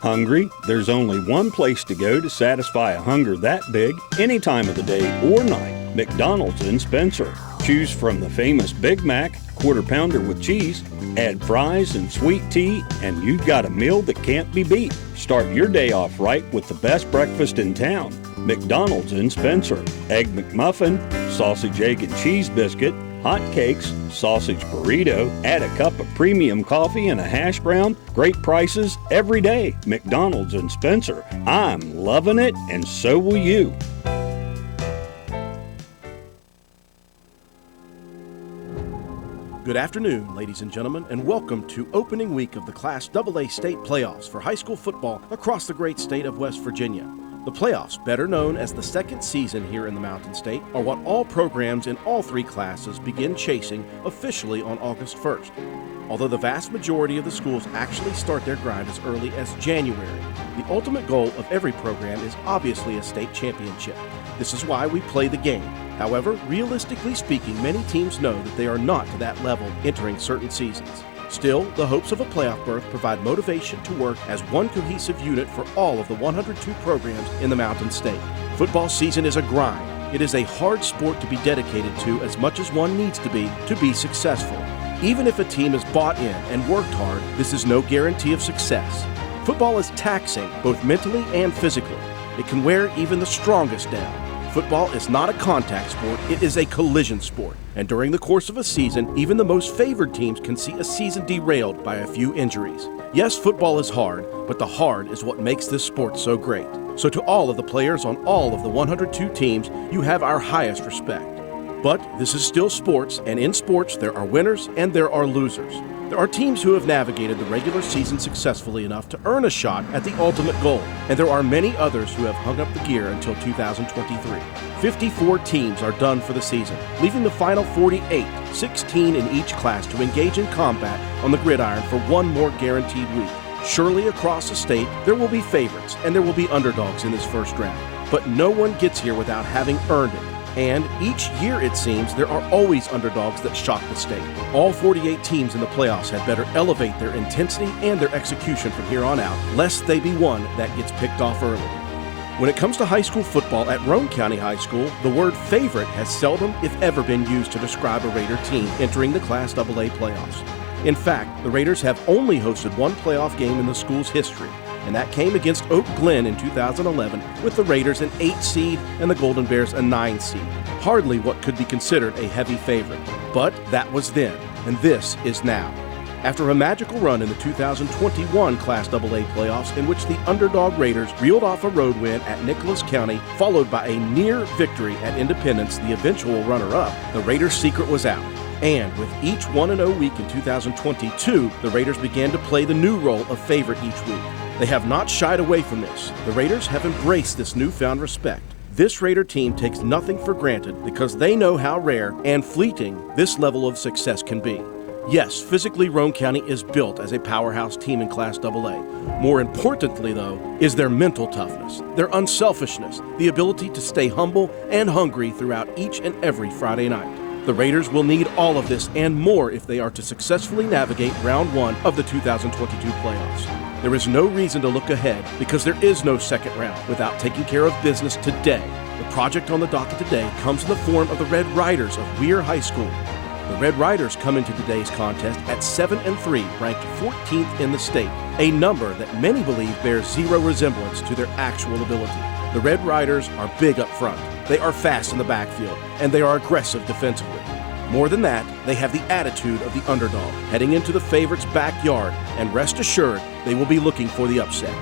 Hungry? There's only one place to go to satisfy a hunger that big, any time of the day or night. McDonald's in Spencer. Choose from the famous Big Mac, Quarter Pounder with cheese, add fries and sweet tea, and you've got a meal that can't be beat. Start your day off right with the best breakfast in town. McDonald's in Spencer. Egg McMuffin, sausage, egg, and cheese biscuit, hot cakes, sausage burrito, add a cup of premium coffee and a hash brown. Great prices every day. McDonald's in Spencer. I'm loving it, and so will you. Good afternoon, ladies and gentlemen, and welcome to opening week of the Class AA state playoffs for high school football across the great state of West Virginia. The playoffs, better known as the second season here in the Mountain State, are what all programs in all three classes begin chasing officially on August 1st. Although the vast majority of the schools actually start their grind as early as January, the ultimate goal of every program is obviously a state championship. This is why we play the game. However, realistically speaking, many teams know that they are not to that level entering certain seasons. Still, the hopes of a playoff berth provide motivation to work as one cohesive unit for all of the 102 programs in the Mountain State. Football season is a grind. It is a hard sport to be dedicated to as much as one needs to be successful. Even if a team is bought in and worked hard, this is no guarantee of success. Football is taxing, both mentally and physically. It can wear even the strongest down. Football is not a contact sport, it is a collision sport. And during the course of a season, even the most favored teams can see a season derailed by a few injuries. Yes, football is hard, but the hard is what makes this sport so great. So to all of the players on all of the 102 teams, you have our highest respect. But this is still sports, and in sports there are winners and there are losers. There are teams who have navigated the regular season successfully enough to earn a shot at the ultimate goal, and there are many others who have hung up the gear until 2023. 54 teams are done for the season, leaving the final 48, 16 in each class, to engage in combat on the gridiron for one more guaranteed week. Surely across the state, there will be favorites and there will be underdogs in this first round, but no one gets here without having earned it. And each year, it seems, there are always underdogs that shock the state. All 48 teams in the playoffs had better elevate their intensity and their execution from here on out, lest they be one that gets picked off early. When it comes to high school football at Roane County High School, the word favorite has seldom, if ever, been used to describe a Raider team entering the Class AA playoffs. In fact, the Raiders have only hosted one playoff game in the school's history, and that came against Oak Glen in 2011 with the Raiders an 8 seed and the Golden Bears a 9 seed. Hardly what could be considered a heavy favorite. But that was then, and this is now. After a magical run in the 2021 Class AA playoffs in which the underdog Raiders reeled off a road win at Nicholas County, followed by a near victory at Independence, the eventual runner-up, the Raiders' secret was out. And with each 1-0 week in 2022, the Raiders began to play the new role of favorite each week. They have not shied away from this. The Raiders have embraced this newfound respect. This Raider team takes nothing for granted because they know how rare and fleeting this level of success can be. Yes, physically, Roane County is built as a powerhouse team in Class AA. More importantly, though, is their mental toughness, their unselfishness, the ability to stay humble and hungry throughout each and every Friday night. The Raiders will need all of this and more if they are to successfully navigate round one of the 2022 playoffs. There is no reason to look ahead because there is no second round without taking care of business today. The project on the docket today comes in the form of the Red Riders of Weir High School. The Red Riders come into today's contest at 7-3, ranked 14th in the state, a number that many believe bears zero resemblance to their actual ability. The Red Riders are big up front, they are fast in the backfield, and they are aggressive defensively. More than that, they have the attitude of the underdog, heading into the favorite's backyard, and rest assured, they will be looking for the upset.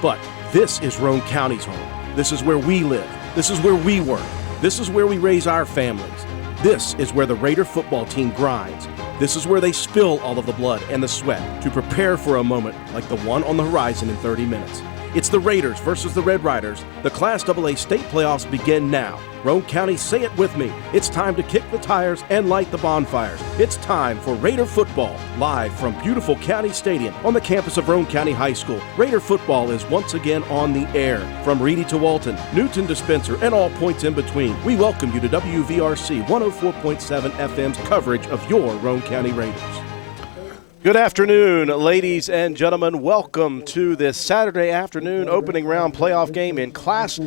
But this is Roane County's home. This is where we live. This is where we work. This is where we raise our families. This is where the Raider football team grinds. This is where they spill all of the blood and the sweat to prepare for a moment like the one on the horizon in 30 minutes. It's the Raiders versus the Red Riders. The Class AA state playoffs begin now. Roane County, say it with me. It's time to kick the tires and light the bonfires. It's time for Raider football, live from beautiful County Stadium on the campus of Roane County High School. Raider football is once again on the air. From Reedy to Walton, Newton to Spencer, and all points in between, we welcome you to WVRC 104.7 FM's coverage of your Roane County Raiders. Good afternoon, ladies and gentlemen. Welcome to this Saturday afternoon opening round playoff game in Class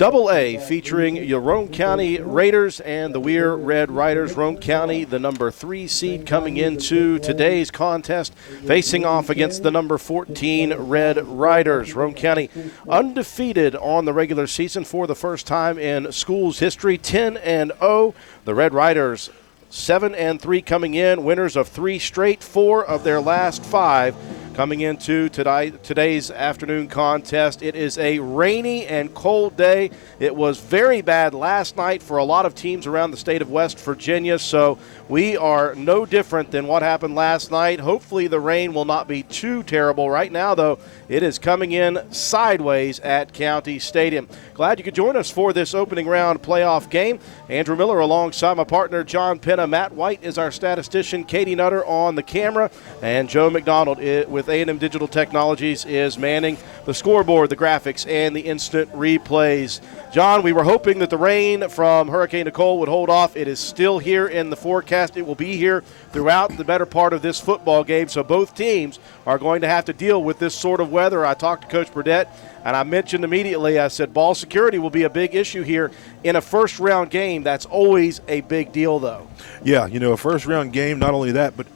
AA featuring your Roane County Raiders and the Weir Red Riders. Roane County, the number 3 seed, coming into today's contest, facing off against the number 14 Red Riders. Roane County undefeated on the regular season for the first time in school's history, 10-0. The Red Riders 7-3 coming in, winners of 3 straight, 4 of their last 5 coming into today's afternoon contest. It is a rainy and cold day. It was very bad last night for a lot of teams around the state of West Virginia, so we are no different than what happened last night. Hopefully the rain will not be too terrible. Right now, though, it is coming in sideways at County Stadium. Glad you could join us for this opening round playoff game. Andrew Miller alongside my partner John Penna. Matt White is our statistician. Katie Nutter on the camera. And Joe McDonald with A&M Digital Technologies is manning the scoreboard, the graphics, and the instant replays. John, we were hoping that the rain from Hurricane Nicole would hold off. It is still here in the forecast. It will be here throughout the better part of this football game, so both teams are going to have to deal with this sort of weather. I talked to Coach Burdett, and I mentioned immediately, I said ball security will be a big issue here in a first-round game. That's always a big deal, though. Yeah, a first-round game, not only that, but,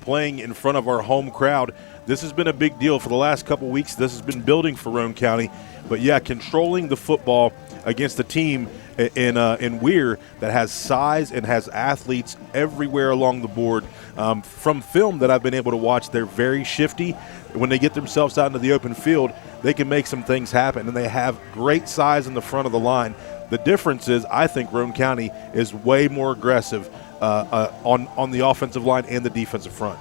playing in front of our home crowd. This has been a big deal for the last couple weeks. This has been building for Roane County. But, yeah, controlling the football against a team in Weir that has size and has athletes everywhere along the board. From film that I've been able to watch, they're very shifty. When they get themselves out into the open field, they can make some things happen, and they have great size in the front of the line. The difference is I think Roane County is way more aggressive on the offensive line and the defensive front.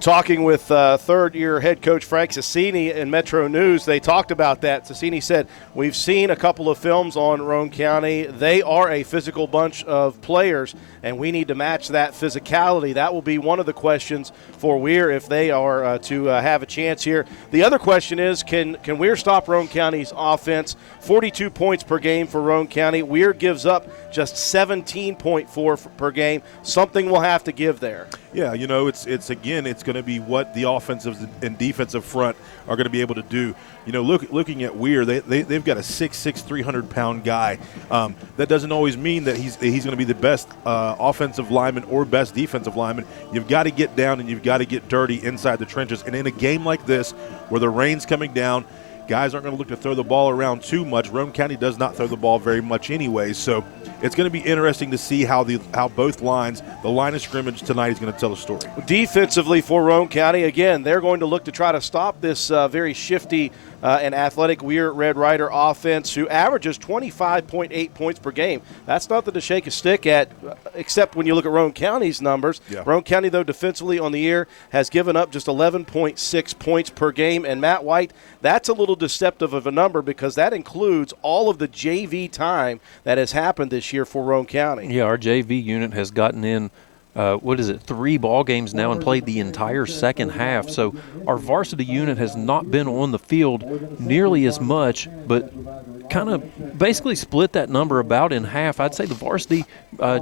Talking with third-year head coach Frank Cicini in Metro News, they talked about that. Cicini said, we've seen a couple of films on Roane County. They are a physical bunch of players, and we need to match that physicality. That will be one of the questions for Weir if they are to have a chance here. The other question is, can Weir stop Roane County's offense? 42 points per game for Roane County. Weir gives up just 17.4 per game. Something will have to give there. Yeah, it's going to be what the offensive and defensive front are going to be able to do. Looking at Weir, they've got a 6'6", 300-pound guy. That doesn't always mean that he's going to be the best offensive lineman or best defensive lineman. You've got to get down and you've got to get dirty inside the trenches. And in a game like this, where the rain's coming down, guys aren't going to look to throw the ball around too much. Roane County does not throw the ball very much anyway, so it's going to be interesting to see how both lines, the line of scrimmage tonight is going to tell a story. Defensively for Roane County, again, they're going to look to try to stop this very shifty and athletic Weir Red Rider offense, who averages 25.8 points per game. That's nothing to shake a stick at, except when you look at Roane County's numbers. Yeah. Roane County, though, defensively on the year has given up just 11.6 points per game. And Matt White, that's a little deceptive of a number because that includes all of the JV time that has happened this year for Roane County. Yeah, our JV unit has gotten in 3 ball games now and played the entire second half. So our varsity unit has not been on the field nearly as much, but kind of basically split that number about in half. I'd say the varsity,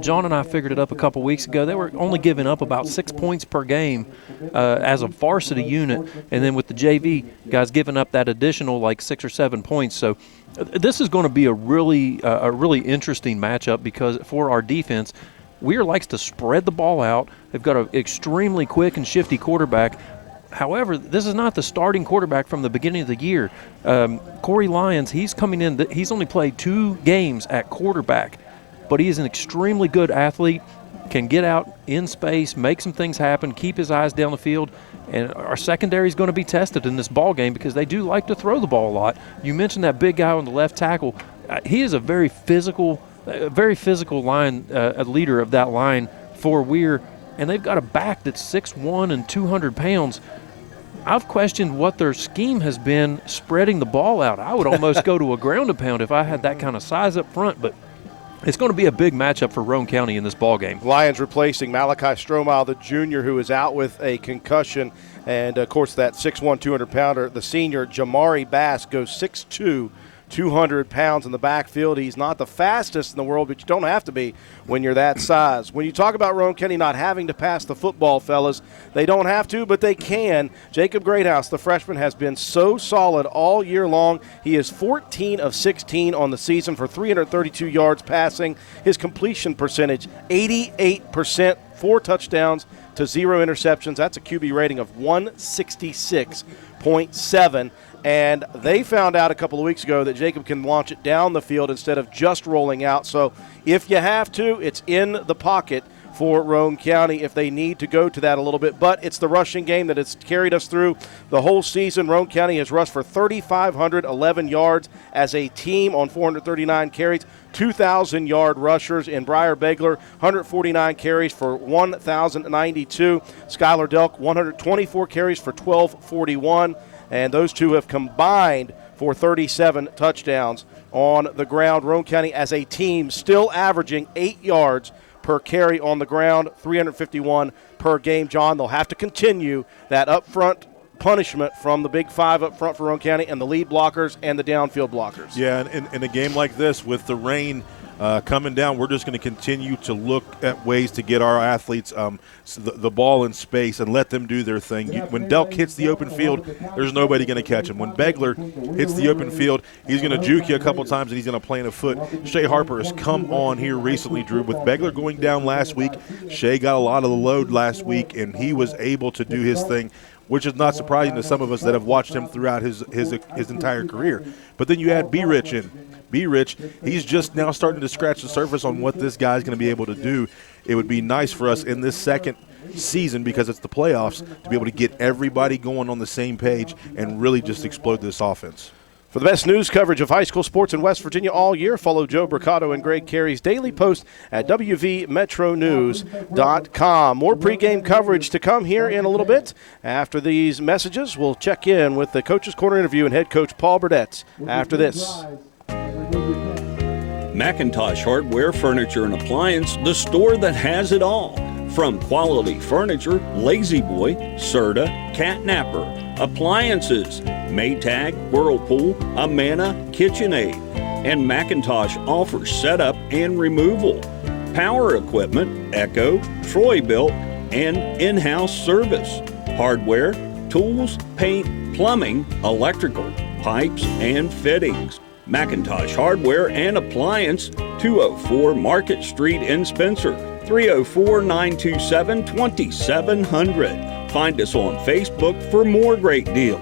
John and I figured it up a couple weeks ago, they were only giving up about 6 points per game as a varsity unit, and then with the JV guys giving up that additional like 6 or 7 points. So this is going to be a really interesting matchup because for our defense, Weir likes to spread the ball out. They've got an extremely quick and shifty quarterback. However, this is not the starting quarterback from the beginning of the year. Corey Lyons, he's coming in. He's only played 2 games at quarterback, but he is an extremely good athlete, can get out in space, make some things happen, keep his eyes down the field. And our secondary is going to be tested in this ball game because they do like to throw the ball a lot. You mentioned that big guy on the left tackle. He is a very physical line, a leader of that line for Weir, and they've got a back that's 6'1" and 200 pounds. I've questioned what their scheme has been spreading the ball out. I would almost go to a ground and pound if I had that kind of size up front, but it's going to be a big matchup for Roane County in this ball game. Lions replacing Malachi Strohmile, the junior, who is out with a concussion, and of course that 6'1", 200-pounder, the senior Jamari Bass, goes 6'2", 200 pounds in the backfield. He's not the fastest in the world, but you don't have to be when you're that size. When you talk about Roane County not having to pass the football, fellas, they don't have to, but they can. Jacob Greathouse, the freshman, has been so solid all year long. He is 14 of 16 on the season for 332 yards passing. His completion percentage, 88%, 4 touchdowns to 0 interceptions. That's a QB rating of 166.7. And they found out a couple of weeks ago that Jacob can launch it down the field instead of just rolling out. So if you have to, it's in the pocket for Roane County if they need to go to that a little bit. But it's the rushing game that has carried us through the whole season. Roane County has rushed for 3,511 yards as a team on 439 carries. 2,000-yard rushers in Briar Begler, 149 carries for 1,092. Skylar Delk, 124 carries for 1,241. And those two have combined for 37 touchdowns on the ground. Roane County as a team still averaging 8 yards per carry on the ground, 351 per game. John, they'll have to continue that up-front punishment from the Big Five up front for Roane County and the lead blockers and the downfield blockers. Yeah, and in a game like this with the rain coming down, we're just going to continue to look at ways to get our athletes the ball in space and let them do their thing. When Delk hits the open field, there's nobody going to catch him. When Begler hits the open field, he's going to juke you a couple times and he's going to plant a foot. Shea Harper has come on here recently, Drew. With Begler going down last week, Shea got a lot of the load last week, and he was able to do his thing, which is not surprising to some of us that have watched him throughout his entire career. But then you add B-Rich in. B-Rich, he's just now starting to scratch the surface on what this guy's going to be able to do. It would be nice for us in this second season, because it's the playoffs, to be able to get everybody going on the same page and really just explode this offense. For the best news coverage of high school sports in West Virginia all year, follow Joe Bricado and Greg Carey's daily post at wvmetronews.com. More pregame coverage to come here in a little bit. After these messages, we'll check in with the Coach's Corner interview and head coach Paul Burdette after this. McIntosh Hardware, Furniture and Appliance, the store that has it all. From quality furniture, Lazy Boy, Serta, Catnapper, appliances, Maytag, Whirlpool, Amana, KitchenAid, and McIntosh offers setup and removal, power equipment, Echo, Troy-Bilt, and in-house service, hardware, tools, paint, plumbing, electrical, pipes, and fittings. McIntosh Hardware and Appliance, 204 Market Street in Spencer, 304-927-2700. Find us on Facebook for more great deals.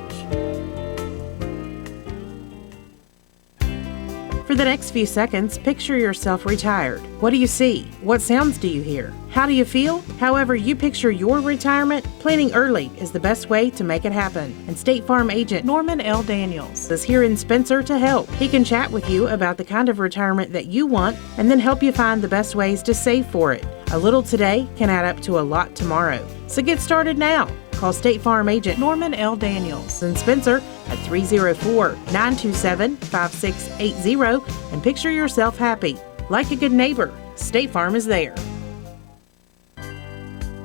For the next few seconds, picture yourself retired. What do you see? What sounds do you hear? How do you feel? However you picture your retirement, planning early is the best way to make it happen. And State Farm agent Norman L. Daniels is here in Spencer to help. He can chat with you about the kind of retirement that you want and then help you find the best ways to save for it. A little today can add up to a lot tomorrow. So get started now. Call State Farm agent Norman L. Daniels in Spencer at 304-927-5680 and picture yourself happy. Like a good neighbor, State Farm is there.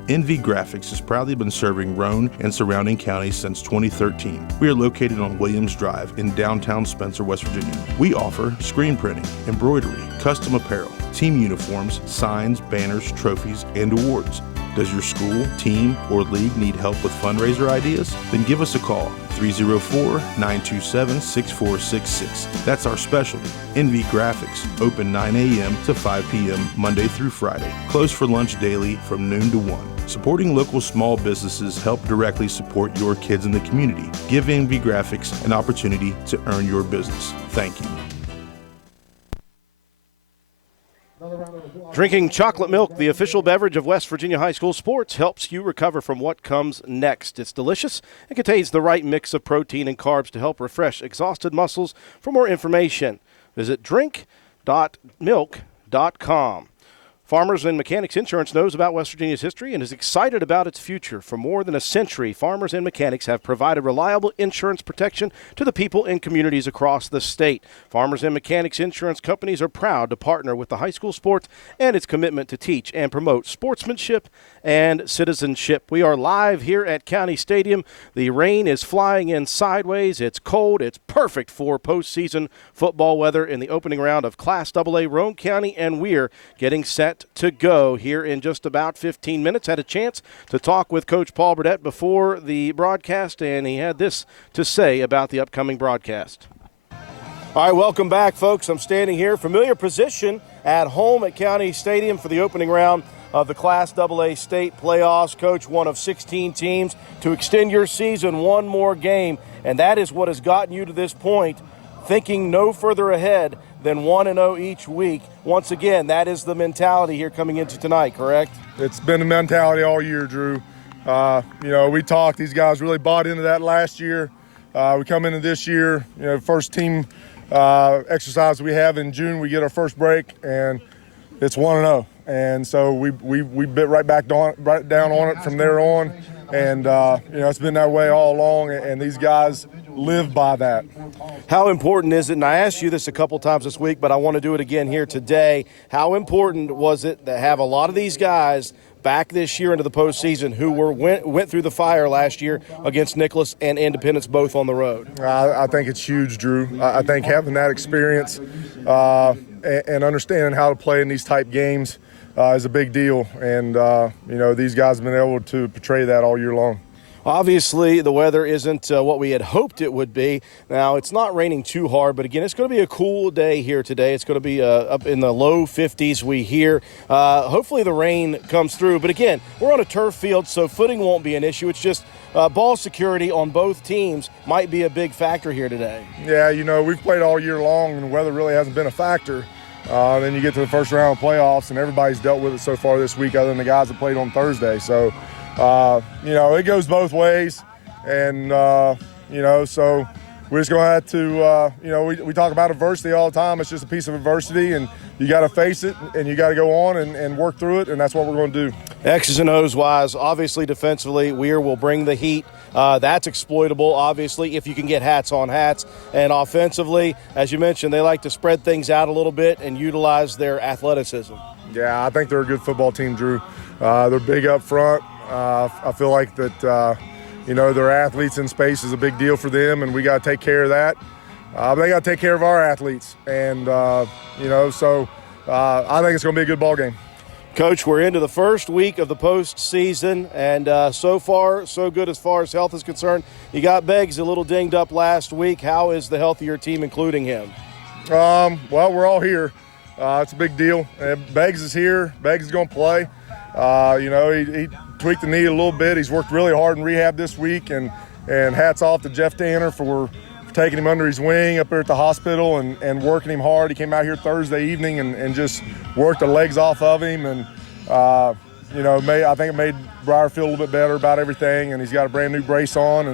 NV Graphics has proudly been serving Roane and surrounding counties since 2013. We are located on Williams Drive in downtown Spencer, West Virginia. We offer screen printing, embroidery, custom apparel, team uniforms, signs, banners, trophies, and awards. Does your school, team, or league need help with fundraiser ideas? Then give us a call, 304-927-6466. That's our specialty. NV Graphics, open 9 a.m. to 5 p.m. Monday through Friday. Closed for lunch daily from noon to 1. Supporting local small businesses help directly support your kids in the community. Give NV Graphics an opportunity to earn your business. Thank you. Drinking chocolate milk, the official beverage of West Virginia high school sports, helps you recover from what comes next. It's delicious and contains the right mix of protein and carbs to help refresh exhausted muscles. For more information, visit drink.milk.com. Farmers and Mechanics Insurance knows about West Virginia's history and is excited about its future. For more than a century, Farmers and Mechanics have provided reliable insurance protection to the people in communities across the state. Farmers and Mechanics Insurance companies are proud to partner with the high school sports and its commitment to teach and promote sportsmanship and citizenship. We are live here at County Stadium. The rain is flying in sideways. It's cold. It's perfect for postseason football weather in the opening round of Class AA. Roane County and Weir getting set to go here in just about 15 minutes. Had a chance to talk with Coach Paul Burdett before the broadcast, and he had this to say about the upcoming broadcast. All right, welcome back, folks. I'm standing here, familiar position at home at County Stadium for the opening round of the Class AA state playoffs. Coach, one of 16 teams to extend your season one more game, and that is what has gotten you to this point, thinking no further ahead than 1-0 each week. Once again, that is the mentality here coming into tonight, correct? It's been the mentality all year, Drew. We talked, these guys really bought into that last year. We come into this year, first team exercise we have in June, we get our first break, and it's 1-0. And so we bit right down on it from there on. And, it's been that way all along, and these guys live by that. How important is it, and I asked you this a couple times this week, but I want to do it again here today, how important was it to have a lot of these guys back this year into the postseason who went through the fire last year against Nicholas and Independence both on the road? I think it's huge, Drew. I think having that experience and understanding how to play in these type games is a big deal. And, these guys have been able to portray that all year long. Obviously, the weather isn't what we had hoped it would be. Now, it's not raining too hard, but again, it's going to be a cool day here today. It's going to be up in the low 50s, we hear. Hopefully the rain comes through. But again, we're on a turf field, so footing won't be an issue. It's just ball security on both teams might be a big factor here today. Yeah, we've played all year long, and the weather really hasn't been a factor. Then you get to the first round of playoffs, and everybody's dealt with it so far this week other than the guys that played on Thursday. So, it goes both ways. And, so we're just going to have to, we talk about adversity all the time. It's just a piece of adversity, and you got to face it, and you got to go on and work through it, and that's what we're going to do. X's and O's wise, obviously defensively, Weir will bring the heat. That's exploitable, obviously, if you can get hats on hats. And offensively, as you mentioned, they like to spread things out a little bit and utilize their athleticism. Yeah, I think they're a good football team, Drew. They're big up front. I feel like that, their athletes in space is a big deal for them, and we got to take care of that. They got to take care of our athletes. And, I think it's going to be a good ball game. Coach, we're into the first week of the postseason, and so far, so good as far as health is concerned. You got Beggs a little dinged up last week. How is the health of your team, including him? Well, we're all here. It's a big deal. Beggs is here. Beggs is going to play. He tweaked the knee a little bit. He's worked really hard in rehab this week, and hats off to Jeff Tanner for taking him under his wing up there at the hospital and working him hard. He came out here Thursday evening and just worked the legs off of him. And, I think it made Briar feel a little bit better about everything. And he's got a brand new brace on.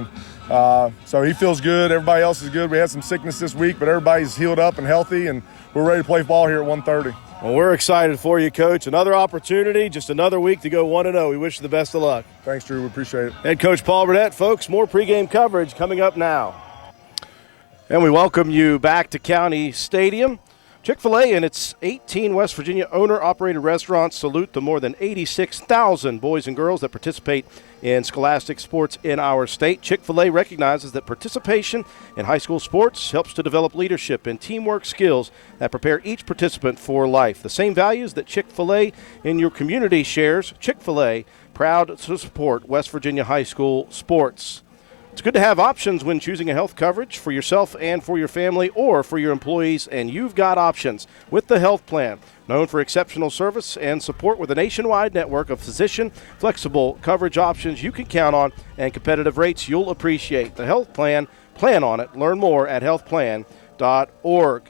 And so he feels good. Everybody else is good. We had some sickness this week, but everybody's healed up and healthy. And we're ready to play ball here at 1:30. Well, we're excited for you, Coach. Another opportunity, just another week to go 1-0. We wish you the best of luck. Thanks, Drew. We appreciate it. Head Coach Paul Burdett. Folks, more pregame coverage coming up now. And we welcome you back to County Stadium. Chick-fil-A and its 18 West Virginia owner-operated restaurants salute the more than 86,000 boys and girls that participate in scholastic sports in our state. Chick-fil-A recognizes that participation in high school sports helps to develop leadership and teamwork skills that prepare each participant for life. The same values that Chick-fil-A in your community shares. Chick-fil-A, proud to support West Virginia high school sports. It's good to have options when choosing a health coverage for yourself and for your family or for your employees, and you've got options with the health plan. Known for exceptional service and support with a nationwide network of physician flexible coverage options you can count on and competitive rates you'll appreciate. The health plan, plan on it. Learn more at healthplan.org.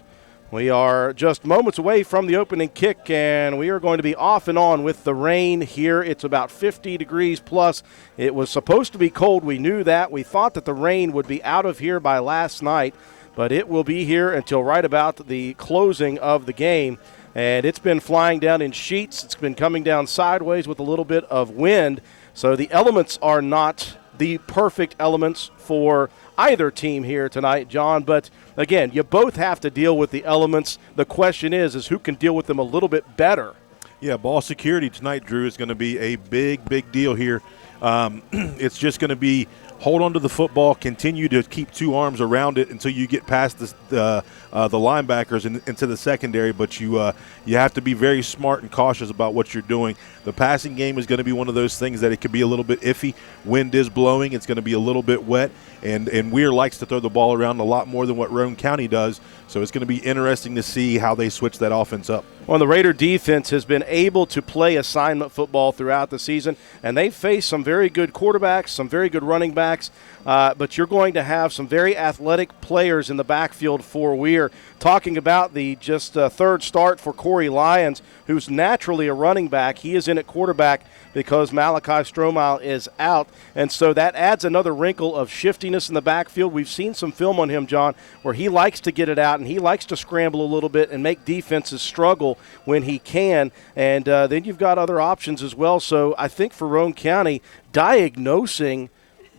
We are just moments away from the opening kick, and we are going to be off and on with the rain here. It's about 50 degrees plus. It was supposed to be cold. We knew that. We thought that the rain would be out of here by last night, but it will be here until right about the closing of the game. And it's been flying down in sheets. It's been coming down sideways with a little bit of wind. So the elements are not the perfect elements for either team here tonight, John. But, again, you both have to deal with the elements. The question is who can deal with them a little bit better. Yeah, ball security tonight, Drew, is going to be a big, big deal here. It's just going to be hold on to the football, continue to keep two arms around it until you get past the linebackers and into the secondary. But you have to be very smart and cautious about what you're doing. The passing game is going to be one of those things that it could be a little bit iffy. Wind is blowing. It's going to be a little bit wet. And Weir likes to throw the ball around a lot more than what Roane County does. So it's going to be interesting to see how they switch that offense up. Well, the Raider defense has been able to play assignment football throughout the season, and they face some very good quarterbacks, some very good running backs, but you're going to have some very athletic players in the backfield for Weir. Talking about the third start for Corey Lyons, who's naturally a running back. He is in at quarterback because Malachi Strohmile is out, and so that adds another wrinkle of shiftiness in the backfield. We've seen some film on him, John, where he likes to get it out and he likes to scramble a little bit and make defenses struggle when he can, and then you've got other options as well. So I think for Roane County, diagnosing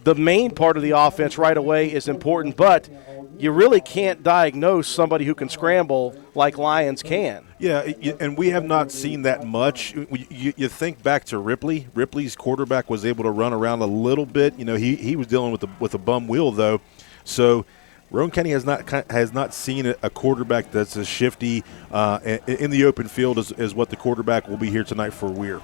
the main part of the offense right away is important, but you really can't diagnose somebody who can scramble like Lyons can. Yeah, and we have not seen that much. You think back to Ripley. Ripley's quarterback was able to run around a little bit. You know, he was dealing with a bum wheel, though. So Roane County has not seen a quarterback that's as shifty in the open field as what the quarterback will be here tonight for Weir.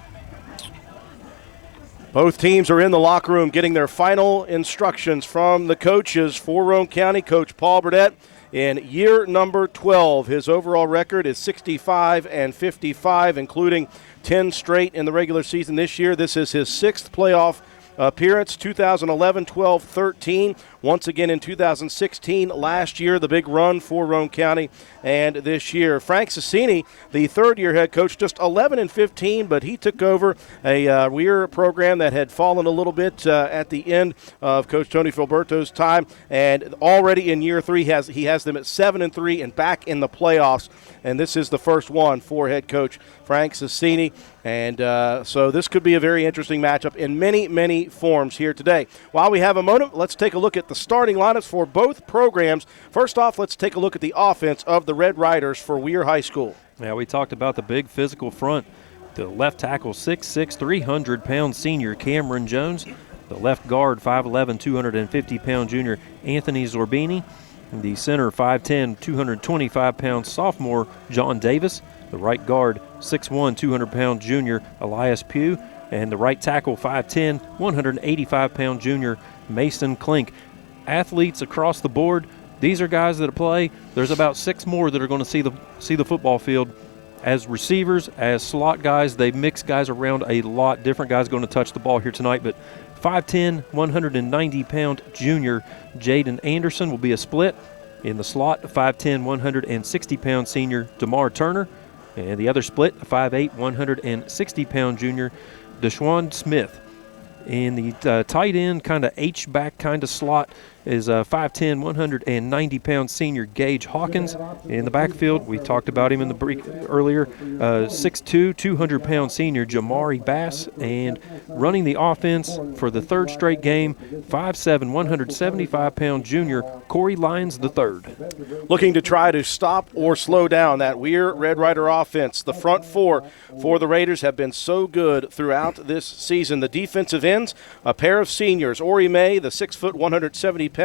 Both teams are in the locker room getting their final instructions from the coaches for Roane County. Coach Paul Burdett in year number 12. His overall record is 65-55, including 10 straight in the regular season this year. This is his sixth playoff appearance, 2011, 12, 13. Once again in 2016, last year, the big run for Roane County, and this year. Frank Sassini, the third-year head coach, just 11-15, but he took over a Weir program that had fallen a little bit at the end of Coach Tony Filberto's time, and already in year three, he has them at 7-3 and back in the playoffs, and this is the first one for head coach Frank Sassini, and so this could be a very interesting matchup in many, many forms here today. While we have a moment, let's take a look at the starting lineups for both programs. First off, let's take a look at the offense of the Red Riders for Weir High School. Yeah, we talked about the big physical front. The left tackle, 6'6", 300-pound senior Cameron Jones. The left guard, 5'11", 250-pound junior Anthony Zorbini. And the center, 5'10", 225-pound sophomore John Davis. The right guard, 6'1", 200-pound junior Elias Pugh. And the right tackle, 5'10", 185-pound junior Mason Klink. Athletes across the board. These are guys that play. There's about 6 more that are going to see the football field as receivers, as slot guys. They mix guys around a lot. Different guys going to touch the ball here tonight. But 5'10", 190-pound junior Jaden Anderson will be a split. In the slot, 5'10", 160-pound senior DeMar Turner. And the other split, 5'8", 160-pound junior Deshaun Smith. In the tight end, kind of H-back kind of slot, is 5'10", 190-pound senior Gage Hawkins. In the backfield, we talked about him in the break earlier, 6'2", 200-pound senior Jamari Bass. And running the offense for the third straight game, 5'7", 175-pound junior Corey Lyons III. Looking to try to stop or slow down that Weir Red Rider offense. The front four for the Raiders have been so good throughout this season. The defensive ends, a pair of seniors, Ori May, the 6', 170-pounder,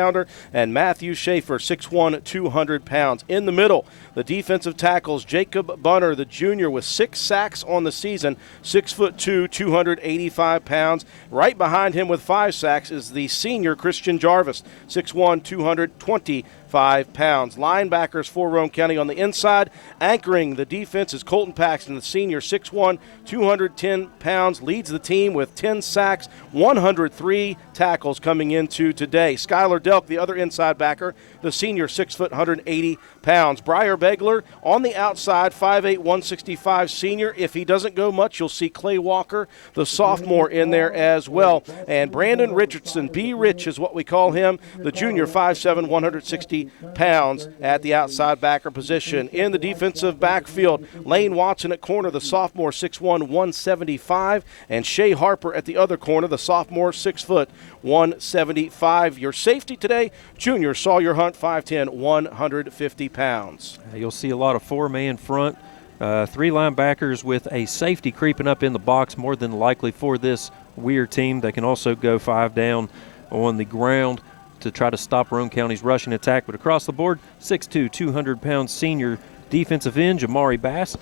and Matthew Schaefer, 6'1", 200 pounds. In the middle, the defensive tackles, Jacob Bunner, the junior, with 6 sacks on the season, 6'2", 285 pounds. Right behind him with 5 sacks is the senior Christian Jarvis, 6'1", 225 pounds. Linebackers for Roane County on the inside. Anchoring the defense is Colton Paxton, the senior, 6'1", 210 pounds, leads the team with 10 sacks, 103 tackles coming into today. Skylar Delk, the other inside backer, the senior, 6', 180 pounds. Briar Begler on the outside, 5'8", 165 senior. If he doesn't go much, you'll see Clay Walker, the sophomore, in there as well. And Brandon Richardson, B. Rich is what we call him, the junior, 5'7", 160 pounds at the outside backer position. In the defensive backfield, Lane Watson at corner, the sophomore, 6'1", 175, and Shea Harper at the other corner, the sophomore, 6', 175. Your safety today, junior Sawyer Hunt, 5'10", 150 pounds. You'll see a lot of 4-man front. Three linebackers with a safety creeping up in the box, more than likely for this Weir team. They can also go 5 down on the ground to try to stop Roane County's rushing attack. But across the board, 6'2", 200-pound senior defensive end Jamari Bass,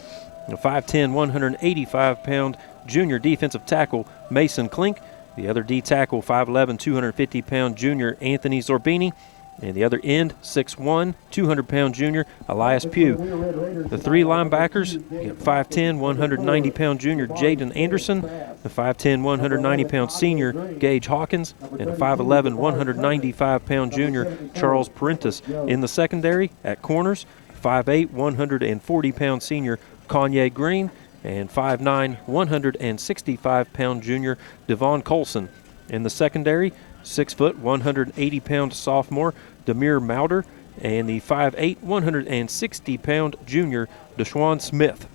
a 5'10", 185-pound junior defensive tackle Mason Klink. The other D tackle, 5'11", 250-pound junior Anthony Zorbini. And the other end, 6'1", 200-pound junior Elias Pugh. The three linebackers, you got 5'10", 190-pound junior Jaden Anderson, the 5'10", 190-pound senior Gage Hawkins, and a 5'11", 195-pound junior Charles Parentis. In the secondary, at corners, 5'8", 140-pound senior Kanye Green, and 5'9", 165-pound junior Devon Colson. In the secondary, 6 foot, 180-pound sophomore Demir Mauder, and the 5'8", 160-pound junior Deshaun Smith.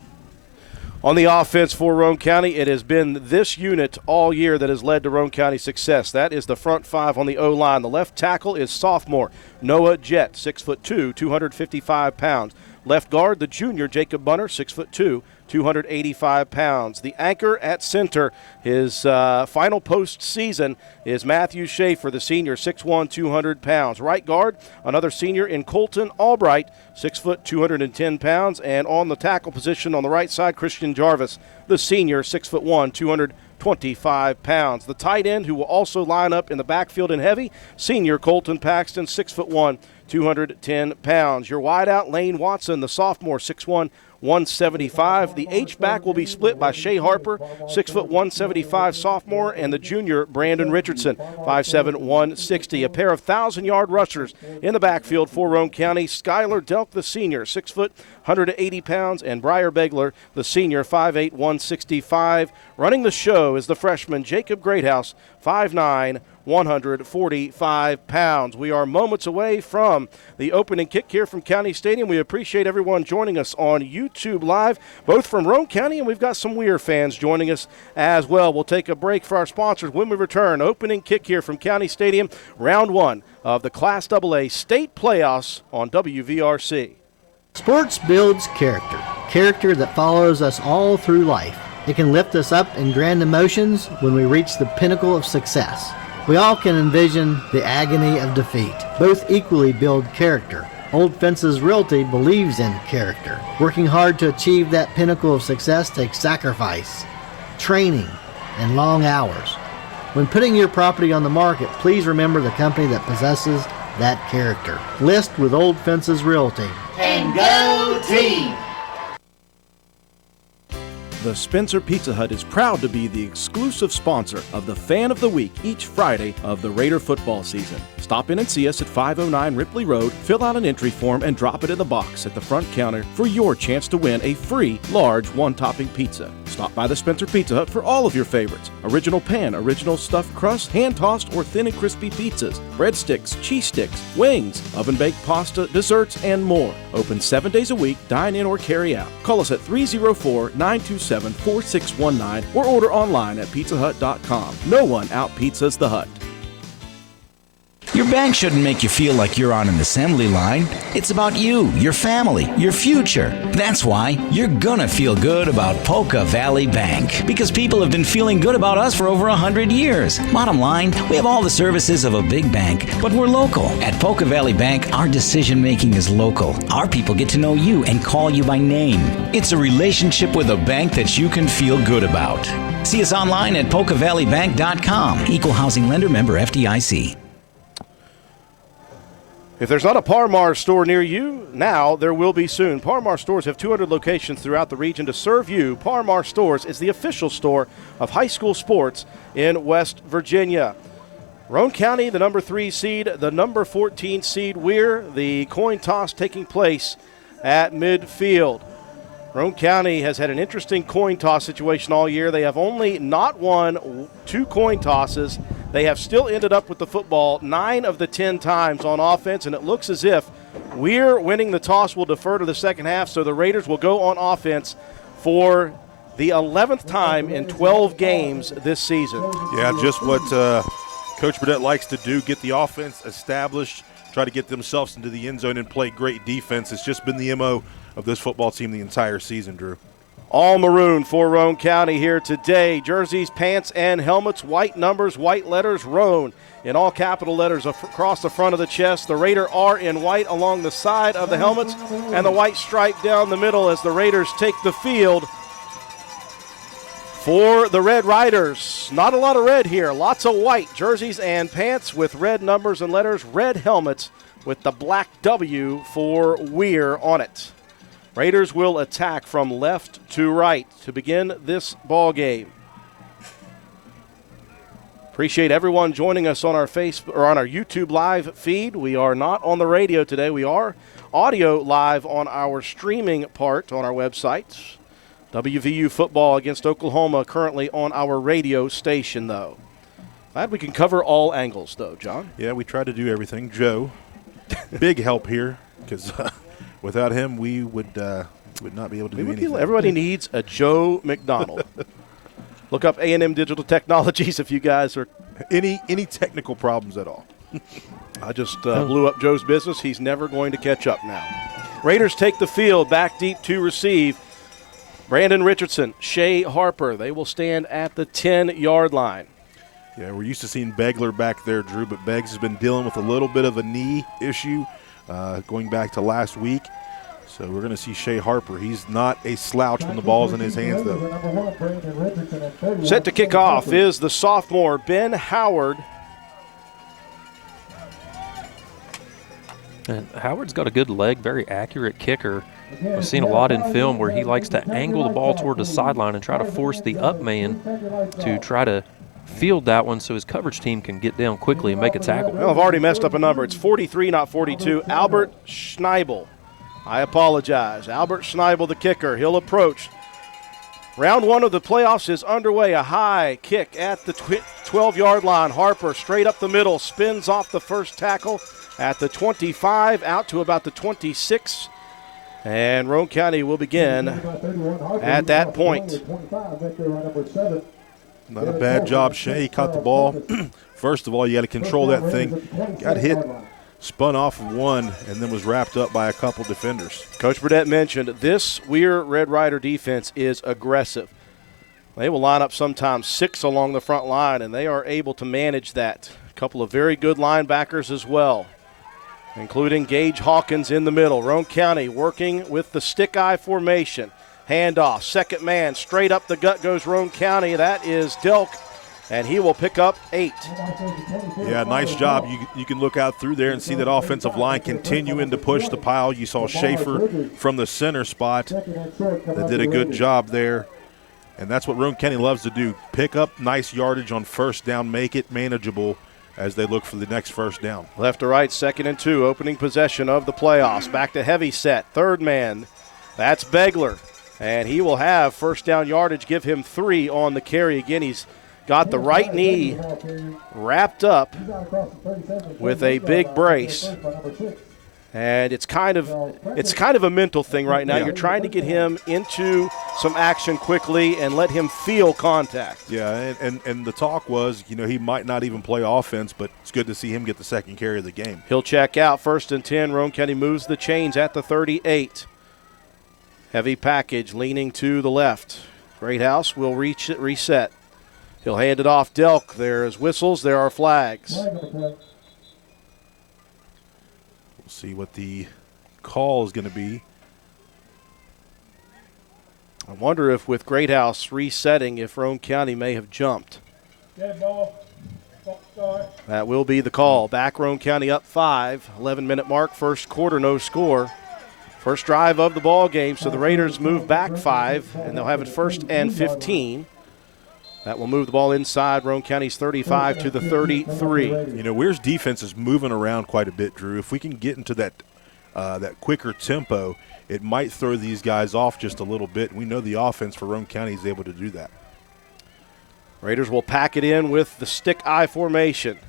On the offense for Roane County, it has been this unit all year that has led to Roane County's success. That is the front five on the O-line. The left tackle is sophomore Noah Jett, 6'2", 255 pounds. Left guard, the junior Jacob Bunner, 6'2", 285 pounds. The anchor at center, his final postseason, is Matthew Schaefer, the senior, 6'1", 200 pounds. Right guard, another senior in Colton Albright, 6 foot, 210 pounds. And on the tackle position on the right side, Christian Jarvis, the senior, 6'1", 225 pounds. The tight end, who will also line up in the backfield in heavy, senior Colton Paxton, 6'1", 210 pounds. Your wideout, Lane Watson, the sophomore, 6'1", 175. The H-back will be split by Shea Harper, 6', 175 sophomore, and the junior Brandon Richardson, 5'7", 160. A pair of 1,000-yard rushers in the backfield for Roane County. Skylar Delk, the senior, 6 foot, 180 pounds, and Briar Begler, the senior, 5'8", 165. Running the show is the freshman Jacob Greathouse, 5'9", 145 pounds. We are moments away from the opening kick here from County Stadium. We appreciate everyone joining us on YouTube Live, both from Roane County, and we've got some Weir fans joining us as well. We'll take a break for our sponsors. When we return, opening kick here from County Stadium, round one of the Class AA state playoffs on WVRC. Sports builds character, character that follows us all through life. It can lift us up in grand emotions when we reach the pinnacle of success. We all can envision the agony of defeat. Both equally build character. Old Fences Realty believes in character. Working hard to achieve that pinnacle of success takes sacrifice, training, and long hours. When putting your property on the market, please remember the company that possesses that character. List with Old Fences Realty. And go team! The Spencer Pizza Hut is proud to be the exclusive sponsor of the Fan of the Week each Friday of the Raider football season. Stop in and see us at 509 Ripley Road, fill out an entry form, and drop it in the box at the front counter for your chance to win a free large one-topping pizza. Stop by the Spencer Pizza Hut for all of your favorites. Original pan, original stuffed crust, hand-tossed or thin and crispy pizzas, breadsticks, cheese sticks, wings, oven-baked pasta, desserts, and more. Open 7 days a week, dine in or carry out. Call us at 304-927-4619 or order online at pizzahut.com. No one out-pizzas the Hut. Your bank shouldn't make you feel like you're on an assembly line. It's about you, your family, your future. That's why you're gonna feel good about Polka Valley Bank, because people have been feeling good about us for over 100 years. Bottom line, we have all the services of a big bank, but we're local. At Polka Valley Bank, our decision-making is local. Our people get to know you and call you by name. It's a relationship with a bank that you can feel good about. See us online at polkavalleybank.com. Equal housing lender, member FDIC. If there's not a Parmar store near you, now there will be soon. Parmar stores have 200 locations throughout the region to serve you. Parmar stores is the official store of high school sports in West Virginia. Roane County, the number 3 seed, the number 14 seed Weir, the coin toss taking place at midfield. Roane County has had an interesting coin toss situation all year. They have only not won 2 coin tosses. They have still ended up with the football 9 of the 10 times on offense, and it looks as if Weir winning the toss will defer to the second half, so the Raiders will go on offense for the 11th time in 12 games this season. Yeah, just what Coach Burdett likes to do, get the offense established, try to get themselves into the end zone and play great defense. It's just been the MO of this football team the entire season, Drew. All maroon for Roane County here today. Jerseys, pants, and helmets, white numbers, white letters, Roane in all capital letters across the front of the chest. The Raider R in white along the side of the helmets, and the white stripe down the middle as the Raiders take the field. For the Red Riders, not a lot of red here, lots of white jerseys and pants with red numbers and letters, red helmets with the black W for Weir on it. Raiders will attack from left to right to begin this ball game. Appreciate everyone joining us on our on our YouTube live feed. We are not on the radio today. We are audio live on our streaming part on our website. WVU football against Oklahoma currently on our radio station, though. Glad we can cover all angles, though, John. Yeah, we try to do everything. Joe, big help here because without him we would not be able to do anything. Everybody needs a Joe McDonald. Look up A&M Digital Technologies if you guys are any technical problems at all. I just blew up Joe's business. He's never going to catch up now. Raiders take the field, back deep to receive. Brandon Richardson, Shea Harper, they will stand at the 10-yard line. Yeah, we're used to seeing Begler back there, Drew, but Beggs has been dealing with a little bit of a knee issue going back to last week. So we're going to see Shea Harper. He's not a slouch when the ball's in his hands, though. Set to kick off is the sophomore, Ben Howard. And Howard's got a good leg, very accurate kicker. We've seen a lot in film where he likes to angle the ball toward the sideline and try to force the up man to try to field that one so his coverage team can get down quickly and make a tackle. Well, I've already messed up a number. It's 43, not 42. Albert Schneibel. I apologize. Albert Schneibel, the kicker. He'll approach. Round one of the playoffs is underway. A high kick at the 12-yard line. Harper straight up the middle, spins off the first tackle at the 25, out to about the 26. And Roane County will begin at that point. Not a bad job, Shea. He caught the ball. First of all, you got to control that thing. Got hit, spun off of one, and then was wrapped up by a couple defenders. Coach Burdett mentioned this Weir Red Rider defense is aggressive. They will line up sometimes 6 along the front line, and they are able to manage that. A couple of very good linebackers as well, including Gage Hawkins in the middle. Roane County working with the stick-eye formation. Handoff, second man, straight up the gut goes Roane County. That is Delk, and he will pick up 8. Yeah, nice job. You can look out through there and see that offensive line continuing to push the pile. You saw Schaefer from the center spot that did a good job there. And that's what Roane County loves to do, pick up nice yardage on first down, make it manageable as they look for the next first down. Left to right, 2nd and 2, opening possession of the playoffs. Back to heavy set, third man. That's Begler. And he will have first down yardage, give him 3 on the carry. Again, he's got the right knee wrapped up with a big brace. And it's kind of a mental thing right now. Yeah. You're trying to get him into some action quickly and let him feel contact. Yeah, and the talk was, he might not even play offense, but it's good to see him get the second carry of the game. He'll check out, 1st and 10. Roane County moves the chains at the 38. Heavy package leaning to the left. Greathouse will reset. He'll hand it off Delk. There's whistles. There are flags. We'll see what the call is going to be. I wonder if with Greathouse resetting, if Roane County may have jumped. That will be the call. Back Roane County up 5. 11-minute mark, first quarter, no score. First drive of the ball game, so the Raiders move back 5, and they'll have it 1st and 15. That will move the ball inside Roane County's 35 to the 33. Weir's defense is moving around quite a bit, Drew. If we can get into that quicker tempo, it might throw these guys off just a little bit. We know the offense for Roane County is able to do that. Raiders will pack it in with the stick-eye formation.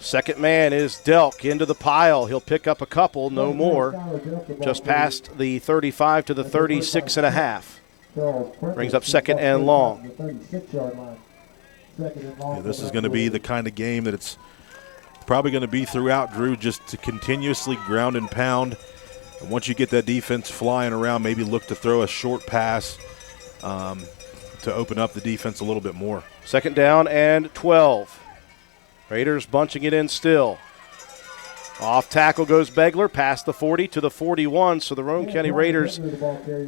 Second man is Delk into the pile. He'll pick up a couple, no more. Just past the 35 to the 36.5. Brings up 2nd and long. Yeah, this is going to be the kind of game that it's probably going to be throughout, Drew, just to continuously ground and pound. And once you get that defense flying around, maybe look to throw a short pass to open up the defense a little bit more. 2nd down and 12. Raiders bunching it in still. Off tackle goes Begler, past the 40 to the 41. So the Roane County Raiders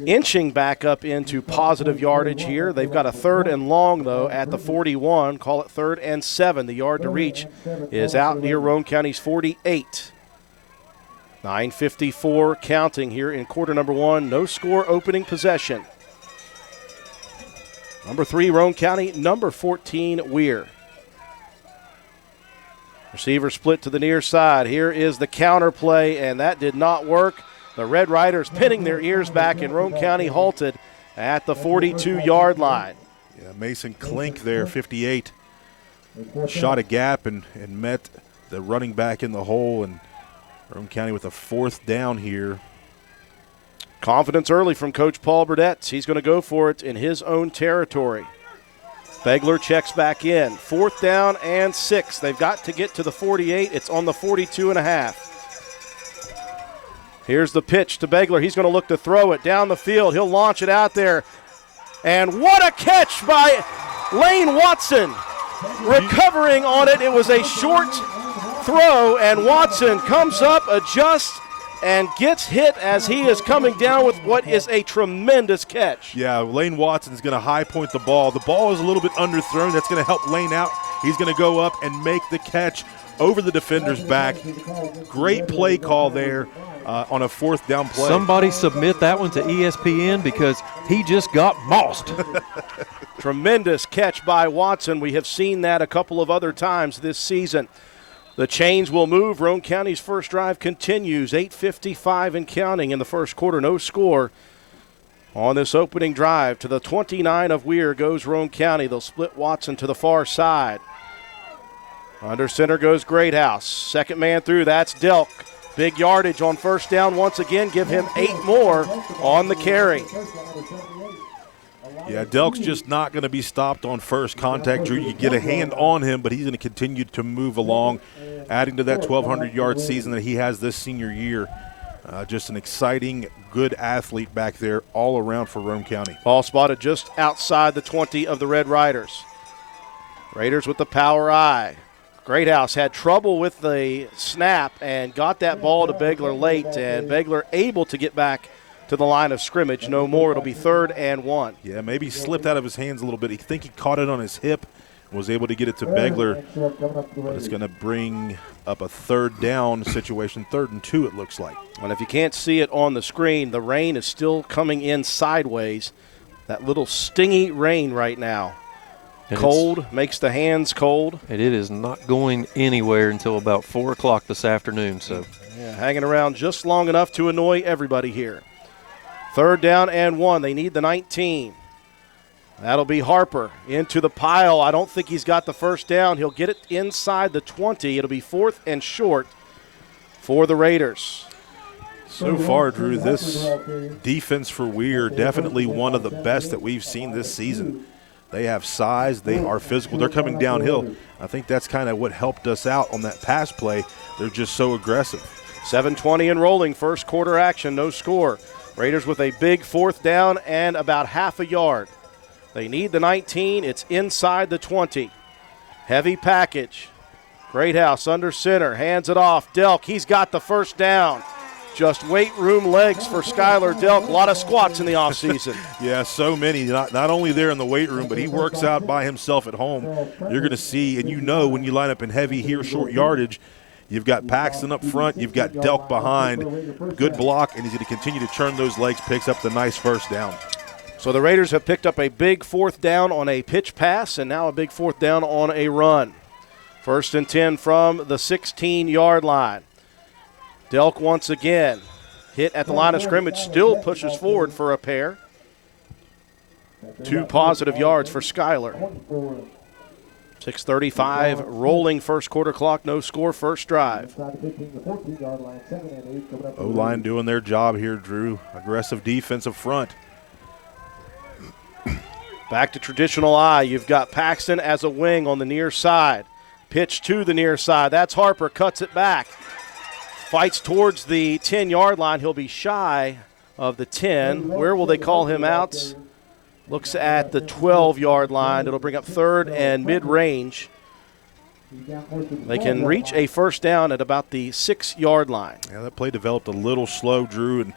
inching back up into positive yardage here. They've got a 3rd and long, though, at the 41. Call it 3rd and 7. The yard to reach is out near Roane County's 48. 9:54 counting here in quarter number 1. No score opening possession. Number 3, Roane County. Number 14, Weir. Receiver split to the near side. Here is the counter play, and that did not work. The Red Riders pinning their ears back, and Roane County halted at the 42-yard line. Yeah, Mason Klink there, 58, shot a gap and met the running back in the hole, and Roane County with a 4th down here. Confidence early from Coach Paul Burdette. He's going to go for it in his own territory. Begler checks back in. 4th down and 6. They've got to get to the 48. It's on the 42.5. Here's the pitch to Begler. He's going to look to throw it down the field. He'll launch it out there. And what a catch by Lane Watson. Recovering on it. It was a short throw, and Watson comes up, adjusts, and gets hit as he is coming down with what is a tremendous catch. Yeah, Lane Watson's going to high point the ball. The ball is a little bit underthrown. That's going to help Lane out. He's going to go up and make the catch over the defender's back. Great play call there on a 4th down play. Somebody submit that one to ESPN because he just got mossed. Tremendous catch by Watson. We have seen that a couple of other times this season. The chains will move. Roane County's first drive continues. 8:55 and counting in the first quarter. No score on this opening drive. To the 29 of Weir goes Roane County. They'll split Watson to the far side. Under center goes Greathouse. 2nd man through, that's Delk. Big yardage on 1st down once again. Give him 8 more on the carry. Yeah, Delk's just not going to be stopped on first contact, Drew. You get a hand on him, but he's going to continue to move along, adding to that 1,200-yard season that he has this senior year. Just an exciting, good athlete back there all around for Roane County. Ball spotted just outside the 20 of the Red Riders. Raiders with the power eye. Greathouse had trouble with the snap and got that ball to Begler late, and Begler able to get back to the line of scrimmage. No more. It'll be 3rd and 1. Yeah, maybe slipped out of his hands a little bit. I think he caught it on his hip and was able to get it to Begler. But it's going to bring up a 3rd down situation. 3rd and 2, it looks like. And if you can't see it on the screen, the rain is still coming in sideways. That little stingy rain right now. And cold, makes the hands cold. And it is not going anywhere until about 4 o'clock this afternoon. So, yeah, hanging around just long enough to annoy everybody here. 3rd down and 1. They need the 19. That'll be Harper into the pile. I don't think he's got the 1st down. He'll get it inside the 20. It'll be 4th and short for the Raiders. So far, Drew, this defense for Weir, definitely one of the best that we've seen this season. They have size. They are physical. They're coming downhill. I think that's kind of what helped us out on that pass play. They're just so aggressive. 7:20 and rolling. First quarter action. No score. Raiders with a big 4th down and about half a yard. They need the 19. It's inside the 20. Heavy package. Greathouse under center. Hands it off. Delk, he's got the 1st down. Just weight room legs for Skylar Delk. A lot of squats in the offseason. Yeah, so many. Not only there in the weight room, but he works out by himself at home. You're going to see, and you know when you line up in heavy here, short yardage, you've got Paxton up front, you've got Delk behind. Good block, and he's going to continue to churn those legs, picks up the nice 1st down. So the Raiders have picked up a big 4th down on a pitch pass and now a big 4th down on a run. 1st and 10 from the 16-yard line. Delk once again hit at the line of scrimmage, still pushes forward for a pair. 2 positive yards for Skylar. 6:35 rolling first quarter clock, no score, first drive. O-line doing their job here, Drew. Aggressive defensive front. Back to traditional I. You've got Paxton as a wing on the near side. Pitch to the near side. That's Harper, cuts it back. Fights towards the 10-yard line. He'll be shy of the 10. Where will they call him out? Looks at the 12-yard line. It'll bring up third and mid-range. They can reach a first down at about the 6-yard line. Yeah, that play developed a little slow, Drew, and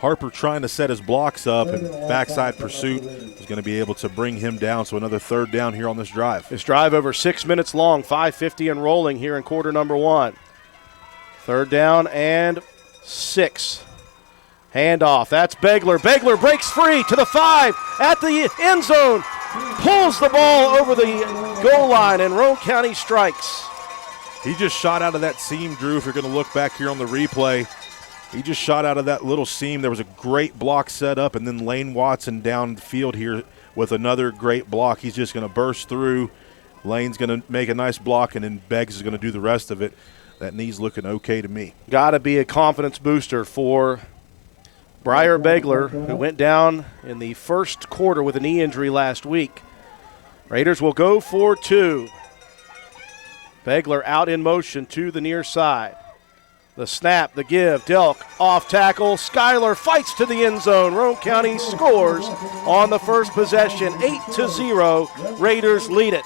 Harper trying to set his blocks up, and backside pursuit is going to be able to bring him down. So another third down here on this drive. This drive over 6 minutes long, 5:50 and rolling here in quarter number 1. Third down and 6. Handoff. That's Begler. Begler breaks free to the 5 at the end zone. Pulls the ball over the goal line, and Roane County strikes. He just shot out of that seam, Drew, if you're going to look back here on the replay. He just shot out of that little seam. There was a great block set up, and then Lane Watson down the field here with another great block. He's just going to burst through. Lane's going to make a nice block, and then Beggs is going to do the rest of it. That knee's looking okay to me. Got to be a confidence booster for Briar Begler, who went down in the first quarter with a knee injury last week. Raiders will go for 2. Begler out in motion to the near side. The snap, the give, Delk off tackle. Schuyler fights to the end zone. Roane County scores on the first possession. 8-0. Raiders lead it.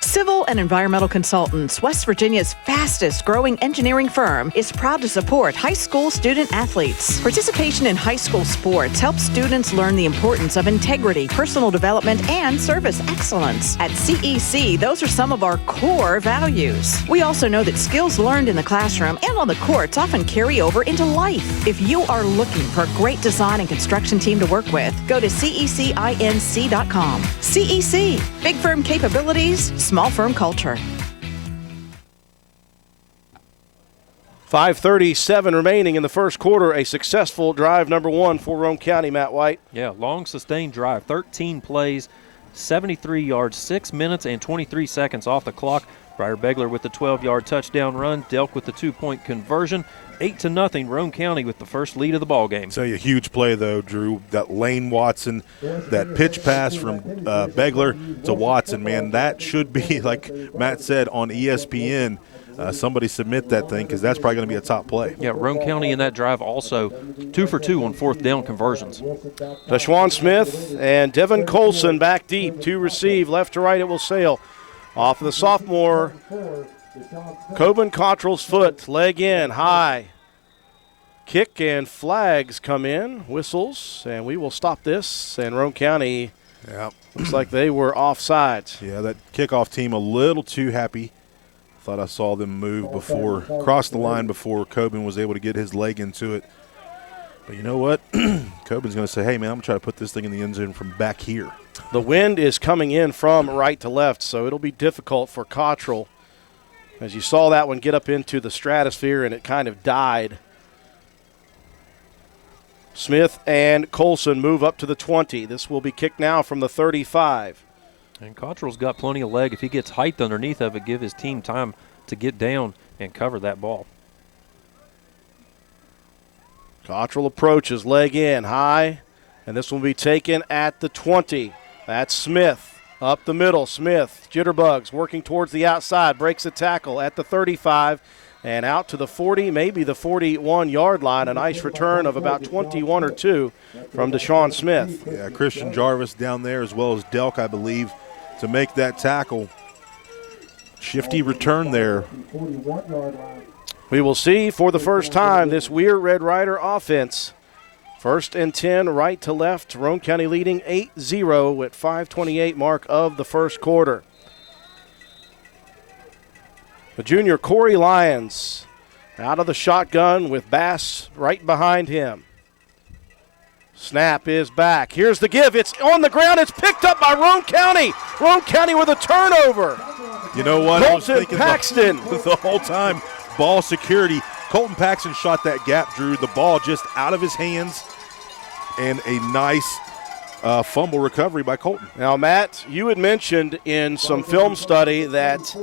Civil and Environmental Consultants, West Virginia's fastest growing engineering firm, is proud to support high school student athletes. Participation in high school sports helps students learn the importance of integrity, personal development, and service excellence. At CEC, those are some of our core values. We also know that skills learned in the classroom and on the courts often carry over into life. If you are looking for a great design and construction team to work with, go to cecinc.com. CEC, big firm capabilities, small firm culture. 5:37 remaining in the first quarter. A successful drive number 1 for Roane County, Matt White. Yeah, long sustained drive, 13 plays, 73 yards, 6 minutes and 23 seconds off the clock. Briar Begler with the 12-yard touchdown run. Delk with the 2-point conversion. 8-0, Roane County with the first lead of the ball game. Tell you, a huge play, though, Drew. That Lane Watson, that pitch pass from Begler to Watson, man, that should be, like Matt said, on ESPN. Somebody submit that thing, because that's probably going to be a top play. Yeah, Roane County in that drive also 2 for 2 on fourth down conversions. Deshaun Smith and Devin Colson back deep to receive. Left to right it will sail. Off of the sophomore, Coben Cottrell's foot, leg in, high. Kick and flags come in, whistles, and we will stop this. And Roane County looks like they were offsides. Yeah, that kickoff team a little too happy. Thought I saw them move cross the line before Coben was able to get his leg into it. But you know what? Coben's going to say, hey, man, I'm going to try to put this thing in the end zone from back here. The wind is coming in from right to left, so it'll be difficult for Cottrell. As you saw that one get up into the stratosphere, and it kind of died. Smith and Colson move up to the 20. This will be kicked now from the 35. And Cottrell's got plenty of leg. If he gets height underneath of it, give his team time to get down and cover that ball. Cottrell approaches, leg in, high, and this will be taken at the 20. That's Smith up the middle. Smith, jitterbugs, working towards the outside, breaks a tackle at the 35 and out to the 40, maybe the 41-yard line. A nice return of about 21 or 2 from Deshaun Smith. Yeah, Christian Jarvis down there as well as Delk, I believe, to make that tackle. Shifty return there. We will see for the first time this Weir Red Rider offense. 1st and 10, right to left. Roane County leading 8-0 at 5:28 mark of the first quarter. The junior Corey Lyons out of the shotgun with Bass right behind him. Snap is back. Here's the give. It's on the ground. It's picked up by Roane County. Roane County with a turnover. You know what? Colton I was thinking Paxton. The whole time, ball security. Colton Paxton shot that gap, Drew. The ball just out of his hands, and a nice fumble recovery by Colton. Now, Matt, you had mentioned in some film study that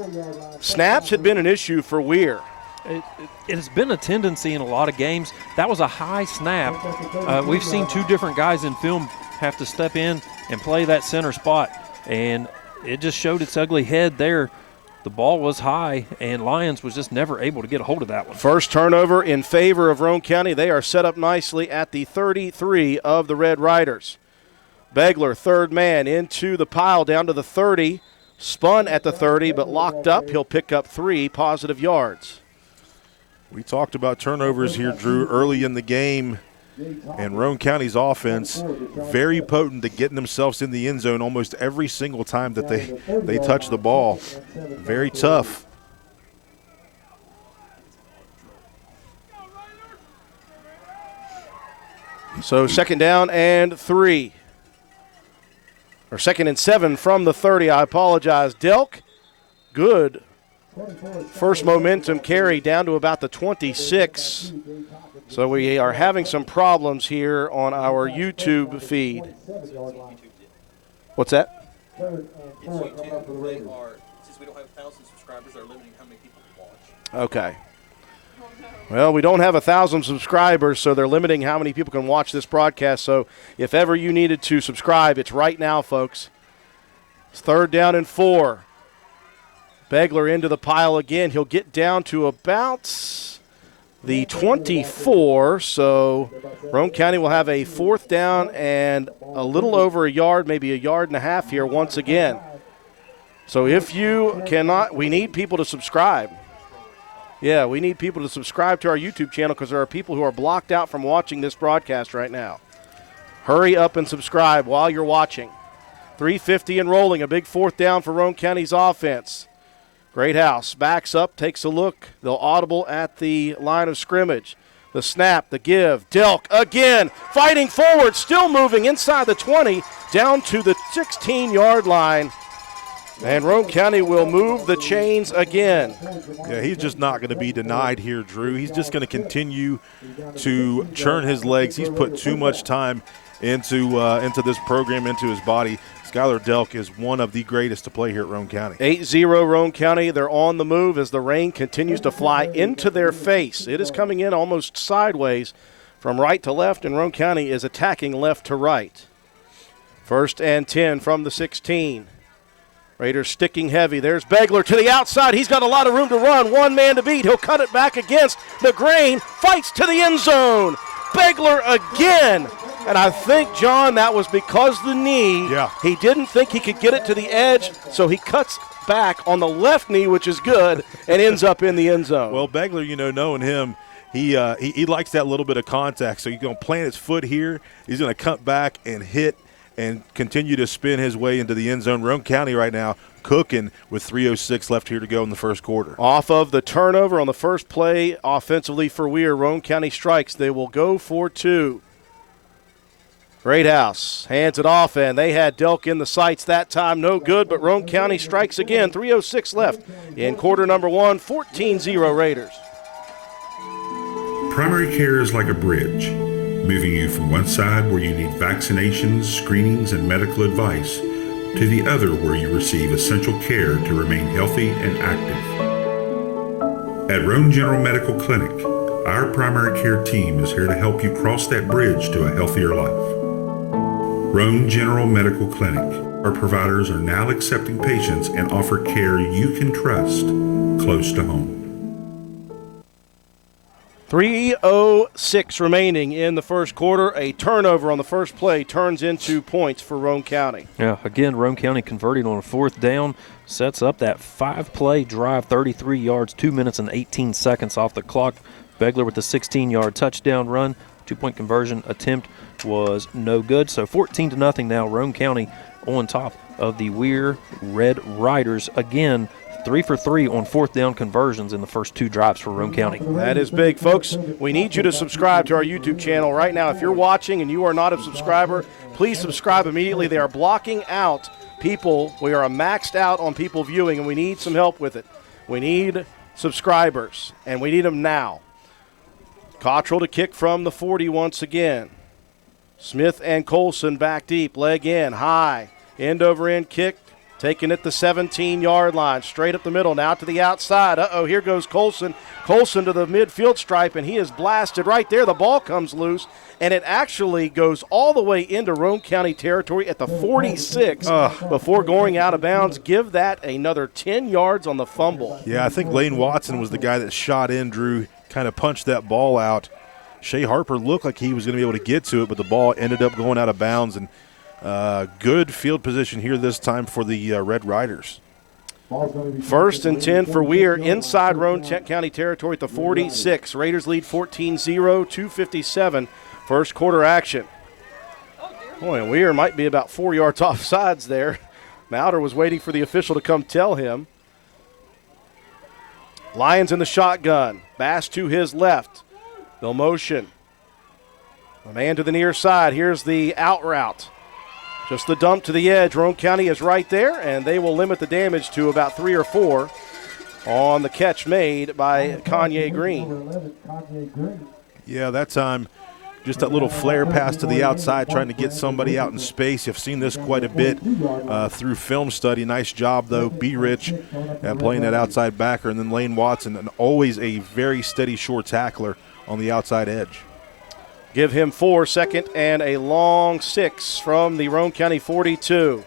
snaps had been an issue for Weir. It has been a tendency in a lot of games. That was a high snap. We've seen 2 different guys in film have to step in and play that center spot. And it just showed its ugly head there. The ball was high, and Lyons was just never able to get a hold of that one. First turnover in favor of Roane County. They are set up nicely at the 33 of the Red Riders. Begler, third man, into the pile down to the 30. Spun at the 30, but locked up. He'll pick up 3 positive yards. We talked about turnovers here, Drew, early in the game. And Roane County's offense, very potent to getting themselves in the end zone almost every single time that they touch the ball. Very tough. So second down and 3. Or second and 7 from the 30. I apologize. Delk, good. First momentum carry down to about the 26. So we are having some problems here on our YouTube feed. What's that? Since we don't have 1,000 subscribers, they're limiting how many people can watch. Okay. Well, we don't have 1,000 subscribers, so they're limiting how many people can watch this broadcast. So if ever you needed to subscribe, it's right now, folks. It's third down and 4. Begler into the pile again. He'll get down to about the 24, so Roane County will have a fourth down and a little over a yard, maybe a yard and a half here once again. So if you cannot, we need people to subscribe. Yeah, we need people to subscribe to our YouTube channel because there are people who are blocked out from watching this broadcast right now. Hurry up and subscribe while you're watching. 3:50 and rolling, a big fourth down for Roane County's offense. Greathouse backs up, takes a look. They'll audible at the line of scrimmage. The snap, the give. Delk again, fighting forward, still moving inside the 20, down to the 16-yard line. And Roane County will move the chains again. Yeah, he's just not going to be denied here, Drew. He's just going to continue to churn his legs. He's put too much time into this program, into his body. Skylar Delk is one of the greatest to play here at Roane County. 8-0 Roane County. They're on the move as the rain continues to fly into their face. It is coming in almost sideways from right to left, and Roane County is attacking left to right. First and 10 from the 16. Raiders sticking heavy. There's Begler to the outside. He's got a lot of room to run. One man to beat. He'll cut it back against the grain. Fights to the end zone. Begler again. And I think, John, that was because the knee. Yeah. He didn't think he could get it to the edge, so he cuts back on the left knee, which is good, and ends up in the end zone. Well, Begler, knowing him, he likes that little bit of contact. So he's going to plant his foot here. He's going to cut back and hit and continue to spin his way into the end zone. Roane County right now cooking with 3:06 left here to go in the first quarter. Off of the turnover on the first play offensively for Weir, Roane County strikes. They will go for 2. Greathouse hands it off, and they had Delk in the sights that time. No good, but Roane County strikes again. 3:06 left in quarter number 1, 14-0 Raiders. Primary care is like a bridge, moving you from one side where you need vaccinations, screenings, and medical advice to the other where you receive essential care to remain healthy and active. At Roane General Medical Clinic, our primary care team is here to help you cross that bridge to a healthier life. Roane General Medical Clinic. Our providers are now accepting patients and offer care you can trust close to home. 3:06 remaining in the first quarter. A turnover on the first play turns into points for Roane County. Yeah, again, Roane County converting on a fourth down, sets up that 5-play drive, 33 yards, 2 minutes and 18 seconds off the clock. Begler with the 16-yard touchdown run. 2-point conversion attempt was no good. So 14-0 now, Roane County on top of the Weir Red Riders. Again, 3 for 3 on fourth down conversions in the first 2 drives for Roane County. That is big, folks. We need you to subscribe to our YouTube channel right now. If you're watching and you are not a subscriber, please subscribe immediately. They are blocking out people. We are maxed out on people viewing, and we need some help with it. We need subscribers, and we need them now. Cottrell to kick from the 40 once again. Smith and Colson back deep, leg in, high, end over end kick, Taking it the 17-yard line, straight up the middle, now to the outside. Here goes Colson. Colson to the midfield stripe, and he is blasted right there. The ball comes loose, and it actually goes all the way into Roane County territory at the 46 before going out of bounds. Give that another 10 yards on the fumble. Yeah, I think Lane Watson was the guy that shot in, Drew, kind of punched that ball out. Shea Harper looked like he was going to be able to get to it, but the ball ended up going out of bounds, and good field position here this time for the Red Riders. 1st and 10 for Weir inside Roane County territory at the 46. Raiders lead 14-0, 2:57 first quarter action. Boy, and Weir might be about 4 yards off sides there. Mauder was waiting for the official to come tell him. Lions in the shotgun. Bass to his left. They'll motion. A man to the near side. Here's the out route. Just the dump to the edge. Roane County is right there, and they will limit the damage to about 3 or 4 on the catch made by Kanye Green. Yeah, that time just that little flare pass to the outside, trying to get somebody out in space. You've seen this quite a bit through film study. Nice job, though, B. Rich playing that outside backer, and then Lane Watson, and always a very steady short tackler on the outside edge. Give him 4, second and a long 6 from the Roane County 42.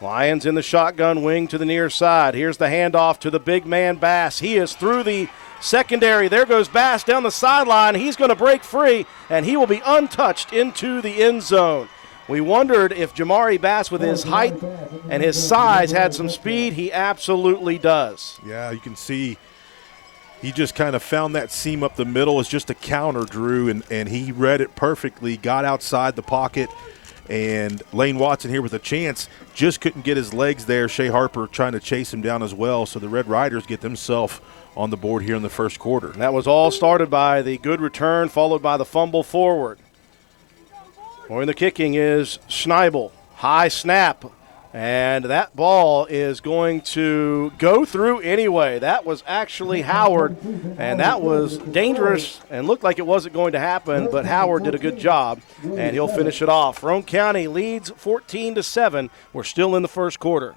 Lions in the shotgun, wing to the near side. Here's the handoff to the big man Bass. He is through the secondary. There goes Bass down the sideline. He's going to break free, and he will be untouched into the end zone. We wondered if Jamari Bass, with his height and his size, had some speed. He absolutely does. Yeah, you can see he just kind of found that seam up the middle. It's just a counter, Drew, and he read it perfectly, got outside the pocket, and Lane Watson here with a chance, just couldn't get his legs there. Shea Harper trying to chase him down as well, so the Red Riders get themselves on the board here in the first quarter. And that was all started by the good return, followed by the fumble forward. Or in the kicking is Schneibel. High snap. And that ball is going to go through anyway. That was actually Howard, and that was dangerous and looked like it wasn't going to happen, but Howard did a good job, and he'll finish it off. Roane County leads 14-7. We're still in the first quarter.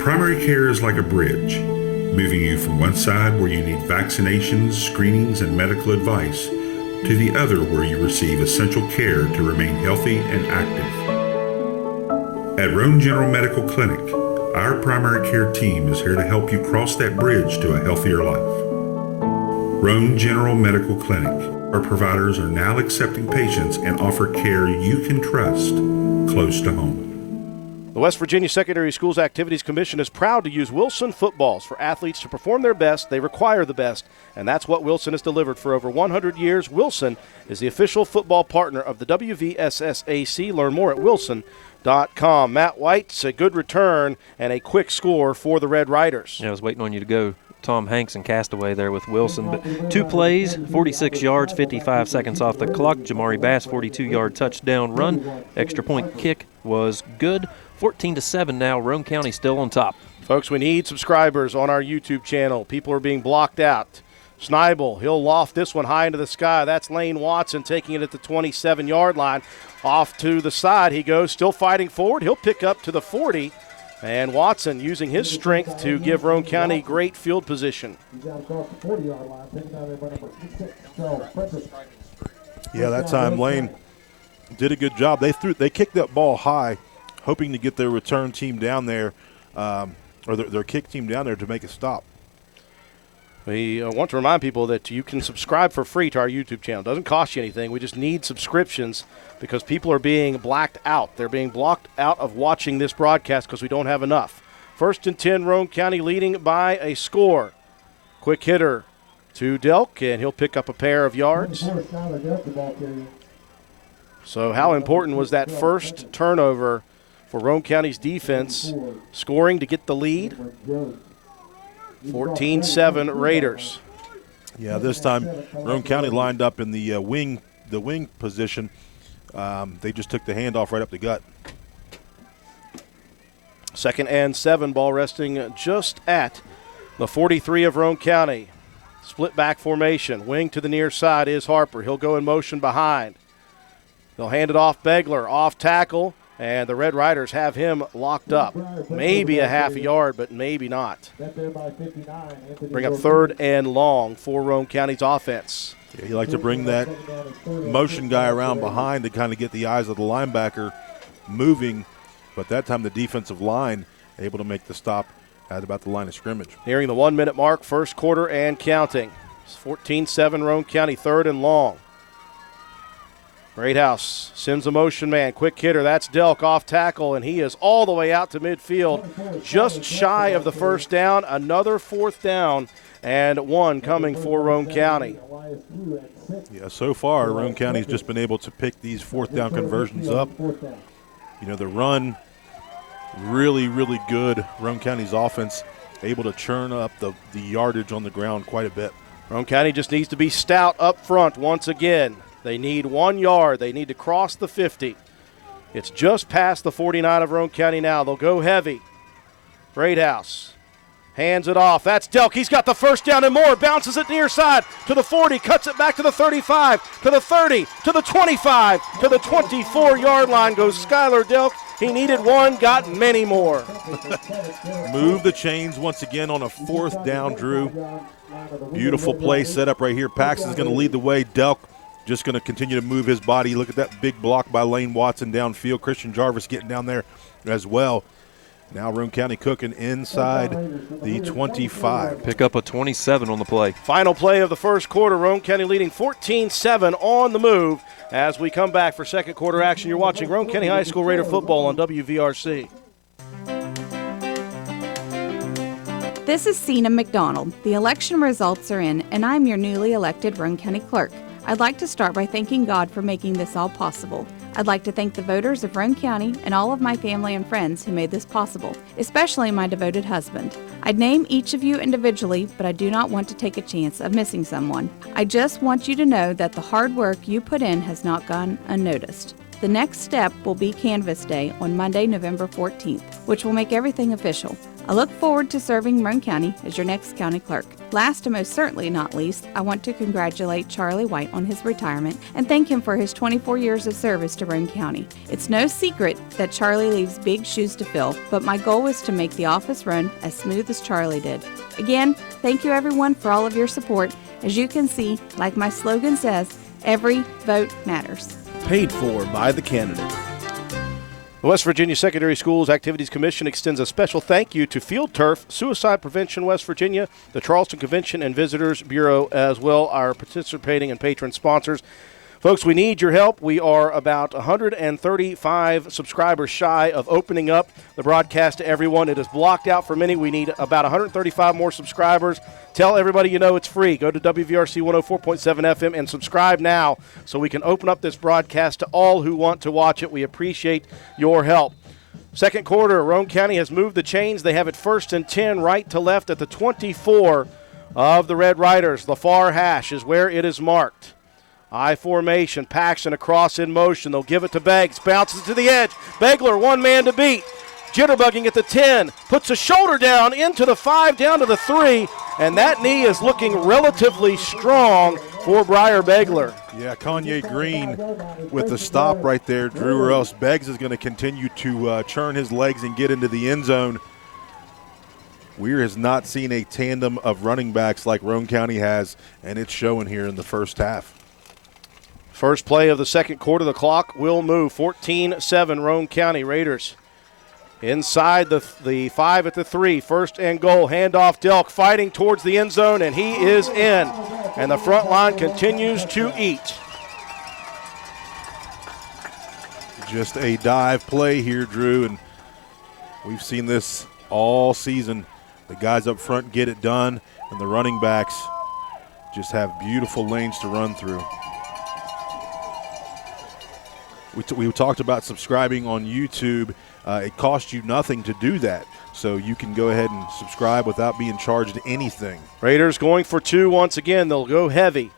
Primary care is like a bridge, moving you from one side where you need vaccinations, screenings, and medical advice to the other where you receive essential care to remain healthy and active. At Roane General Medical Clinic, our primary care team is here to help you cross that bridge to a healthier life. Roane General Medical Clinic, our providers are now accepting patients and offer care you can trust close to home. The West Virginia Secondary Schools Activities Commission is proud to use Wilson footballs for athletes to perform their best. They require the best, and that's what Wilson has delivered for over 100 years. Wilson is the official football partner of the WVSSAC. Learn more at wilson.com. Matt White's a good return and a quick score for the Red Riders. Yeah, I was waiting on you to go Tom Hanks and Castaway there with Wilson. But 2 plays, 46 yards, 55 seconds off the clock. Jamari Bass, 42-yard touchdown run. Extra point kick was good. 14-7 now. Roane County still on top. Folks, we need subscribers on our YouTube channel. People are being blocked out. Schneibel, he'll loft this one high into the sky. That's Lane Watson taking it at the 27-yard line. Off to the side he goes, still fighting forward. He'll pick up to the 40. And Watson using his strength to give Roane County great field position. Yeah, that time Lane did a good job. They kicked that ball high, hoping to get their return team down there, or their kick team down there to make a stop. We want to remind people that you can subscribe for free to our YouTube channel. It doesn't cost you anything. We just need subscriptions because people are being blacked out. They're being blocked out of watching this broadcast because we don't have enough. 1st and 10, Roane County leading by a score. Quick hitter to Delk, and he'll pick up a pair of yards. So how important was that first turnover for Roane County's defense, scoring to get the lead? 14-7 Raiders. Yeah, this time Roane County lined up in the wing position. They just took the handoff right up the gut. 2nd and 7, ball resting just at the 43 of Roane County. Split back formation. Wing to the near side is Harper. He'll go in motion behind. They'll hand it off Begler. Off tackle And the Red Riders have him locked up. Maybe a half a yard, but maybe not. Bring up 3rd and long for Roane County's offense. Yeah, you like to bring that motion guy around behind to kind of get the eyes of the linebacker moving, but that time the defensive line able to make the stop at about the line of scrimmage. Nearing the 1 minute mark, first quarter and counting. It's 14-7 Roane County, 3rd and long. Greathouse sends a motion man, quick hitter. That's Delk off tackle, and he is all the way out to midfield, just shy of the first down. Another 4th down, and 1 coming for Roane County. Yeah, so far, Roane County's just been able to pick these 4th down conversions up. You know, the run, really, really good. Roane County's offense able to churn up the yardage on the ground quite a bit. Roane County just needs to be stout up front once again. They need 1 yard. They need to cross the 50. It's just past the 49 of Roane County now. They'll go heavy. Greathouse hands it off. That's Delk. He's got the first down and more. Bounces it near side to the 40. Cuts it back to the 35, to the 30, to the 25, to the 24-yard line goes Skylar Delk. He needed 1, got many more. Move the chains once again on a 4th down, Drew. Beautiful play set up right here. Paxton's going to lead the way. Delk just going to continue to move his body. Look at that big block by Lane Watson downfield. Christian Jarvis getting down there as well. Now Roane County cooking inside the 25. Pick up a 27 on the play. Final play of the first quarter. Roane County leading 14-7 on the move. As we come back for second quarter action, you're watching Roane County High School Raider football on WVRC. This is Cena McDonald. The election results are in, and I'm your newly elected Roane County Clerk. I'd like to start by thanking God for making this all possible. I'd like to thank the voters of Roane County and all of my family and friends who made this possible, especially my devoted husband. I'd name each of you individually, but I do not want to take a chance of missing someone. I just want you to know that the hard work you put in has not gone unnoticed. The next step will be Canvas Day on Monday, November 14th, which will make everything official. I look forward to serving Roane County as your next county clerk. Last and most certainly not least, I want to congratulate Charlie White on his retirement and thank him for his 24 years of service to Roane County. It's no secret that Charlie leaves big shoes to fill, but my goal is to make the office run as smooth as Charlie did. Again, thank you everyone for all of your support. As you can see, like my slogan says, every vote matters. Paid for by the candidate. The West Virginia Secondary Schools Activities Commission extends a special thank you to Field Turf, Suicide Prevention West Virginia, the Charleston Convention and Visitors Bureau, as well our participating and patron sponsors. Folks, we need your help. We are about 135 subscribers shy of opening up the broadcast to everyone. It is blocked out for many. We need about 135 more subscribers. Tell everybody you know it's free. Go to WVRC 104.7 FM and subscribe now so we can open up this broadcast to all who want to watch it. We appreciate your help. Second quarter, Roane County has moved the chains. They have it 1st and 10 right to left at the 24 of the Red Riders. The far hash is where it is marked. I formation, Paxton across in motion. They'll give it to Beggs, bounces to the edge. Begler, 1 man to beat. Jitterbugging at the 10, puts a shoulder down into the 5, down to the 3, and that knee is looking relatively strong for Briar Begler. Yeah, Kanye Green with the stop right there, Drew, or else Beggs is going to continue to churn his legs and get into the end zone. Weir has not seen a tandem of running backs like Roane County has, and it's showing here in the first half. First play of the second quarter, the clock will move. 14-7 Roane County Raiders. Inside the 5 at the 3, 1st and goal. Handoff Delk fighting towards the end zone, and he is in. And the front line continues to eat. Just a dive play here, Drew, and we've seen this all season. The guys up front get it done, and the running backs just have beautiful lanes to run through. We talked about subscribing on YouTube. It costs you nothing to do that, so you can go ahead and subscribe without being charged anything. Raiders going for 2 once again. They'll go heavy.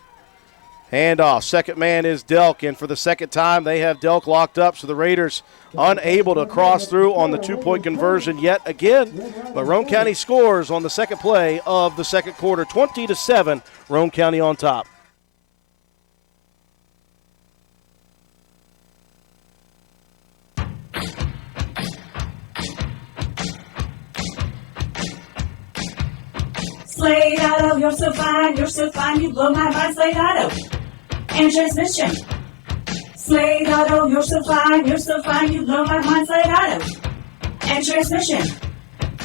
Handoff. Second man is Delk, and for the second time they have Delk locked up, so the Raiders unable to cross through on the 2-point conversion yet again. But Roane County scores on the second play of the second quarter. 20-7, Roane County on top. Auto, you're so fine, you blow my mind. Slate Auto and Transmission. Slate Auto, you're so fine, you blow my mind. Slate Auto and Transmission.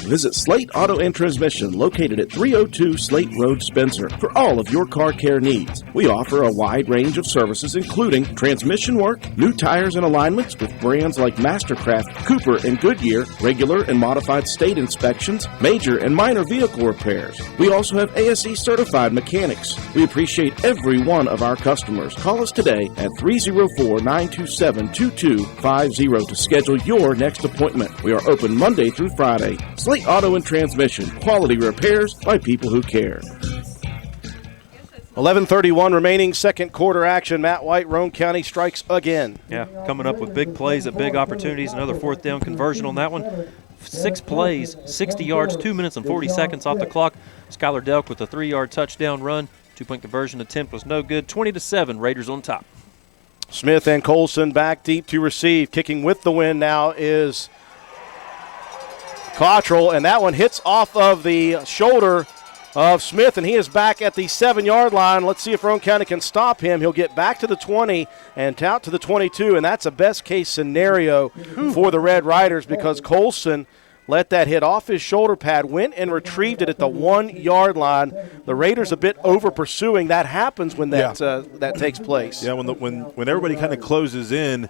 Visit Slate Auto and Transmission, located at 302 Slate Road, Spencer, for all of your car care needs. We offer a wide range of services, including transmission work, new tires and alignments with brands like Mastercraft, Cooper, and Goodyear, regular and modified state inspections, major and minor vehicle repairs. We also have ASE certified mechanics. We appreciate every one of our customers. Call us today at 304-927-2250 to schedule your next appointment. We are open Monday through Friday. Slate Auto and Transmission, quality repairs by people who care. 11:31 remaining, second quarter action. Matt White, Roane County strikes again. Yeah, coming up with big plays at big opportunities. Another fourth down conversion on that one. 6 plays, 60 yards, 2 minutes and 40 seconds off the clock. Skylar Delk with a 3-yard touchdown run. 2-point conversion attempt was no good. 20-7, Raiders on top. Smith and Colson back deep to receive. Kicking with the win now is Cottrell, and that one hits off of the shoulder of Smith, and he is back at the 7-yard line. Let's see if Roane County can stop him. He'll get back to the 20 and out to the 22, and that's a best-case scenario for the Red Riders because Colson let that hit off his shoulder pad, went and retrieved it at the 1-yard line. The Raiders a bit over-pursuing. That happens when that takes place. Yeah, when everybody kind of closes in,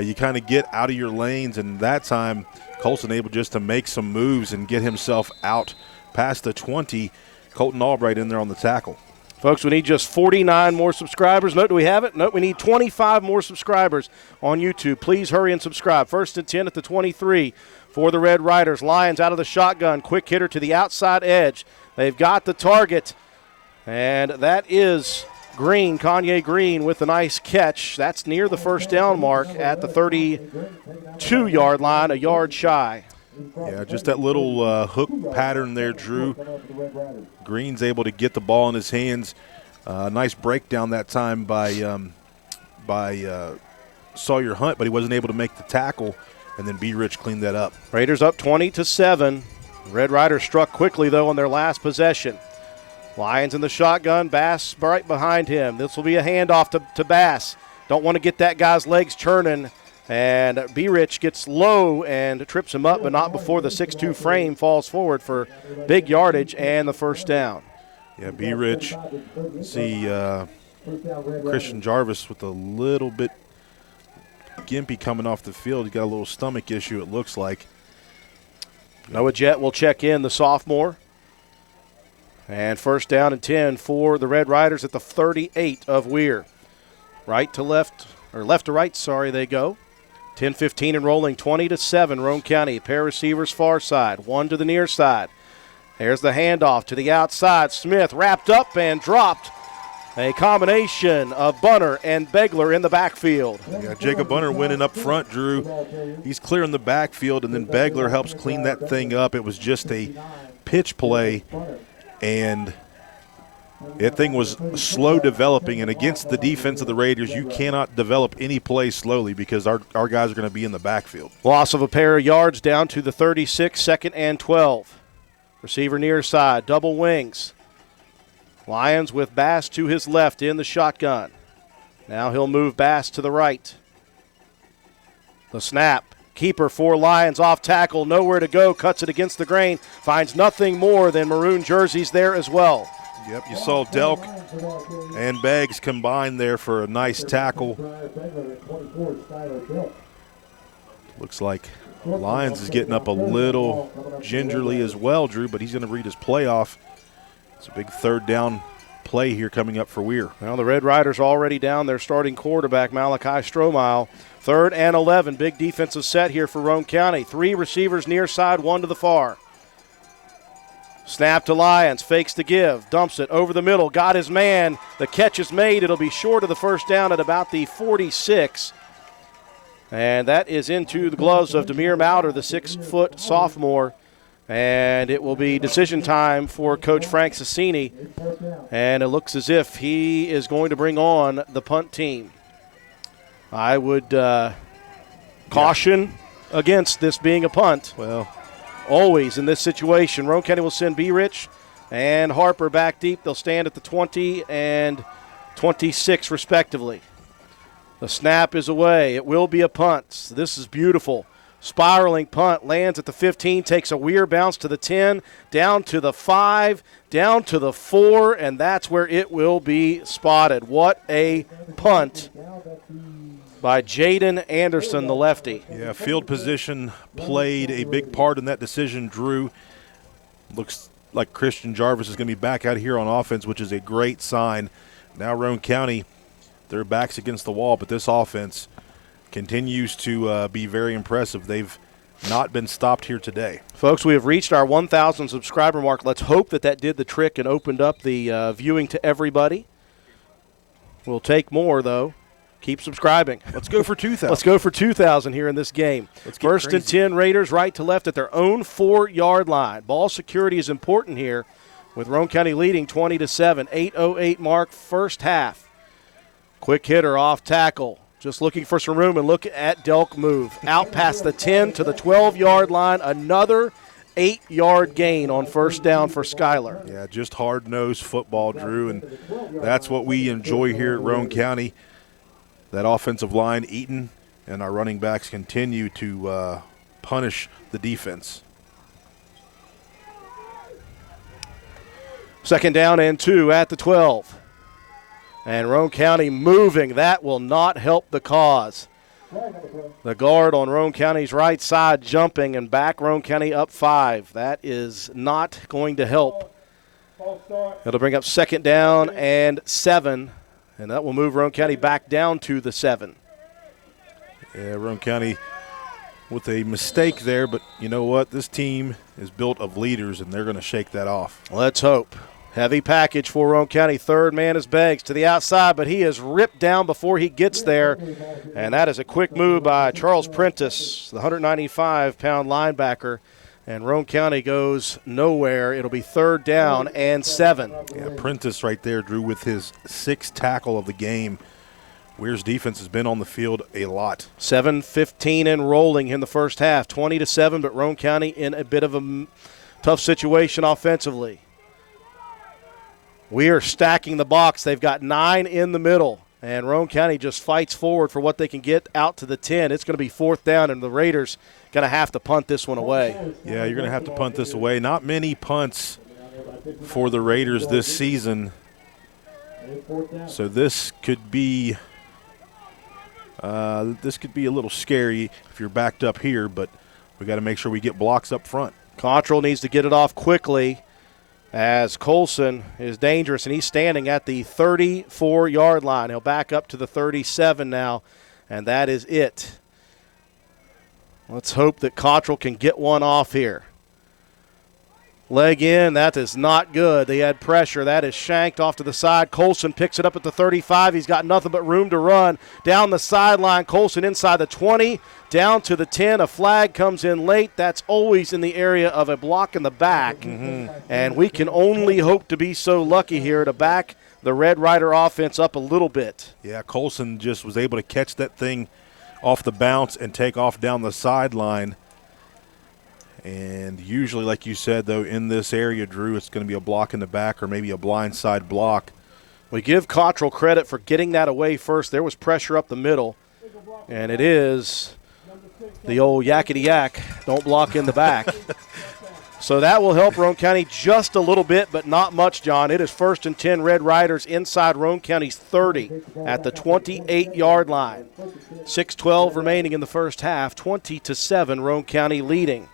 you kind of get out of your lanes, and that time Colson able just to make some moves and get himself out past the 20. Colton Albright in there on the tackle. Folks, we need just 49 more subscribers. Note, do we have it? Note, we need 25 more subscribers on YouTube. Please hurry and subscribe. 1st and 10 at the 23 for the Red Riders. Lions out of the shotgun. Quick hitter to the outside edge. They've got the target, and that is Green, Kanye Green with a nice catch. That's near the first down mark at the 32-yard line, a yard shy. Yeah, just that little hook pattern there, Drew. Green's able to get the ball in his hands. Nice breakdown that time by Sawyer Hunt, but he wasn't able to make the tackle, and then B. Rich cleaned that up. Raiders up 20-7. Red Riders struck quickly, though, on their last possession. Lions in the shotgun, Bass right behind him. This will be a handoff to Bass. Don't want to get that guy's legs churning. And B-Rich gets low and trips him up, but not before the 6'2 frame falls forward for big yardage and the first down. Yeah, B-Rich. See Christian Jarvis with a little bit gimpy coming off the field. He got a little stomach issue, it looks like. Noah Jett will check in, the sophomore. And first down and 10 for the Red Riders at the 38 of Weir. Right to left, or left to right, sorry, they go. 10-15 and rolling, 20-7, Roane County. Pair receivers far side, one to the near side. There's the handoff to the outside. Smith wrapped up and dropped. A combination of Bunner and Begler in the backfield. Yeah, Jacob Bunner winning up front, Drew. He's clearing the backfield, and then Begler helps clean that thing up. It was just a pitch play, and that thing was slow developing, and against the defense of the Raiders, you cannot develop any play slowly because our guys are going to be in the backfield. Loss of a pair of yards down to the 36, 2nd and 12. Receiver near side, double wings. Lions with Bass to his left in the shotgun. Now he'll move Bass to the right. The snap. Keeper for Lions off tackle, nowhere to go, cuts it against the grain, finds nothing more than maroon jerseys there as well. Yep, you saw Delk and Beggs combine there for a nice tackle. Looks like Lions is getting up a little gingerly as well, Drew, but he's going to read his play off. It's a big third down play here coming up for Weir. Well, the Red Riders already down their starting quarterback, Malachi Strohmile. 3rd and 11, big defensive set here for Roane County. 3 receivers near side, 1 to the far. Snap to Lions, fakes to give, dumps it over the middle, got his man. The catch is made. It'll be short of the first down at about the 46. And that is into the gloves of Demir Mauder, the 6-foot sophomore. And it will be decision time for Coach Frank Sassini. And it looks as if he is going to bring on the punt team. I would caution against this being a punt. Well, always in this situation. Roane County will send B. Rich and Harper back deep. They'll stand at the 20 and 26 respectively. The snap is away. It will be a punt. This is beautiful. Spiraling punt, lands at the 15, takes a Weir bounce to the 10, down to the 5, down to the 4, and that's where it will be spotted. What a punt by Jaden Anderson, the lefty. Yeah, field position played a big part in that decision, Drew. Looks like Christian Jarvis is going to be back out here on offense, which is a great sign. Now Roane County, their backs against the wall, but this offense continues to be very impressive. They've not been stopped here today. Folks, we have reached our 1,000 subscriber mark. Let's hope that did the trick and opened up the viewing to everybody. We'll take more, though. Keep subscribing. Let's go for 2,000. Let's go for 2,000 here in this game. First and 10, Raiders right to left at their own 4-yard line. Ball security is important here with Roane County leading 20-7. 8:08 mark, first half. Quick hitter off tackle. Just looking for some room, and look at Delk move. Out past the 10 to the 12-yard line. Another 8-yard gain on first down for Schuyler. Yeah, just hard-nosed football, Drew, and that's what we enjoy here at Roane County. That offensive line, Eaton, and our running backs continue to punish the defense. Second down and 2 at the 12. And Roane County moving. That will not help the cause. The guard on Roane County's right side jumping, and back Roane County up 5. That is not going to help. It'll bring up second down and 7, and that will move Roane County back down to the 7. Yeah, Roane County with a mistake there, but you know what? This team is built of leaders, and they're going to shake that off. Let's hope. Heavy package for Roane County. Third man is Beggs to the outside, but he is ripped down before he gets there. And that is a quick move by Charles Prentice, the 195-pound linebacker. And Roane County goes nowhere. It'll be third down and 7. Yeah, Prentice right there, Drew, with his 6th tackle of the game. Weir's defense has been on the field a lot. 7:15 and rolling in the first half. 20-7, but Roane County in a bit of a tough situation offensively. We are stacking the box. They've got 9 in the middle, and Roane County just fights forward for what they can get out to the 10. It's going to be fourth down, and the Raiders going to have to punt this one away. Yeah, you're going to have to punt this away. Not many punts for the Raiders this season, so this could be a little scary if you're backed up here, but we got to make sure we get blocks up front. Cottrell needs to get it off quickly, as Colson is dangerous, and he's standing at the 34-yard line. He'll back up to the 37 now, and that is it. Let's hope that Cottrell can get one off here. Leg in, that is not good. They had pressure. That is shanked off to the side. Colson picks it up at the 35. He's got nothing but room to run. Down the sideline, Colson inside the 20, down to the 10. A flag comes in late. That's always in the area of a block in the back. And we can only hope to be so lucky here to back the Red Rider offense up a little bit. Yeah, Colson just was able to catch that thing off the bounce and take off down the sideline. And usually, like you said, though, in this area, Drew, it's going to be a block in the back or maybe a blind side block. We give Cottrell credit for getting that away first. There was pressure up the middle, and it is the old yakety yak, don't block in the back. So that will help Roane County just a little bit, but not much, John. It is first and 10 Red Riders inside Roane County's 30 at the 28-yard line. 6:12 remaining in the first half, 20-7, Roane County leading.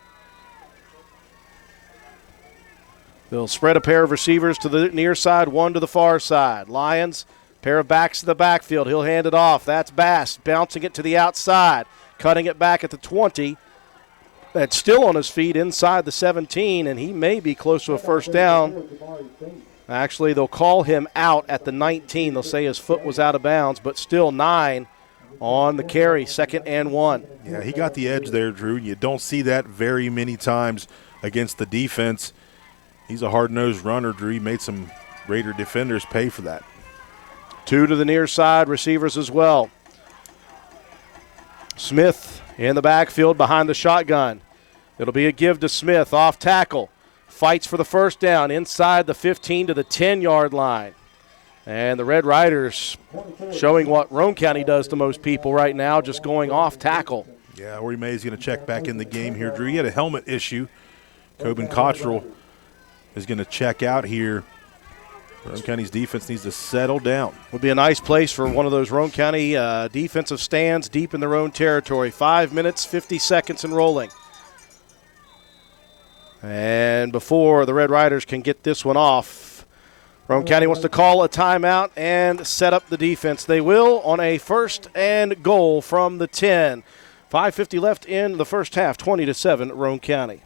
They'll spread a pair of receivers to the near side, one to the far side. Lyons, pair of backs to the backfield. He'll hand it off. That's Bass bouncing it to the outside, cutting it back at the 20. That's still on his feet inside the 17, and he may be close to a first down. Actually, they'll call him out at the 19. They'll say his foot was out of bounds, but still 9 on the carry, 2nd and 1. Yeah, he got the edge there, Drew. You don't see that very many times against the defense. He's a hard-nosed runner, Drew. He made some Raider defenders pay for that. 2 to the near side, receivers as well. Smith in the backfield behind the shotgun. It'll be a give to Smith, off tackle. fights for the first down inside the 15 to the 10-yard line. And the Red Riders showing what Roane County does to most people right now, just going off tackle. Yeah, Ori May is going to check back in the game here. Drew, he had a helmet issue. Coben Cottrell is going to check out here. Roane County's defense needs to settle down. Would be a nice place for one of those Roane County defensive stands deep in their own territory. 5 minutes, 50 seconds and rolling. And before the Red Riders can get this one off, Roane County wants to call a timeout and set up the defense. They will on a 1st and goal from the 10. 5:50 left in the first half, 20-7 Roane County.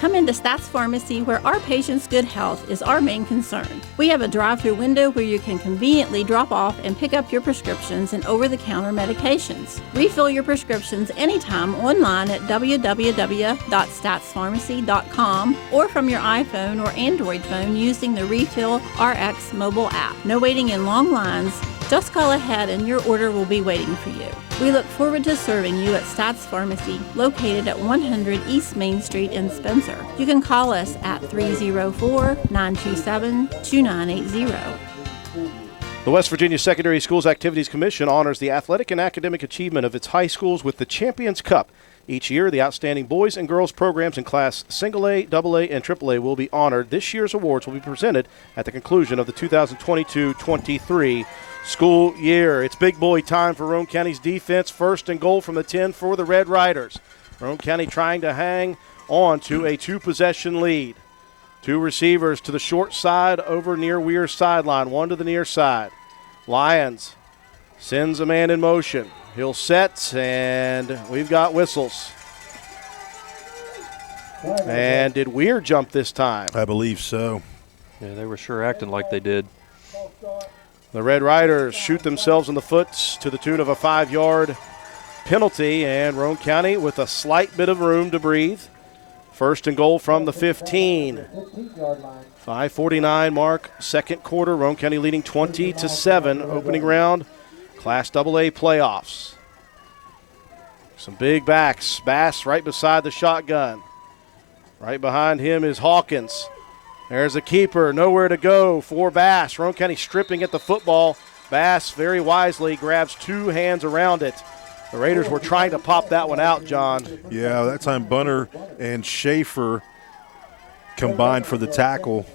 Come into Stats Pharmacy, where our patients' good health is our main concern. We have a drive-through window where you can conveniently drop off and pick up your prescriptions and over-the-counter medications. Refill your prescriptions anytime online at www.statspharmacy.com or from your iPhone or Android phone using the Refill RX mobile app. No waiting in long lines. Just call ahead and your order will be waiting for you. We look forward to serving you at Stats Pharmacy, located at 100 East Main Street in Spencer. You can call us at 304-927-2980. The West Virginia Secondary Schools Activities Commission honors the athletic and academic achievement of its high schools with the Champions Cup. Each year, the outstanding boys and girls programs in Class A, AA, and AAA will be honored. This year's awards will be presented at the conclusion of the 2022-23 school year. It's big boy time for Roane County's defense. 1st and goal from the 10 for the Red Riders. Roane County trying to hang on to a 2-possession lead. 2 receivers to the short side over near Weir's sideline, 1 to the near side. Lyons sends a man in motion. He'll set, and we've got whistles. And did Weir jump this time? I believe so. Yeah, they were sure acting like they did. The Red Riders shoot themselves in the foot to the tune of a 5-yard penalty, and Roane County with a slight bit of room to breathe. 1st and goal from the 15. 5:49 mark, 2nd quarter. Roane County leading 20-7, opening round, Class AA playoffs. Some big backs. Bass right beside the shotgun. Right behind him is Hawkins. There's a keeper, nowhere to go for Bass. Roane County stripping at the football. Bass very wisely grabs 2 hands around it. The Raiders were trying to pop that one out, John. Yeah, that time Bunner and Schaefer combined for the tackle.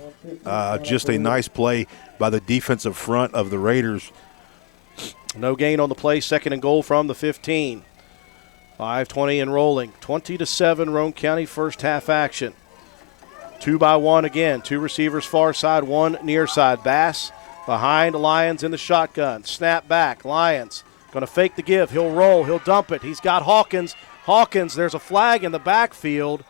Just a nice play by the defensive front of the Raiders. No gain on the play, 2nd and goal from the 15. 5:20 and rolling. 20-7 Roane County first half action. 2-by-1 again. 2 receivers far side, 1 near side. Bass behind Lyons in the shotgun. Snap back. Lyons going to fake the give. He'll roll. He'll dump it. He's got Hawkins. Hawkins, there's a flag in the backfield.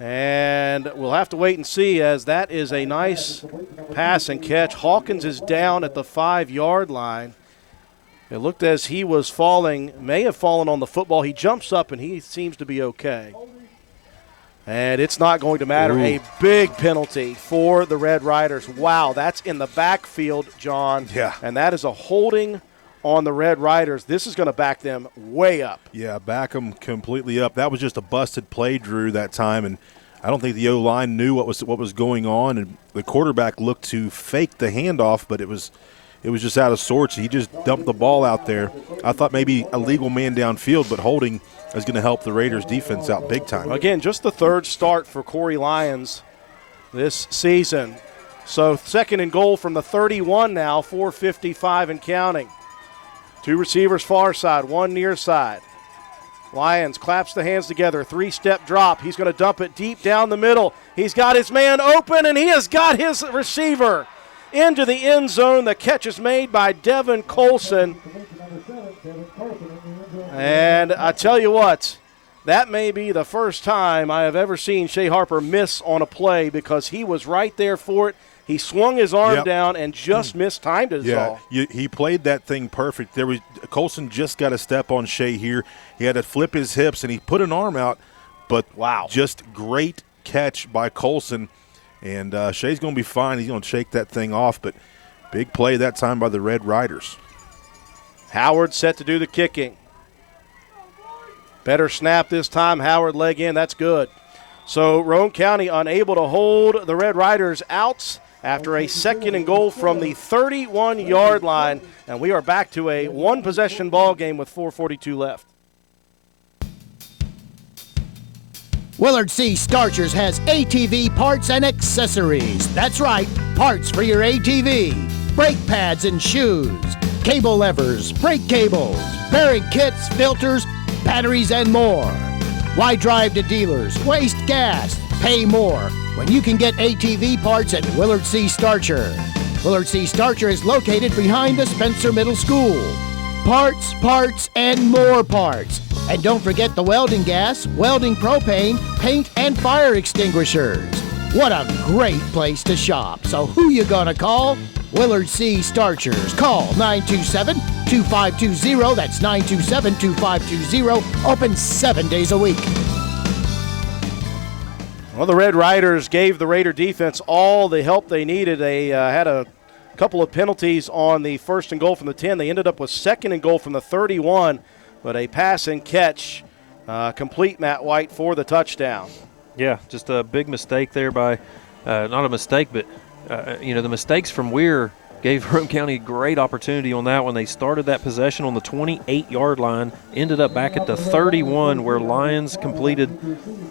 And we'll have to wait and see, as that is a nice pass and catch. Hawkins is down at the 5-yard line. It looked as he was falling, may have fallen on the football. He jumps up, and he seems to be okay. And it's not going to matter. Ooh. A big penalty for the Red Riders. Wow, that's in the backfield, John. Yeah. And that is a holding on the Red Riders. This is going to back them way up. Yeah, back them completely up. That was just a busted play, Drew, that time, and I don't think the O-line knew what was going on, and the quarterback looked to fake the handoff, but it was just out of sorts. He just dumped the ball out there. I thought maybe a legal man downfield, but holding is going to help the Raiders' defense out big time. Again, just the 3rd start for Corey Lyons this season. So 2nd and goal from the 31 now, 4:55 and counting. 2 receivers far side, 1 near side. Lyons claps the hands together, 3-step drop. He's going to dump it deep down the middle. He's got his man open, and he has got his receiver into the end zone. The catch is made by Devin Colson. And I tell you what, that may be the first time I have ever seen Shea Harper miss on a play, because he was right there for it. He swung his arm down and just mistimed it all. He played that thing perfect. Colson just got a step on Shea here. He had to flip his hips, and he put an arm out. But, wow, just great catch by Colson. And Shea's going to be fine. He's going to shake that thing off. But big play that time by the Red Riders. Howard set to do the kicking. Better snap this time. Howard leg in. That's good. So Roane County unable to hold the Red Riders out after a 2nd and goal from the 31-yard line. And we are back to a one-possession ball game with 4:42 left. Willard C. Starchers has ATV parts and accessories. That's right, parts for your ATV. Brake pads and shoes, cable levers, brake cables, bearing kits, filters, batteries, and more. Why drive to dealers, waste gas, pay more when you can get ATV parts at Willard C. Starcher? Willard C. Starcher is located behind the Spencer Middle School. Parts, parts, and more parts. And don't forget the welding gas, welding propane, paint, and fire extinguishers. What a great place to shop. So who you gonna call? Willard C. Starchers. Call 927-2520. That's 927-2520. Open 7 days a week. Well, the Red Riders gave the Raider defense all the help they needed. They had a couple of penalties on the 1st and goal from the 10. They ended up with 2nd and goal from the 31, but a pass and catch complete, Matt White, for the touchdown. Yeah, just a big mistake there by, not a mistake, but, the mistakes from Weir gave Roane County a great opportunity on that one. They started that possession on the 28-yard line, ended up back at the 31 where Lyons completed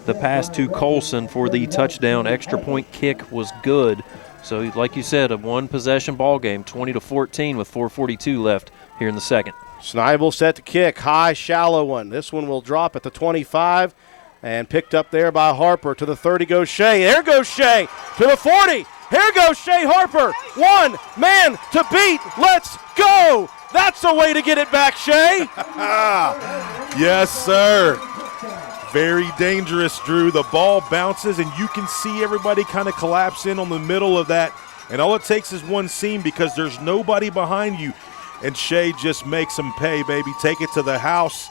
the pass to Colson for the touchdown. Extra point kick was good. So, like you said, a one-possession ball game, 20-14 with 4:42 left here in the second. Snibel set to kick, high, shallow one. This one will drop at the 25 and picked up there by Harper. To the 30 goes Shea. There goes Shea to the 40. Here goes Shea Harper. One man to beat. Let's go. That's the way to get it back, Shea. Yes, sir. Very dangerous, Drew. The ball bounces, and you can see everybody kind of collapse in on the middle of that. And all it takes is one seam because there's nobody behind you. And Shea just makes them pay, baby. Take it to the house.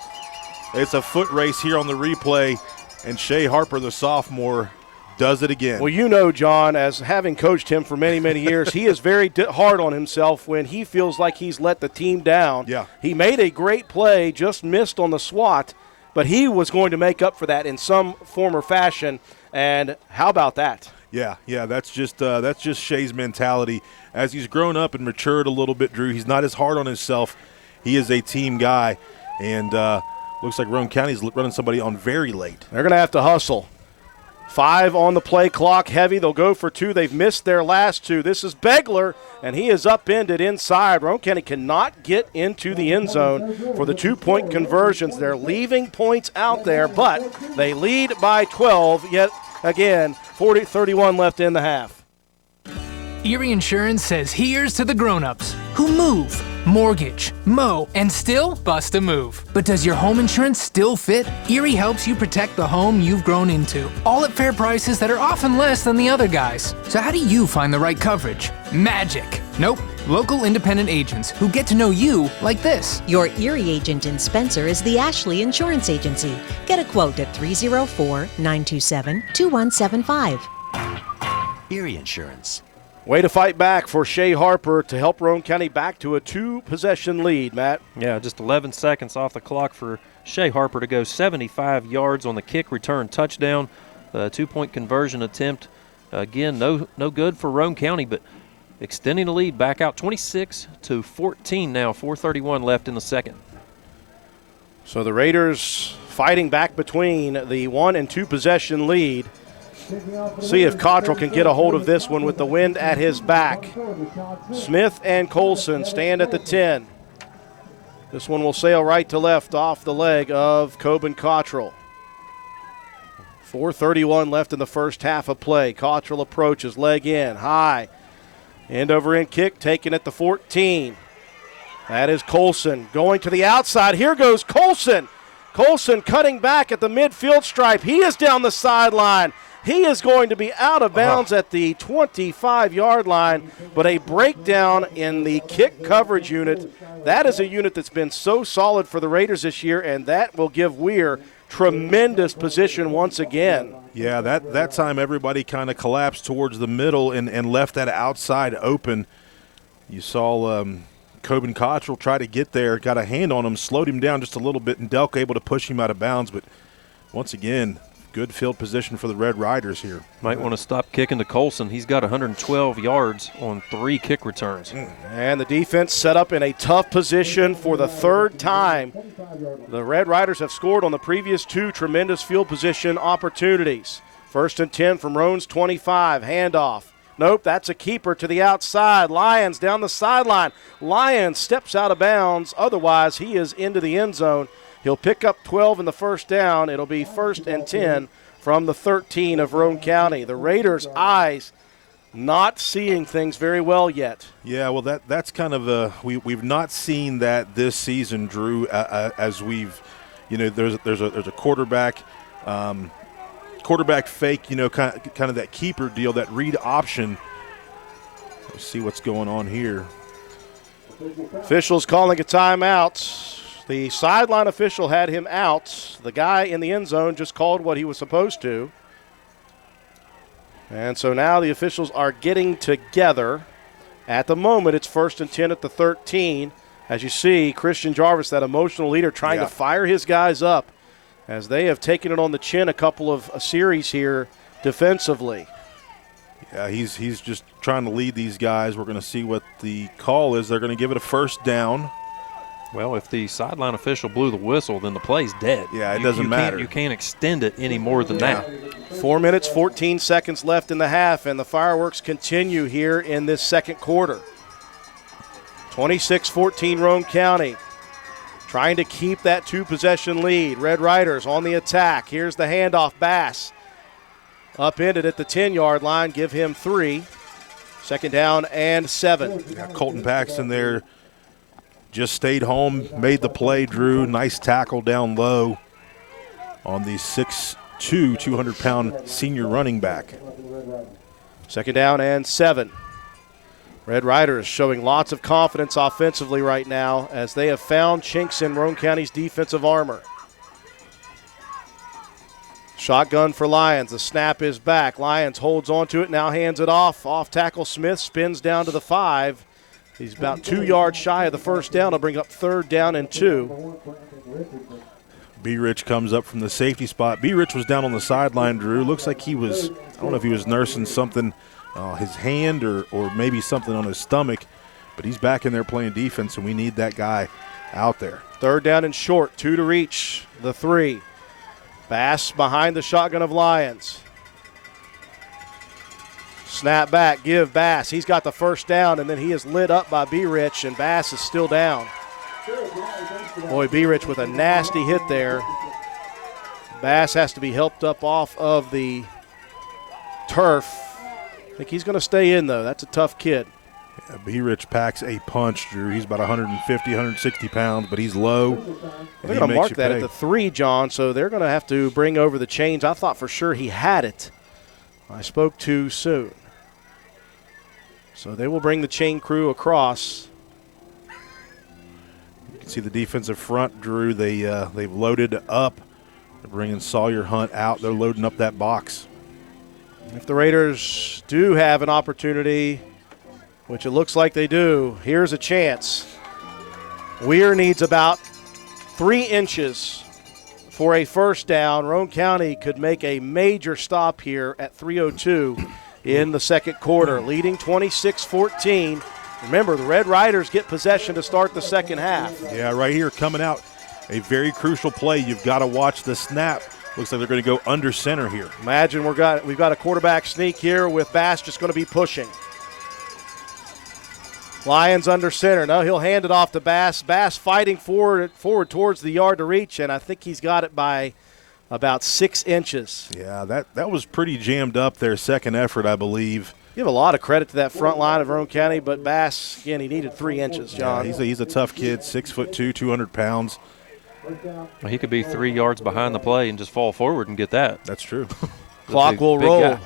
It's a foot race here on the replay. And Shea Harper, the sophomore, does it again. Well, you know, John, as having coached him for many, many years, he is very hard on himself when he feels like he's let the team down. Yeah. He made a great play, just missed on the swat, but he was going to make up for that in some form or fashion. And how about that? Yeah, that's just Shea's mentality. As he's grown up and matured a little bit, Drew, he's not as hard on himself. He is a team guy, and looks like Roane County's running somebody on very late. They're going to have to hustle. 5 on the play clock, heavy. They'll go for 2. They've missed their last 2. This is Begler, and he is upended inside. Roane County cannot get into the end zone for the 2-point conversions. They're leaving points out there, but they lead by 12. Yet again, 31 left in the half. Erie Insurance says here's to the grown-ups who move, mortgage, mow, and still bust a move. But does your home insurance still fit? Erie helps you protect the home you've grown into, all at fair prices that are often less than the other guys. So how do you find the right coverage? Magic. Nope. Local independent agents who get to know you like this. Your Erie agent in Spencer is the Ashley Insurance Agency. Get a quote at 304-927-2175. Erie Insurance. Way to fight back for Shea Harper to help Roane County back to a 2-possession lead, Matt. Yeah, just 11 seconds off the clock for Shea Harper to go 75 yards on the kick return touchdown. 2-point conversion attempt. Again, no good for Roane County, but extending the lead back out 26-14 now, 4:31 left in the second. So the Raiders fighting back between the 1- and 2-possession lead. See if Cottrell can get a hold of this one with the wind at his back. Smith and Colson stand at the 10. This one will sail right to left off the leg of Coben Cottrell. 4:31 left in the first half of play. Cottrell approaches, leg in, high. End over end kick taken at the 14. That is Colson going to the outside. Here goes Colson. Colson cutting back at the midfield stripe. He is down the sideline. He is going to be out of bounds at the 25-yard line, but a breakdown in the kick coverage unit. That is a unit that's been so solid for the Raiders this year, and that will give Weir tremendous position once again. Yeah, that time everybody kind of collapsed towards the middle and left that outside open. You saw Coben Cottrell try to get there, got a hand on him, slowed him down just a little bit, and Delk able to push him out of bounds. But once again, good field position for the Red Riders here. Might want to stop kicking to Colson. He's got 112 yards on 3 kick returns. And the defense set up in a tough position for the third time. The Red Riders have scored on the previous 2 tremendous field position opportunities. 1st and 10 from Roane's 25. Handoff. Nope, that's a keeper to the outside. Lyons down the sideline. Lyons steps out of bounds. Otherwise, he is into the end zone. He'll pick up 12 in the first down. It'll be 1st and 10 from the 13 of Roane County. The Raiders' eyes not seeing things very well yet. Yeah, well, that's kind of we've not seen that this season, Drew. As we've, there's a quarterback fake, kind of that keeper deal, that read option. Let's see what's going on here. Officials calling a timeout. The sideline official had him out. The guy in the end zone just called what he was supposed to. And so now the officials are getting together. At the moment, it's 1st and 10 at the 13. As you see, Christian Jarvis, that emotional leader, trying to fire his guys up as they have taken it on the chin a couple of series here defensively. Yeah, he's just trying to lead these guys. We're going to see what the call is. They're going to give it a first down. Well, if the sideline official blew the whistle, then the play's dead. Yeah, it doesn't matter. You can't extend it any more than that. 4 minutes, 14 seconds left in the half, and the fireworks continue here in this second quarter. 26-14 Roane County. Trying to keep that 2-possession lead. Red Riders on the attack. Here's the handoff. Bass upended at the 10-yard line. Give him 3. 2nd down and 7. Yeah, Colton Paxton there just stayed home, made the play, Drew. Nice tackle down low on the 6'2", 200-pound senior running back. 2nd down and 7. Red Riders showing lots of confidence offensively right now as they have found chinks in Roane County's defensive armor. Shotgun for Lyons. The snap is back. Lyons holds onto it, now hands it off. Off tackle Smith spins down to the 5. He's about 2 yards shy of the first down. He'll bring up 3rd down and 2. B-Rich comes up from the safety spot. B-Rich was down on the sideline, Drew. Looks like he was, I don't know if he was nursing something, his hand or maybe something on his stomach, but he's back in there playing defense, and we need that guy out there. 3rd down and short, 2 to reach, the 3. Bass behind the shotgun of Lyons. Snap back, give Bass. He's got the first down, and then he is lit up by B-Rich, and Bass is still down. Boy, B-Rich with a nasty hit there. Bass has to be helped up off of the turf. I think he's going to stay in, though. That's a tough kid. Yeah, B-Rich packs a punch, Drew. He's about 150, 160 pounds, but he's low. They're going to mark that at the 3, John, so they're going to have to bring over the chains. I thought for sure he had it. I spoke too soon. So they will bring the chain crew across. You can see the defensive front, Drew. They've loaded up. They're bringing Sawyer Hunt out. They're loading up that box. If the Raiders do have an opportunity, which it looks like they do, here's a chance. Weir needs about 3 inches for a first down. Roane County could make a major stop here at 3:02 in the second quarter, leading 26-14. Remember, the Red Riders get possession to start the second half. Yeah, right here coming out, a very crucial play. You've got to watch the snap. Looks like they're going to go under center here. Imagine we've got a quarterback sneak here with Bass just going to be pushing. Lyons under center. No, he'll hand it off to Bass. Bass fighting forward towards the yard to reach, and I think he's got it by about 6 inches. Yeah, that was pretty jammed up there. Second effort, I believe. Give a lot of credit to that front line of Roane County, but Bass, again, he needed 3 inches, John. Yeah, he's a tough kid, 6'2", 200 pounds. Well, he could be 3 yards behind the play and just fall forward and get that. That's true. Clock will roll.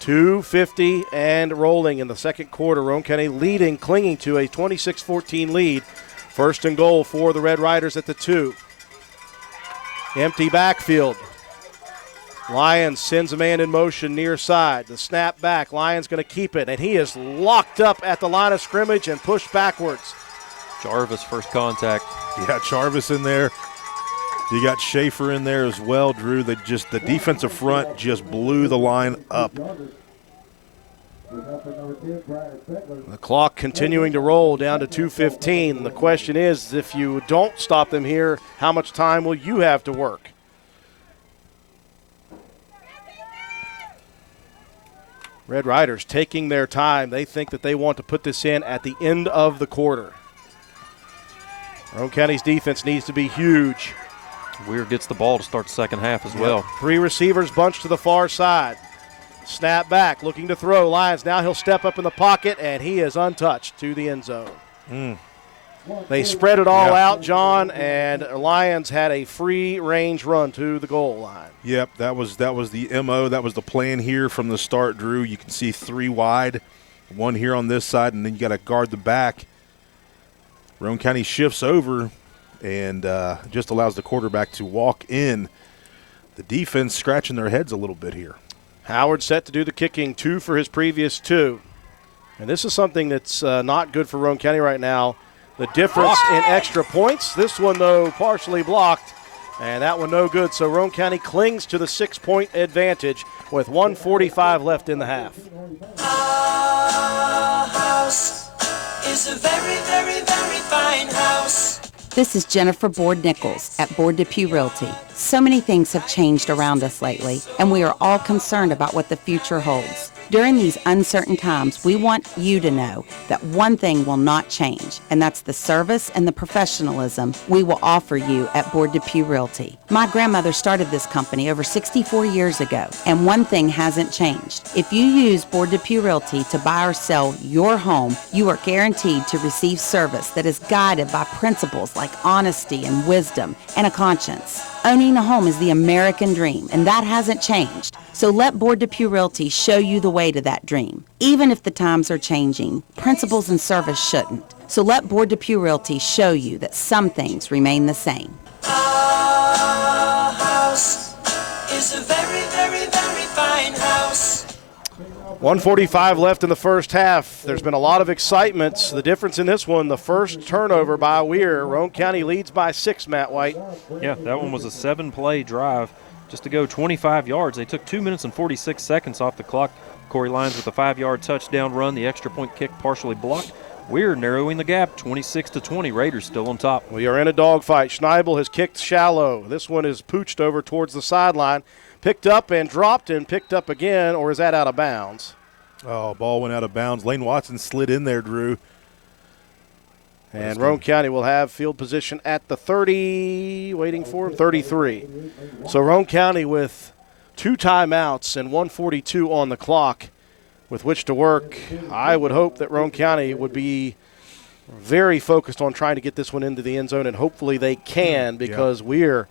2:50 and rolling in the second quarter. Roane County leading, clinging to a 26-14 lead. 1st and goal for the Red Riders at the 2. Empty backfield. Lyons sends a man in motion near side. The snap back. Lyons going to keep it, and he is locked up at the line of scrimmage and pushed backwards. Jarvis first contact. Yeah, Jarvis in there. You got Schaefer in there as well, Drew. The defensive front just blew the line up. The clock continuing to roll down to 2:15. The question is, if you don't stop them here, how much time will you have to work? Red Riders taking their time. They think that they want to put this in at the end of the quarter. Roane County's defense needs to be huge. Weir gets the ball to start the second half as well. 3 receivers bunched to the far side. Snap back, looking to throw. Lions, now he'll step up in the pocket, and he is untouched to the end zone. They spread it all out, John, and Lions had a free range run to the goal line. Yep, that was the MO. That was the plan here from the start, Drew. You can see 3 wide, 1 here on this side, and then you got to guard the back. Roane County shifts over and just allows the quarterback to walk in. The defense scratching their heads a little bit here. Howard set to do the kicking, 2 for his previous 2. And this is something that's not good for Roane County right now. The difference in extra points. This one, though, partially blocked. And that one no good. So Roane County clings to the 6-point advantage with 1:45 left in the half. Our house is a very, very, very fine house. This is Jennifer Board Nichols at Board Depew Realty. So many things have changed around us lately, and we are all concerned about what the future holds. During these uncertain times, we want you to know that one thing will not change, and that's the service and the professionalism we will offer you at Board Depew Realty. My grandmother started this company over 64 years ago, and one thing hasn't changed. If you use Board Depew Realty to buy or sell your home, you are guaranteed to receive service that is guided by principles like honesty and wisdom and a conscience. Owning a home is the American dream, and that hasn't changed. So let Board Depew Realty show you the way to that dream. Even if the times are changing, principles and service shouldn't. So let Board Depew Realty show you that some things remain the same. Our house is a very, very, very fine house. 1:45 left in the first half. There's been a lot of excitement. The difference in this one, the first turnover by Weir. Roane County leads by 6, Matt White. Yeah, that one was a 7-play drive just to go 25 yards. They took 2 minutes and 46 seconds off the clock. Corey Lyons with a 5-yard touchdown run. The extra point kick partially blocked. Weir narrowing the gap, 26-20. Raiders still on top. We are in a dogfight. Schneibel has kicked shallow. This one is pooched over towards the sideline. Picked up and dropped and picked up again, or is that out of bounds? Oh, ball went out of bounds. Lane Watson slid in there, Drew. And Roane County will have field position at the 30, waiting for him, 33. So Roane County with 2 timeouts and 1:42 on the clock with which to work. I would hope that Roane County would be very focused on trying to get this one into the end zone, and hopefully they can, because Weir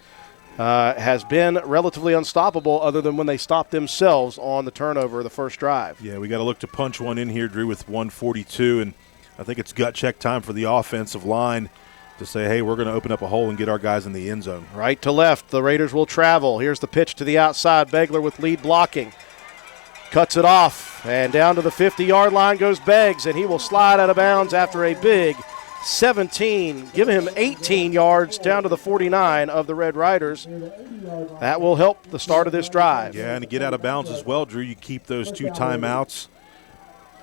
has been relatively unstoppable other than when they stopped themselves on the turnover of the first drive. Yeah, we got to look to punch one in here, Drew, with 1:42, and I think it's gut check time for the offensive line to say, hey, we're going to open up a hole and get our guys in the end zone. Right to left, the Raiders will travel. Here's the pitch to the outside. Begler with lead blocking. Cuts it off, and down to the 50-yard line goes Beggs, and he will slide out of bounds after a big 17, give him 18 yards down to the 49 of the Red Riders. That will help the start of this drive. Yeah, and to get out of bounds as well, Drew, you keep those 2 timeouts.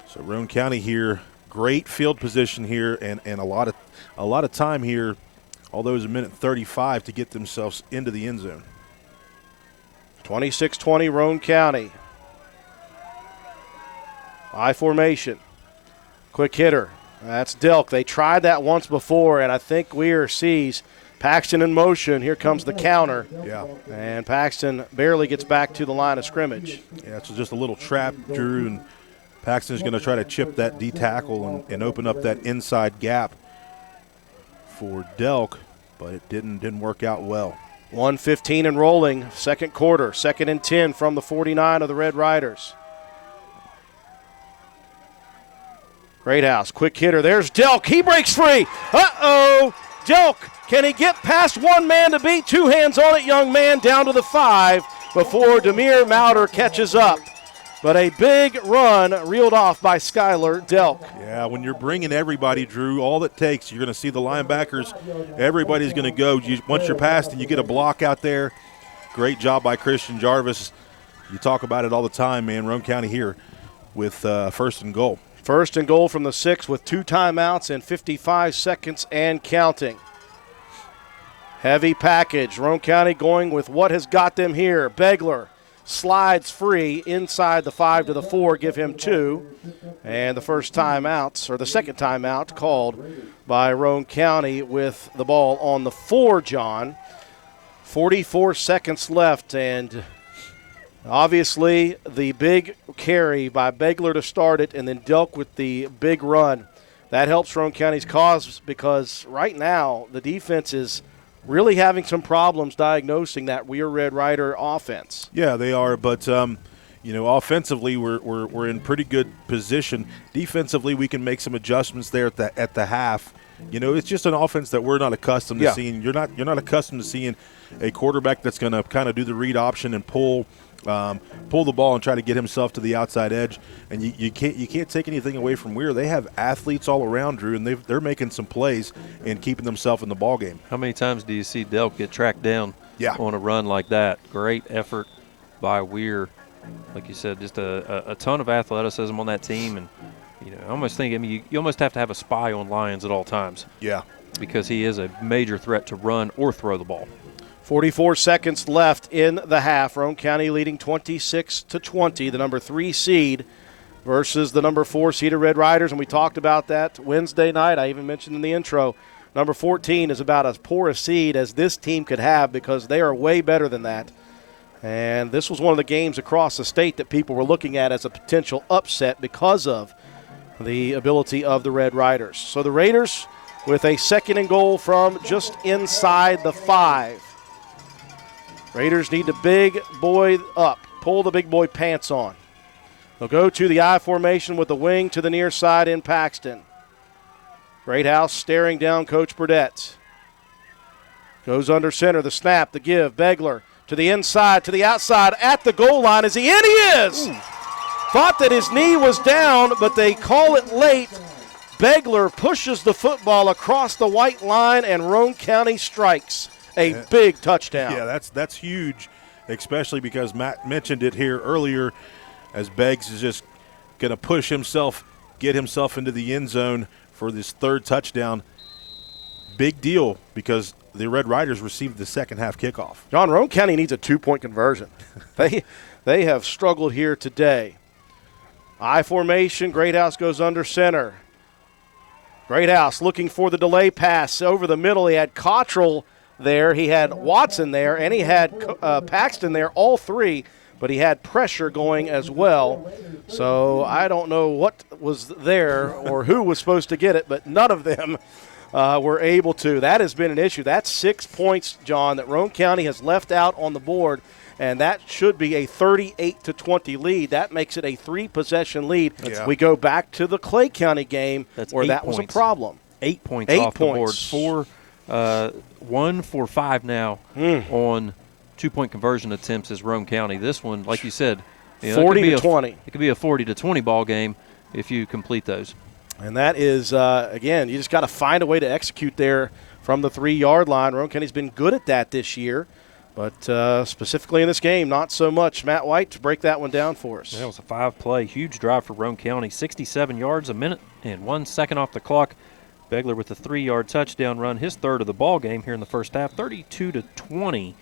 So Roane County here, great field position here, and a lot of time here, although it was a minute 35 to get themselves into the end zone. 26-20 Roane County. I formation. Quick hitter. That's Delk. They tried that once before, and I think Weir sees Paxton in motion. Here comes the counter. Yeah. And Paxton barely gets back to the line of scrimmage. Yeah, it's just a little trap, Drew, and Paxton's going to try to chip that D-tackle and open up that inside gap for Delk, but it didn't work out well. 1:15 and rolling, second quarter, 2nd and 10 from the 49 of the Red Riders. Greathouse, quick hitter. There's Delk. He breaks free. Uh-oh. Delk, can he get past one man to beat? 2 hands on it, young man, down to the 5 before Demir Mauder catches up. But a big run reeled off by Skylar Delk. Yeah, when you're bringing everybody, Drew, all it takes, you're going to see the linebackers, everybody's going to go. Once you're past and you get a block out there, great job by Christian Jarvis. You talk about it all the time, man. Roane County here with first and goal. First and goal from the 6 with 2 timeouts and 55 seconds and counting. Heavy package. Roane County going with what has got them here. Begler slides free inside the 5 to the 4, give him 2. And the first timeouts, or the second timeout, called by Roane County with the ball on the 4, John. 44 seconds left, and obviously the big carry by Begler to start it, and then Delk with the big run. That helps Roane County's cause because right now the defense is really having some problems diagnosing that Weir Red Rider offense. Yeah, they are, but offensively we're in pretty good position. Defensively, we can make some adjustments there at the half. It's just an offense that we're not accustomed to seeing. You're not accustomed to seeing a quarterback that's going to kind of do the read option and pull the ball and try to get himself to the outside edge. And you can't take anything away from Weir. They have athletes all around, Drew, and they're making some plays and keeping themselves in the ball game. How many times do you see Delk get tracked down on a run like that? Great effort by Weir. Like you said, just a ton of athleticism on that team. And I almost think, you almost have to have a spy on Lyons at all times. Yeah. Because he is a major threat to run or throw the ball. 44 seconds left in the half. Roane County leading 26-20, the number 3 seed versus the number 4 seeded Red Riders. And we talked about that Wednesday night. I even mentioned in the intro, number 14 is about as poor a seed as this team could have because they are way better than that. And this was one of the games across the state that people were looking at as a potential upset because of the ability of the Red Riders. So the Raiders with a second and goal from just inside the 5. Raiders need the big boy up, pull the big boy pants on. They'll go to the I formation with the wing to the near side in Paxton. Greathouse staring down Coach Burdett. Goes under center, the snap, the give, Begler to the inside, to the outside, at the goal line. Is he in? He is! Ooh. Thought that his knee was down, but they call it late. Begler pushes the football across the white line, and Roane County strikes. A big touchdown. Yeah, that's huge, especially because Matt mentioned it here earlier as Beggs is just going to push himself, get himself into the end zone for this third touchdown. Big deal because the Red Riders received the second half kickoff. John, Roane County needs a 2-point conversion. They have struggled here today. I formation, Greathouse goes under center. Greathouse looking for the delay pass over the middle. He had Cottrell there, he had Watson there, and he had Paxton there, all 3, but he had pressure going as well. So I don't know what was there or who was supposed to get it, but none of them were able to. That has been an issue. That's 6 points, John, that Roane County has left out on the board, and that should be a 38-20 lead. That makes it a 3-possession lead. Yeah. We go back to the Clay County game where that was a problem. 8 points off the board. 1 for 5 now on 2-point conversion attempts is Roane County. This one, like you said, 40-20. It could be a 40-20 ball game if you complete those. And that is, again, you just got to find a way to execute there from the 3-yard line. Roane County's been good at that this year, but specifically in this game, not so much. Matt White to break that one down for us. That was a 5-play, huge drive for Roane County. 67 yards, a minute and 1 second off the clock. Begler with a 3-yard touchdown run, his third of the ball game here in the first half, 32-20.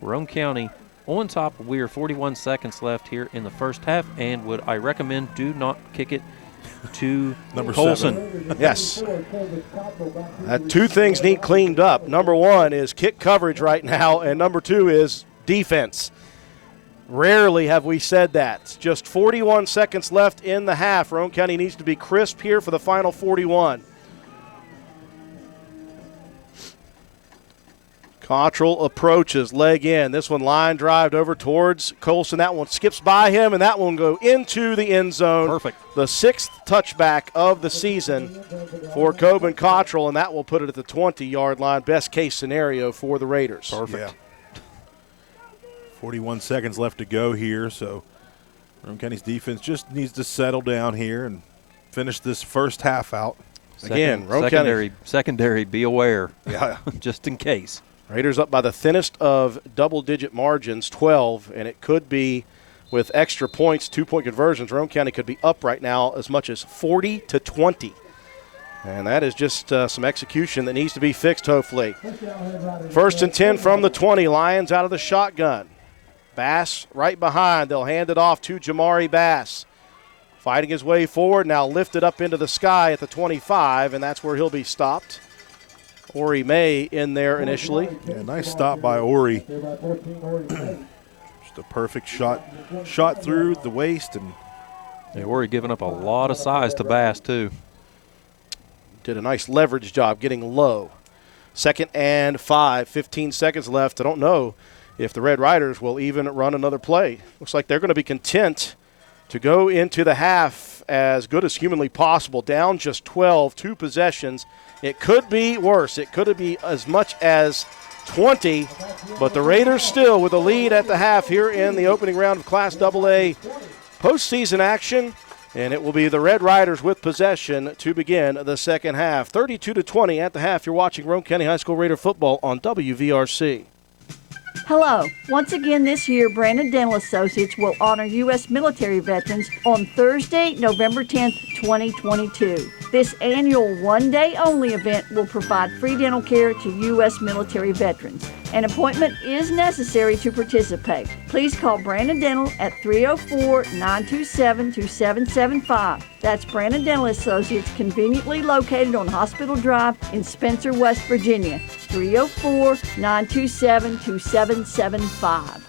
Roane County on top of Weir, 41 seconds left here in the first half, and would I recommend do not kick it to number Colson. 7. Yes. 2 things need cleaned up. Number 1 is kick coverage right now, and number 2 is defense. Rarely have we said that. Just 41 seconds left in the half. Roane County needs to be crisp here for the final 41. Cottrell approaches, leg in. This one line drive over towards Colson. That one skips by him, and that one go into the end zone. Perfect. The 6th touchback of the season for Coben Cottrell, and that will put it at the 20-yard line. Best case scenario for the Raiders. Perfect. Yeah. 41 seconds left to go here, so Roane County's defense just needs to settle down here and finish this first half out. Again, Roane County. Secondary, be aware. Yeah. Just in case. Raiders up by the thinnest of double-digit margins, 12, and it could be with extra points, 2-point conversions. Roane County could be up right now as much as 40-20. And that is just some execution that needs to be fixed, hopefully. 1st and 10 from the 20. Lions out of the shotgun. Bass right behind. They'll hand it off to Jamari Bass. Fighting his way forward, now lifted up into the sky at the 25, and that's where he'll be stopped. Ori May in there initially. Yeah, nice stop by Ori. Just a perfect shot through the waist. And Ori giving up a lot of size to Bass, too. Did a nice leverage job getting low. 2nd and 5, 15 seconds left. I don't know if the Red Riders will even run another play. Looks like they're going to be content to go into the half as good as humanly possible. Down just 12, 2 possessions. It could be worse. It could be as much as 20, but the Raiders still with a lead at the half here in the opening round of Class AA postseason action, and it will be the Red Riders with possession to begin the second half. 32-20 at the half. You're watching Roane County High School Raider football on WVRC. Hello. Once again this year, Brandon Dental Associates will honor U.S. military veterans on Thursday, November 10th, 2022. This annual one-day-only event will provide free dental care to U.S. military veterans. An appointment is necessary to participate. Please call Brandon Dental at 304-927-2775. That's Brandon Dental Associates, conveniently located on Hospital Drive in Spencer, West Virginia. 304-927-2775.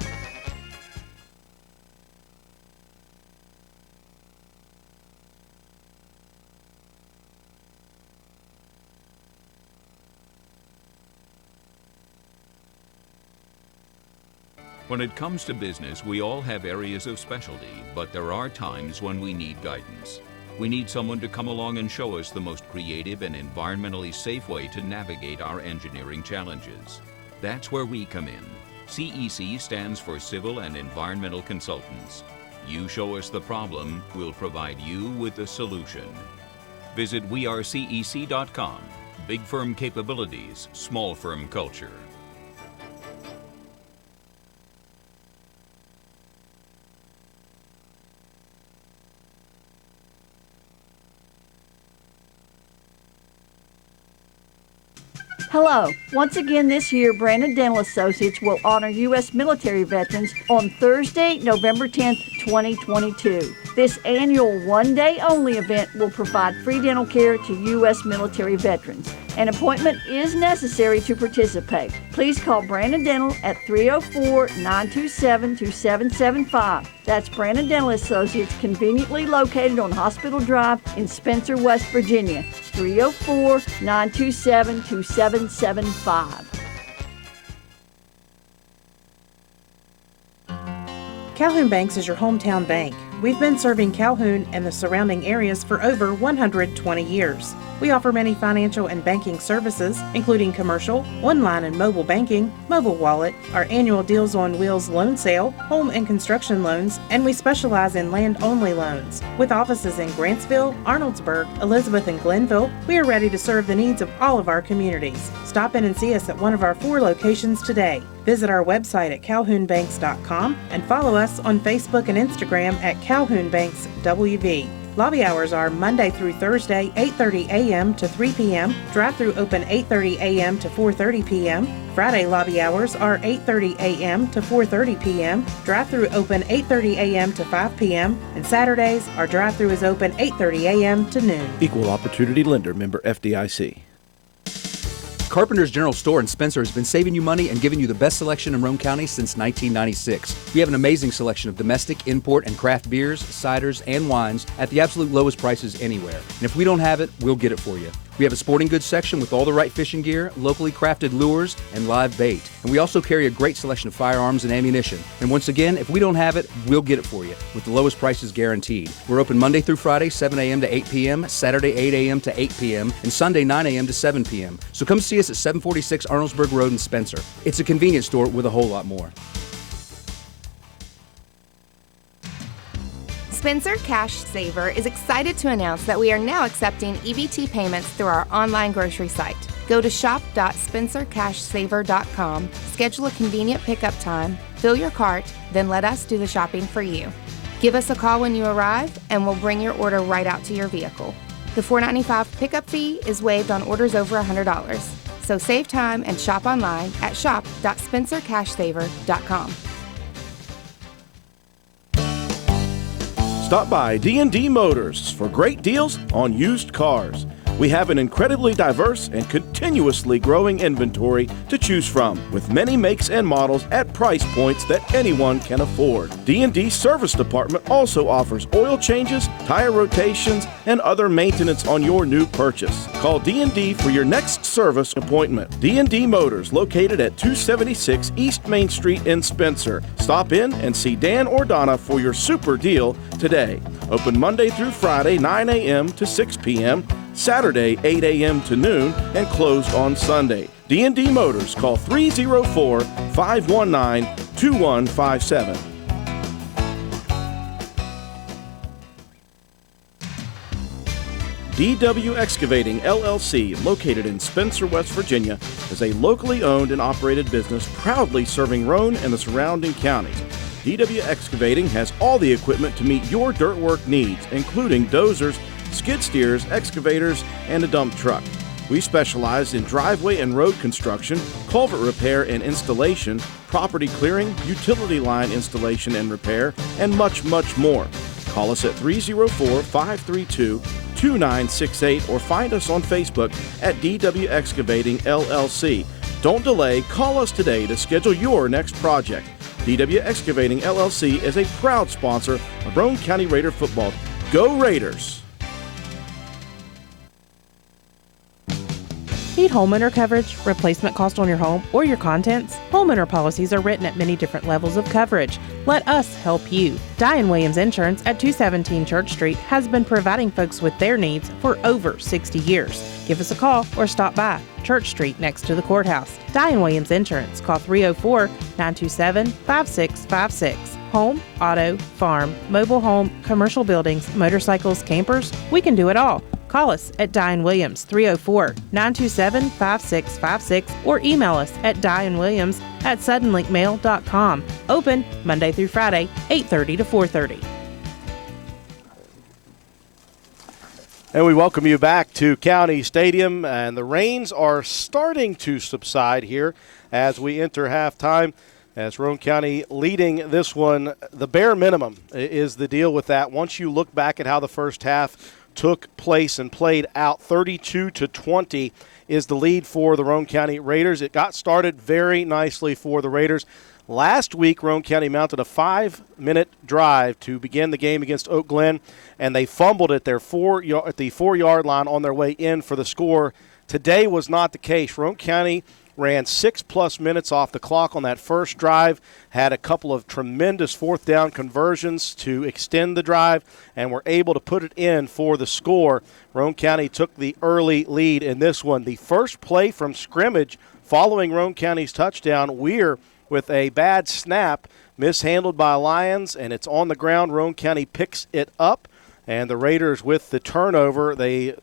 When it comes to business, we all have areas of specialty, but there are times when we need guidance. We need someone to come along and show us the most creative and environmentally safe way to navigate our engineering challenges. That's where we come in. CEC stands for Civil and Environmental Consultants. You show us the problem, we'll provide you with the solution. Visit wearecec.com. Big firm capabilities, small firm culture. Hello. Once again this year, Brandon Dental Associates will honor U.S. military veterans on Thursday, November 10th, 2022. This annual one-day-only event will provide free dental care to U.S. military veterans. An appointment is necessary to participate. Please call Brandon Dental at 304-927-2775. That's Brandon Dental Associates, conveniently located on Hospital Drive in Spencer, West Virginia. 304-927-2775. Calhoun Banks is your hometown bank. We've been serving Calhoun and the surrounding areas for over 120 years. We offer many financial and banking services, including commercial, online and mobile banking, mobile wallet, our annual Deals on Wheels loan sale, home and construction loans, and we specialize in land-only loans. With offices in Grantsville, Arnoldsburg, Elizabeth, and Glenville, we are ready to serve the needs of all of our communities. Stop in and see us at one of our 4 locations today. Visit our website at calhounbanks.com and follow us on Facebook and Instagram at Calhoun Banks WV. Lobby hours are Monday through Thursday, 8:30 a.m. to 3 p.m. Drive-through open 8:30 a.m. to 4:30 p.m. Friday lobby hours are 8:30 a.m. to 4:30 p.m. Drive-through open 8:30 a.m. to 5 p.m. And Saturdays, our drive-through is open 8:30 a.m. to noon. Equal Opportunity Lender, member FDIC. Carpenter's General Store in Spencer has been saving you money and giving you the best selection in Roane County since 1996. We have an amazing selection of domestic, import, and craft beers, ciders, and wines at the absolute lowest prices anywhere. And if we don't have it, we'll get it for you. We have a sporting goods section with all the right fishing gear, locally crafted lures, and live bait. And we also carry a great selection of firearms and ammunition. And once again, if we don't have it, we'll get it for you with the lowest prices guaranteed. We're open Monday through Friday, 7 a.m. to 8 p.m., Saturday, 8 a.m. to 8 p.m., and Sunday, 9 a.m. to 7 p.m. So come see us at 746 Arnoldsburg Road in Spencer. It's a convenience store with a whole lot more. Spencer Cash Saver is excited to announce that we are now accepting EBT payments through our online grocery site. Go to shop.spencercashsaver.com, schedule a convenient pickup time, fill your cart, then let us do the shopping for you. Give us a call when you arrive, and we'll bring your order right out to your vehicle. The $4.95 pickup fee is waived on orders over $100. So save time and shop online at shop.spencercashsaver.com. Stop by D&D Motors for great deals on used cars. We have an incredibly diverse and continuously growing inventory to choose from, with many makes and models at price points that anyone can afford. D&D Service Department also offers oil changes, tire rotations, and other maintenance on your new purchase. Call D&D for your next service appointment. D&D Motors, located at 276 East Main Street in Spencer. Stop in and see Dan or Donna for your super deal today. Open Monday through Friday, 9 a.m. to 6 p.m., Saturday, 8 a.m. to noon, and closed on Sunday. D&D Motors, call 304-519-2157. DW Excavating, LLC, located in Spencer, West Virginia, is a locally owned and operated business proudly serving Roane and the surrounding counties. DW Excavating has all the equipment to meet your dirt work needs, including dozers, skid steers, excavators, and a dump truck. We specialize in driveway and road construction, culvert repair and installation, property clearing, utility line installation and repair, and much, much more. Call us at 304-532-2968 or find us on Facebook at DW Excavating LLC. Don't delay, call us today to schedule your next project. DW Excavating LLC is a proud sponsor of Roane County Raider football. Go Raiders! Need homeowner coverage, replacement cost on your home, or your contents? Homeowner policies are written at many different levels of coverage. Let us help you. Diane Williams Insurance at 217 Church Street has been providing folks with their needs for over 60 years. Give us a call or stop by Church Street next to the courthouse. Diane Williams Insurance. Call 304-927-5656. Home, auto, farm, mobile home, commercial buildings, motorcycles, campers, we can do it all. Call us at Diane Williams, 304-927-5656, or email us at dianewilliams@suddenlinkmail.com. Open Monday through Friday, 8:30 to 4:30. And we welcome you back to County Stadium, and the rains are starting to subside here as we enter halftime. As Roane County leading this one, the bare minimum is the deal with that. Once you look back at how the first half took place and played out, 32-20 is the lead for the Roane County Raiders. It got started very nicely for the Raiders. Last week, Roane County mounted a 5-minute drive to begin the game against Oak Glen, and they fumbled at their at the 4-yard line on their way in for the score. Today was not the case. Roane County ran 6+ minutes off the clock on that first drive, had a couple of tremendous fourth down conversions to extend the drive, and were able to put it in for the score. Roane County took the early lead in this one. The first play from scrimmage following Roane County's touchdown, Weir with a bad snap, mishandled by Lions, and it's on the ground. Roane County picks it up, and the Raiders with the turnover, they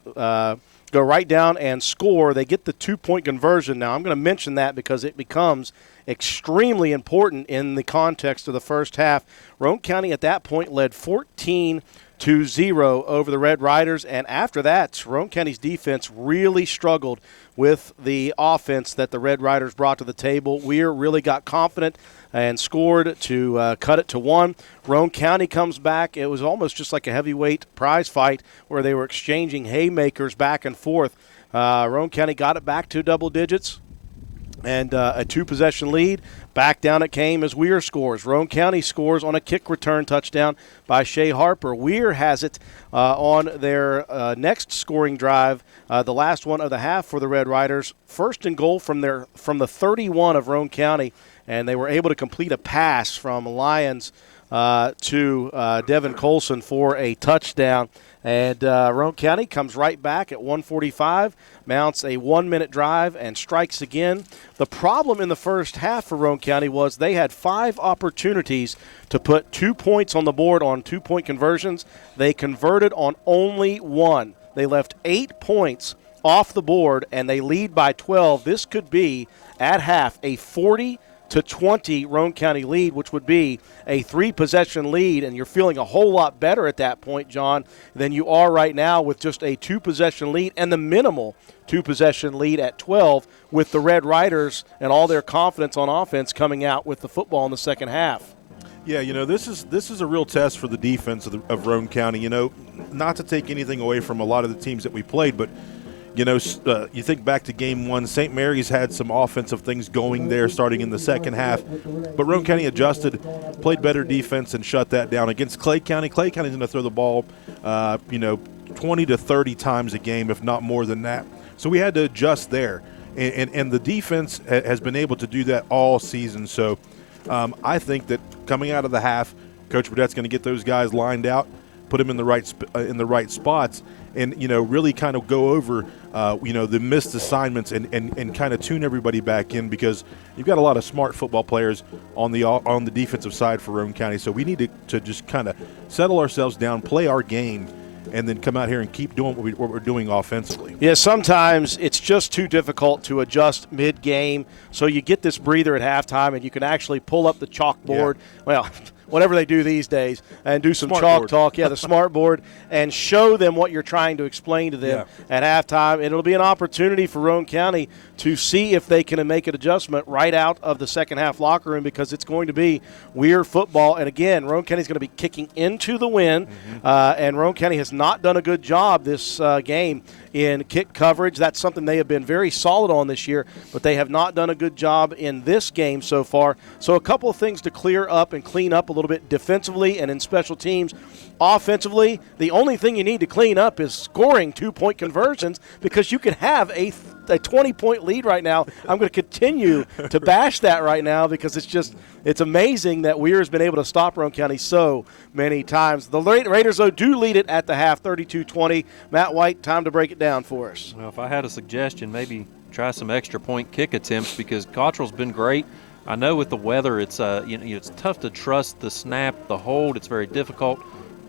go right down and score. They get the 2-point conversion. Now, I'm going to mention that because it becomes extremely important in the context of the first half. Roane County at that point led 14-0 over the Red Riders, and after that, Roane County's defense really struggled with the offense that the Red Riders brought to the table. Weir really got confident and scored to cut it to 1. Roane County comes back. It was almost just like a heavyweight prize fight where they were exchanging haymakers back and forth. Roane County got it back to double digits and a 2-possession lead. Back down it came as Weir scores. Roane County scores on a kick return touchdown by Shea Harper. Weir has it on their next scoring drive, the last one of the half for the Red Riders. First and goal from the 31 of Roane County, and they were able to complete a pass from Lions to Devin Colson for a touchdown. And Roane County comes right back at 1:45, mounts a 1-minute drive, and strikes again. The problem in the first half for Roane County was they had 5 opportunities to put 2 points on the board on 2-point conversions. They converted on only 1. They left 8 points off the board, and they lead by 12. This could be, at half, a 40-20 Roane County lead, which would be a 3-possession lead, and you're feeling a whole lot better at that point, John, than you are right now with just a 2-possession lead and the minimal 2-possession lead at 12 with the Red Riders and all their confidence on offense coming out with the football in the second half. Yeah, this is a real test for the defense of Roane County. Not to take anything away from a lot of the teams that we played, but you think back to Game 1, St. Mary's had some offensive things going there starting in the second half, but Roane County adjusted, played better defense, and shut that down. Against Clay County, Clay County's going to throw the ball, 20 to 30 times a game, if not more than that. So we had to adjust there, and the defense has been able to do that all season. So I think that coming out of the half, Coach Burdett's going to get those guys lined out, put them in the right spots, and really kind of go over the missed assignments and kind of tune everybody back in, because you've got a lot of smart football players on the defensive side for Roane County. So we need to just kind of settle ourselves down, play our game, and then come out here and keep doing what we're doing offensively. Yeah, sometimes it's just too difficult to adjust mid-game, so you get this breather at halftime and you can actually pull up the chalkboard. Yeah. Well, whatever they do these days, and do some chalk talk, the smart board, and show them what you're trying to explain to them at halftime. It'll be an opportunity for Roane County to see if they can make an adjustment right out of the second half locker room, because it's going to be Weir football. And again, Roane County is going to be kicking into the wind, and Roane County has not done a good job this game in kick coverage. That's something they have been very solid on this year, but they have not done a good job in this game so far. So a couple of things to clear up and clean up a little bit defensively and in special teams. Offensively, the only thing you need to clean up is scoring 2-point conversions, because you can have a 20-point lead right now. I'm going to continue to bash that right now, because it's amazing that Weir has been able to stop Roane County so many times. The Raiders, though, do lead it at the half, 32-20. Matt White, time to break it down for us. Well, if I had a suggestion, maybe try some extra point kick attempts, because Cottrell's been great. I know with the weather, it's it's tough to trust the snap, the hold. It's very difficult.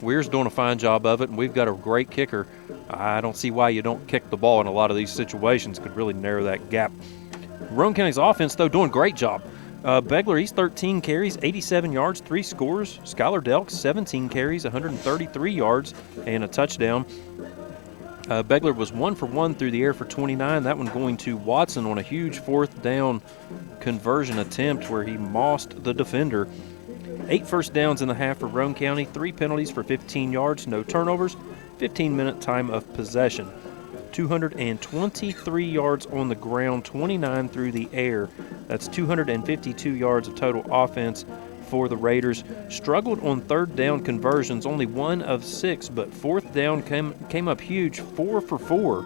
Weir's doing a fine job of it, and we've got a great kicker. I don't see why you don't kick the ball in a lot of these situations. Could really narrow that gap. Roane County's offense, though, doing a great job. Begler, he's 13 carries, 87 yards, 3 scores. Skylar Delk, 17 carries, 133 yards, and a touchdown. Begler was 1 for 1 through the air for 29. That one going to Watson on a huge 4th down conversion attempt where he mossed the defender. 8 first downs in the half for Roane County, 3 penalties for 15 yards, no turnovers, 15-minute time of possession. 223 yards on the ground, 29 through the air. That's 252 yards of total offense for the Raiders. Struggled on 3rd down conversions, only 1 of 6, but 4th down came up huge, 4 for 4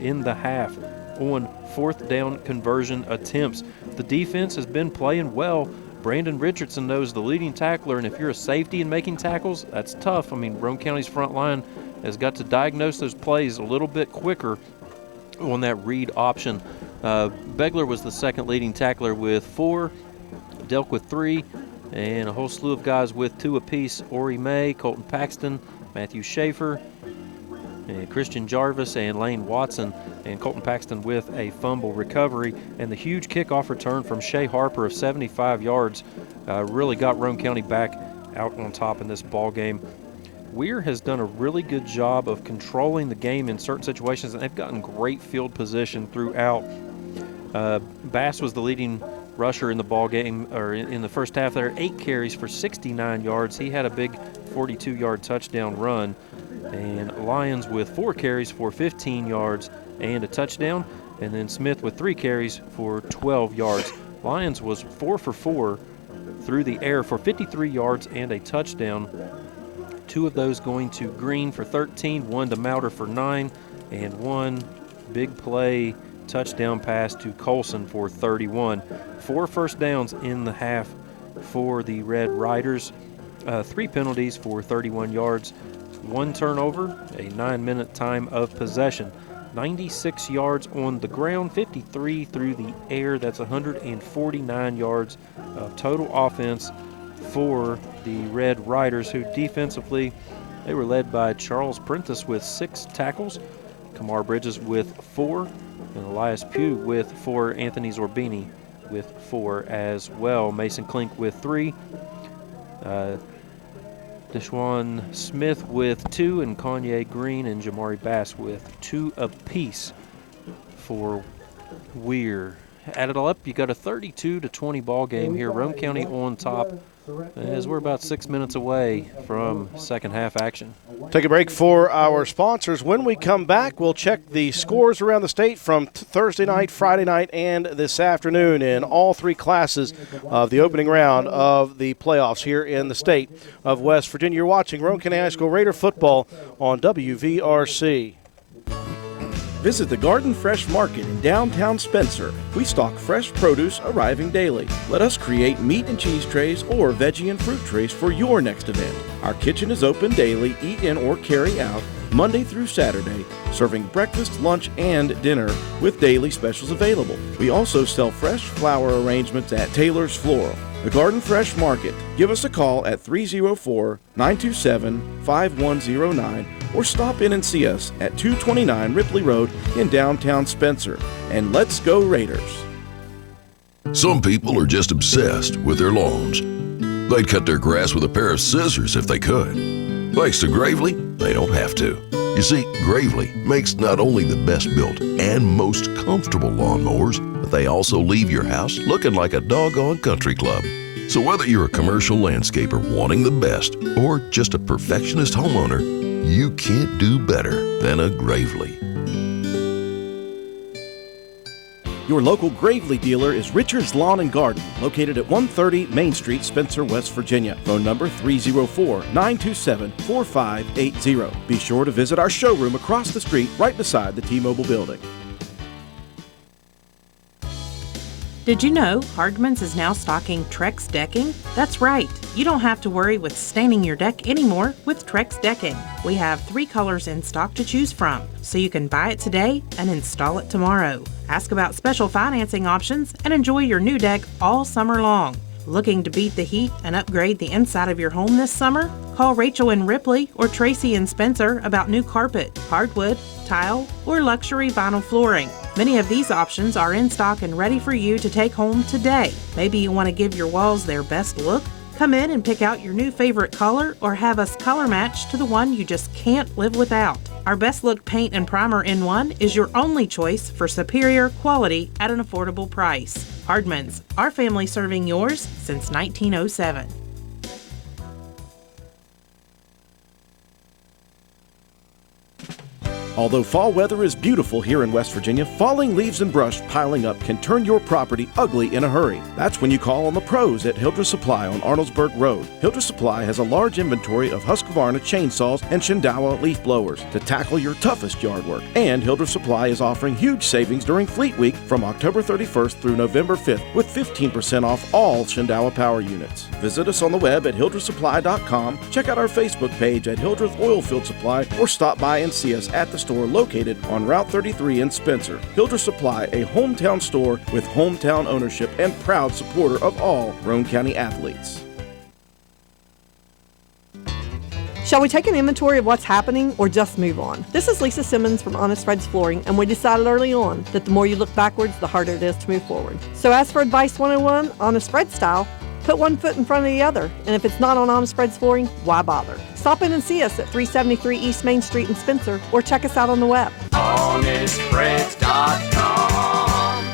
in the half on 4th down conversion attempts. The defense has been playing well. Brandon Richardson knows the leading tackler, and if you're a safety in making tackles, that's tough. I mean, Roane County's front line has got to diagnose those plays a little bit quicker on that read option. Begler was the second leading tackler with 4, Delk with 3, and a whole slew of guys with 2 apiece. Ori May, Colton Paxton, Matthew Schaefer, and Christian Jarvis, and Lane Watson, and Colton Paxton with a fumble recovery. And the huge kickoff return from Shea Harper of 75 yards really got Roane County back out on top in this ball game. Weir has done a really good job of controlling the game in certain situations, and they've gotten great field position throughout. Bass was the leading rusher in the ball game, or in the first half there, 8 carries for 69 yards. He had a big 42-yard touchdown run. And Lyons with 4 carries for 15 yards and a touchdown. And then Smith with 3 carries for 12 yards. Lyons was 4 for 4 through the air for 53 yards and a touchdown. 2 of those going to Green for 13, 1 to Mouter for 9, and 1 big play touchdown pass to Colson for 31. 4 first downs in the half for the Red Riders. 3 penalties for 31 yards. 1 turnover, a 9-minute time of possession. 96 yards on the ground, 53 through the air. That's 149 yards of total offense for the Red Riders, who defensively, they were led by Charles Prentice with 6 tackles, Kamar Bridges with 4, and Elias Pugh with 4, Anthony Zorbini with 4 as well. Mason Klink with 3, Deshaun Smith with 2, and Kanye Green and Jamari Bass with 2 apiece for Weir. Add it all up, you got a 32-20 ball game here. Roane County on top as we're about 6 minutes away from second half action. Take a break for our sponsors. When we come back, we'll check the scores around the state from Thursday night, Friday night, and this afternoon in all 3 classes of the opening round of the playoffs here in the state of West Virginia. You're watching Roane County High School Raider football on WVRC. Visit the Garden Fresh Market in downtown Spencer. We stock fresh produce arriving daily. Let us create meat and cheese trays or veggie and fruit trays for your next event. Our kitchen is open daily, eat in or carry out, Monday through Saturday, serving breakfast, lunch, and dinner with daily specials available. We also sell fresh flower arrangements at Taylor's Floral. The Garden Fresh Market. Give us a call at 304-927-5109 or stop in and see us at 229 Ripley Road in downtown Spencer. And let's go Raiders. Some people are just obsessed with their lawns. They'd cut their grass with a pair of scissors if they could. Thanks to Gravely, they don't have to. You see, Gravely makes not only the best built and most comfortable lawnmowers, but they also leave your house looking like a doggone country club. So whether you're a commercial landscaper wanting the best or just a perfectionist homeowner, you can't do better than a Gravely. Your local Gravely dealer is Richard's Lawn and Garden, located at 130 Main Street, Spencer, West Virginia. Phone number 304-927-4580. Be sure to visit our showroom across the street right beside the T-Mobile building. Did you know Hardman's is now stocking Trex decking? That's right. You don't have to worry with staining your deck anymore with Trex decking. We have 3 colors in stock to choose from, so you can buy it today and install it tomorrow. Ask about special financing options and enjoy your new deck all summer long. Looking to beat the heat and upgrade the inside of your home this summer? Call Rachel in Ripley or Tracy in Spencer about new carpet, hardwood, tile, or luxury vinyl flooring. Many of these options are in stock and ready for you to take home today. Maybe you want to give your walls their best look? Come in and pick out your new favorite color or have us color match to the one you just can't live without. Our Best Look Paint and Primer in One is your only choice for superior quality at an affordable price. Hardman's, our family serving yours since 1907. Although fall weather is beautiful here in West Virginia, falling leaves and brush piling up can turn your property ugly in a hurry. That's when you call on the pros at Hildreth Supply on Arnoldsburg Road. Hildreth Supply has a large inventory of Husqvarna chainsaws and Shindawa leaf blowers to tackle your toughest yard work. And Hildreth Supply is offering huge savings during Fleet Week from October 31st through November 5th with 15% off all Shindawa power units. Visit us on the web at hildrethsupply.com, check out our Facebook page at Hildreth Oilfield Supply, or stop by and see us at the store located on Route 33 in Spencer. Hildreth Supply, a hometown store with hometown ownership and proud supporter of all Roane County athletes. Shall we take an inventory of what's happening or just move on? This is Lisa Simmons from Honest Fred's Flooring, and we decided early on that the more you look backwards, the harder it is to move forward. So as for Advice 101, Honest Fred style, put one foot in front of the other, and if it's not on Honest Fred's Flooring, why bother? Stop in and see us at 373 East Main Street in Spencer, or check us out on the web. HonestFreds.com.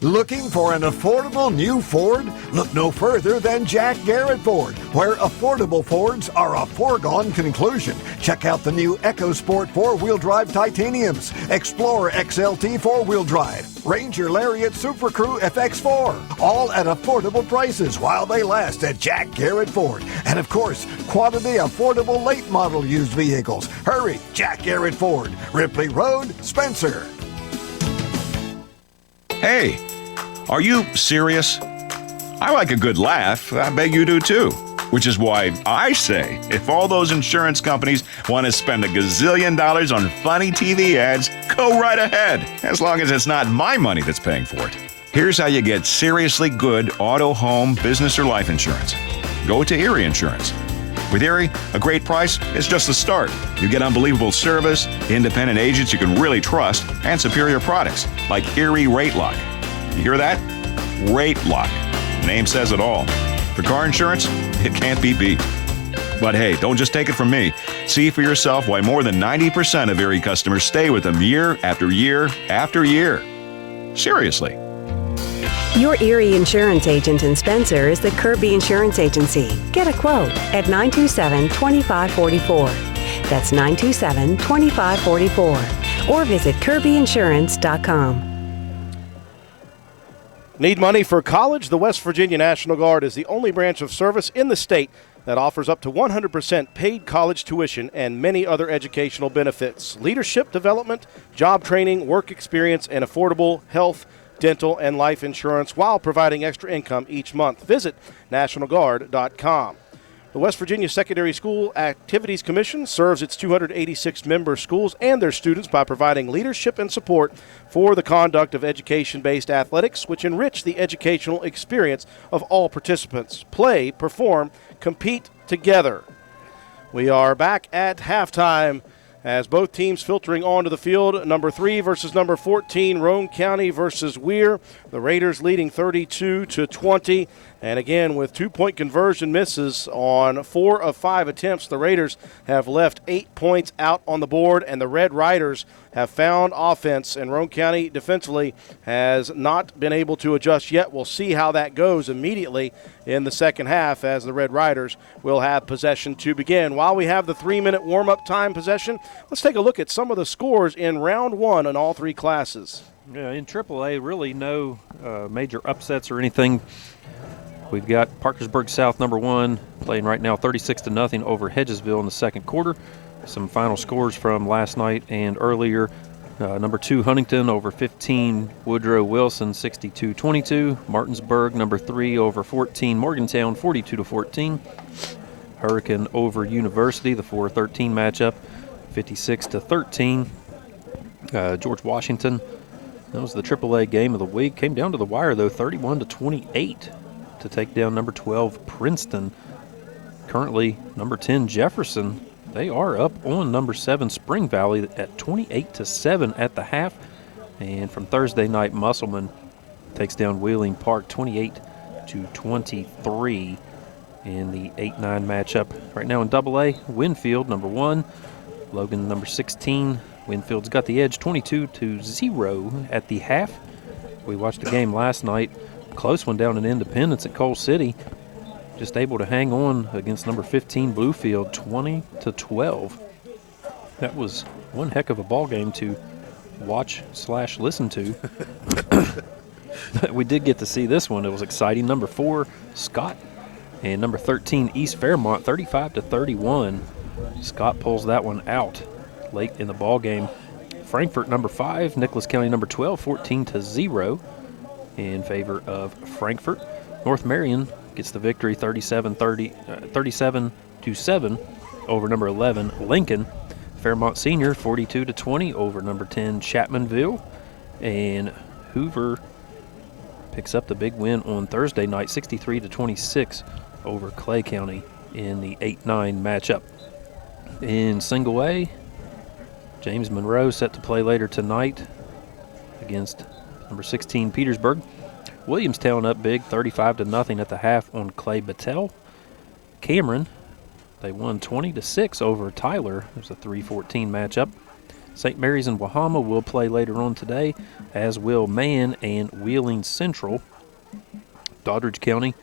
Looking for an affordable new Ford? Look no further than Jack Garrett Ford, where affordable Fords are a foregone conclusion. Check out the new EcoSport 4-wheel drive Titaniums, Explorer XLT 4-wheel drive, Ranger Lariat Super Crew FX4, all at affordable prices while they last at Jack Garrett Ford. And of course, quality affordable late model used vehicles. Hurry, Jack Garrett Ford, Ripley Road, Spencer. Hey, are you serious? I like a good laugh. I bet you do too. Which is why I say, if all those insurance companies want to spend $1 gazillion on funny TV ads, go right ahead, as long as it's not my money that's paying for it. Here's how you get seriously good auto, home, business, or life insurance. Go to Erie Insurance. With Erie, a great price is just the start. You get unbelievable service, independent agents you can really trust, and superior products like Erie Rate Lock. You hear that? Rate Lock. The name says it all. For car insurance, it can't be beat. But hey, don't just take it from me. See for yourself why more than 90% of Erie customers stay with them year after year after year. Seriously. Your Erie Insurance agent in Spencer is the Kirby Insurance Agency. Get a quote at 927-2544. That's 927-2544. Or visit kirbyinsurance.com. Need money for college? The West Virginia National Guard is the only branch of service in the state that offers up to 100% paid college tuition and many other educational benefits. Leadership development, job training, work experience, and affordable health, dental, and life insurance while providing extra income each month. Visit nationalguard.com. The West Virginia Secondary School Activities Commission serves its 286 member schools and their students by providing leadership and support for the conduct of education-based athletics, which enrich the educational experience of all participants. Play, perform, compete together. We are back at halftime as both teams filtering onto the field. Number 3 versus number 14, Roane County versus Weir. The Raiders leading 32-20. And again, with 2-point conversion misses on 4 of 5 attempts, the Raiders have left 8 points out on the board, and the Red Riders have found offense, and Roane County defensively has not been able to adjust yet. We'll see how that goes immediately in the second half as the Red Riders will have possession to begin. While we have the 3-minute warm-up time possession, let's take a look at some of the scores in round 1 in all 3 classes. Yeah, in AAA, really no major upsets or anything. We've got Parkersburg South, number 1, playing right now 36-0 over Hedgesville in the second quarter. Some final scores from last night and earlier. Number 2, Huntington over 15, Woodrow Wilson 62-22. Martinsburg, number 3, over 14, Morgantown 42-14. Hurricane over University, the 4-13 matchup, 56-13. George Washington, that was the AAA game of the week. Came down to the wire, though, 31-28 to take down number 12, Princeton. Currently, number 10, Jefferson. They are up on number 7, Spring Valley, at 28-7 at the half. And from Thursday night, Musselman takes down Wheeling Park 28-23 in the 8-9 matchup. Right now in AA, Winfield, number 1, Logan, number 16. Winfield's got the edge 22-0 at the half. We watched the game last night. Close one down in Independence at Coal City. Just able to hang on against number 15 Bluefield 20-12. That was one heck of a ball game to watch/listen to. We did get to see this one. It was exciting. Number 4 Scott and number 13 East Fairmont 35-31. Scott pulls that one out late in the ball game. Frankfort, number 5, Nicholas County, number 12, 14-0 in favor of Frankfort. North Marion gets the victory 37-7 over number 11, Lincoln. Fairmont Senior 42-20 over number 10, Chapmanville. And Hoover picks up the big win on Thursday night, 63-26 over Clay County in the 8-9 matchup. In single A, James Monroe set to play later tonight against number 16 Petersburg. Williamstown up big 35-0 at the half on Clay Battelle. Cameron, they won 20-6 over Tyler. There's a 3-14 matchup. St. Mary's and Wahama will play later on today, as will Mann and Wheeling Central. Doddridge County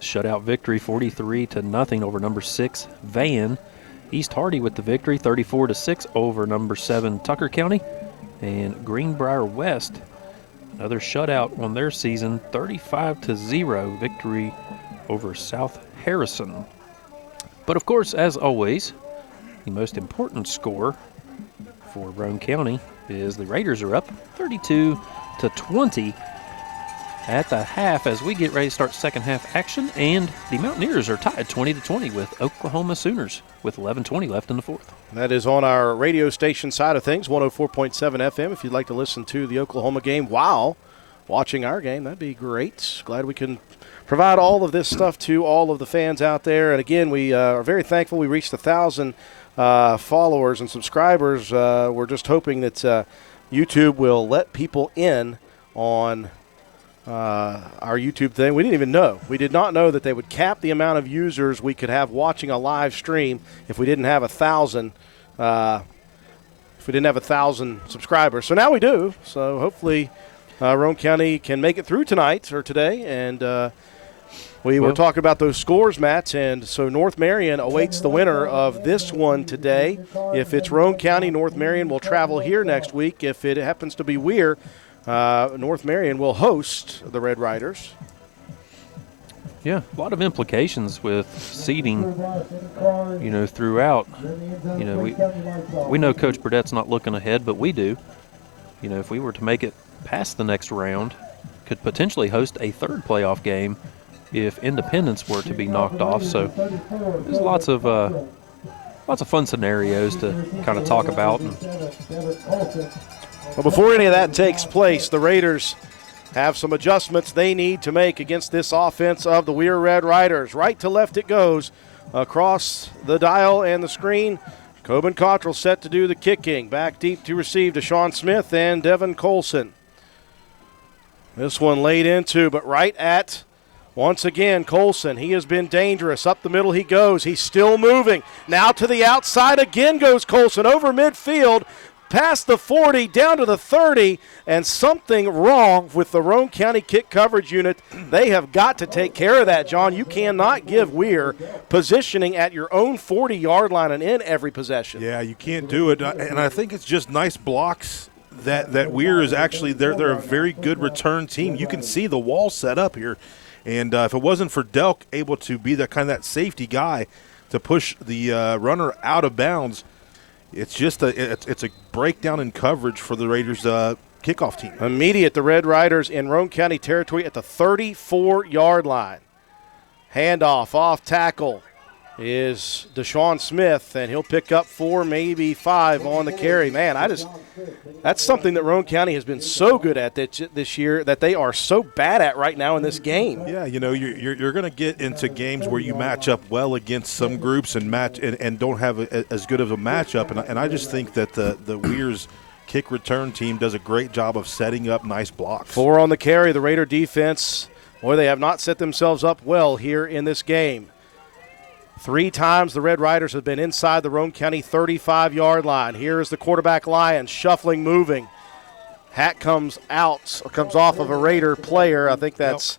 shutout victory 43-0 over number 6 Van. East Hardy with the victory 34-6 over number 7 Tucker County. And Greenbrier West, another shutout on their season, 35-0 victory over South Harrison. But of course, as always, the most important score for Roane County is the Raiders are up 32-20 at the half as we get ready to start second half action, and the Mountaineers are tied 20-20 with Oklahoma Sooners with 11:20 left in the fourth. That is on our radio station side of things, 104.7 FM. If you'd like to listen to the Oklahoma game while watching our game, that'd be great. Glad we can provide all of this stuff to all of the fans out there. And again, we are very thankful we reached 1,000 followers and subscribers. We're just hoping that YouTube will let people in on our YouTube thing. We didn't even know. We did not know that they would cap the amount of users we could have watching a live stream if we didn't have 1,000. If we didn't have 1,000 subscribers. So now we do. So hopefully Roane County can make it through tonight or today. And we were talking about those scores, Matt. And so North Marion awaits the winner of this one today. If it's Roane County, North Marion will travel here next week. If it happens to be Weir, North Marion will host the Red Riders. Yeah, a lot of implications with seeding, throughout. We know Coach Burdett's not looking ahead, but we do. If we were to make it past the next round, could potentially host a third playoff game if Independence were to be knocked off. So there's lots of fun scenarios to kind of talk about. Well, before any of that takes place, the Raiders have some adjustments they need to make against this offense of the Weir Red Riders. Right to left it goes across the dial and the screen. Coben Cottrell set to do the kicking. Back deep to receive Deshaun Smith and Devin Colson. This one laid into, but right at, once again, Colson. He has been dangerous. Up the middle he goes. He's still moving. Now to the outside again goes Colson over midfield. Past the 40, down to the 30, and something wrong with the Roane County kick coverage unit. They have got to take care of that, John. You cannot give Weir positioning at your own 40-yard line and in every possession. Yeah, you can't do it, and I think it's just nice blocks that Weir is actually – they're a very good return team. You can see the wall set up here, and if it wasn't for Delk able to be that safety guy to push the runner out of bounds, it's just it's a breakdown in coverage for the Raiders kickoff team. Immediate, the Red Riders in Roane County territory at the 34-yard line. Handoff, off tackle is Deshaun Smith, and he'll pick up 4, maybe 5 on the carry. Man, that's something that Roane County has been so good at this year that they are so bad at right now in this game. Yeah, you're going to get into games where you match up well against some groups and don't have as good of a matchup, and I just think that the Weir's kick return team does a great job of setting up nice blocks. 4 on the carry, the Raider defense. Boy, they have not set themselves up well here in this game. 3 times the Red Riders have been inside the Roane County 35-yard line. Here is the quarterback Lyons, shuffling, moving. Hat comes off of a Raider player. I think that's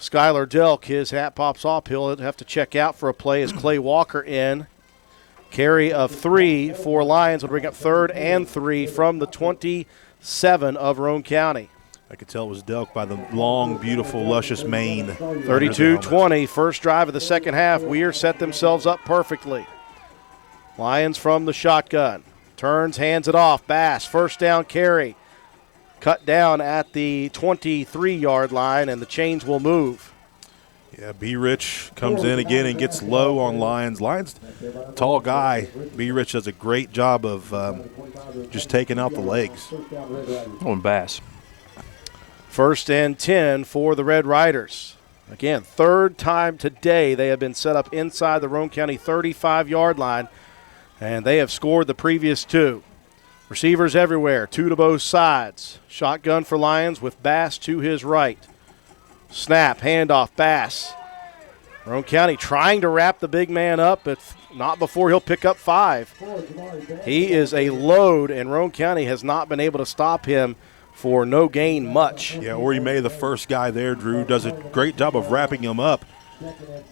Skylar Delk. His hat pops off. He'll have to check out for a play as Clay Walker in. Carry of 3 for Lions will bring up 3rd and 3 from the 27 of Roane County. I could tell it was Delk by the long, beautiful, luscious mane. 32-20, first drive of the second half. Weir set themselves up perfectly. Lions from the shotgun. Turns, hands it off. Bass, first down carry. Cut down at the 23-yard line, and the chains will move. Yeah, B-Rich comes in again and gets low on Lions. Lions, tall guy. B-Rich does a great job of just taking out the legs. On Bass. 1st and 10 for the Red Riders. Again, 3rd time today they have been set up inside the Roane County 35-yard line, and they have scored the previous 2. Receivers everywhere, 2 to both sides. Shotgun for Lions with Bass to his right. Snap, handoff, Bass. Roane County trying to wrap the big man up, but not before he'll pick up 5. He is a load, and Roane County has not been able to stop him for no gain much. Yeah, Ori May, the first guy there, Drew, does a great job of wrapping him up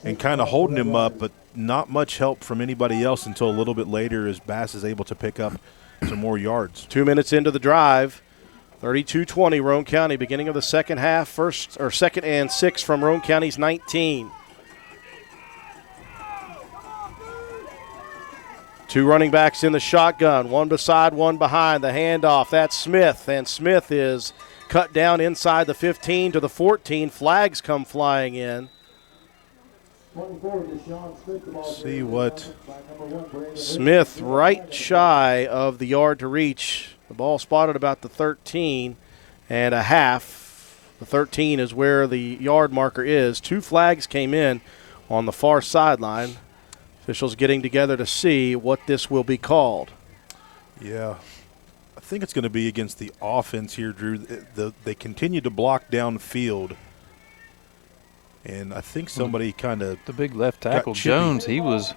and kind of holding him up, but not much help from anybody else until a little bit later as Bass is able to pick up some more yards. 2 minutes into the drive, 32-20, Roane County, beginning of the second half, 2nd and 6 from Roane County's 19. 2 running backs in the shotgun, one beside, one behind. The handoff, that's Smith, and Smith is cut down inside the 15 to the 14. Flags come flying in. See what Smith right shy of the yard to reach. The ball spotted about the 13 and a half. The 13 is where the yard marker is. 2 flags came in on the far sideline. Officials getting together to see what this will be called. Yeah. I think it's going to be against the offense here, Drew. They continue to block downfield. And I think somebody kind of the big left tackle, Jones, he was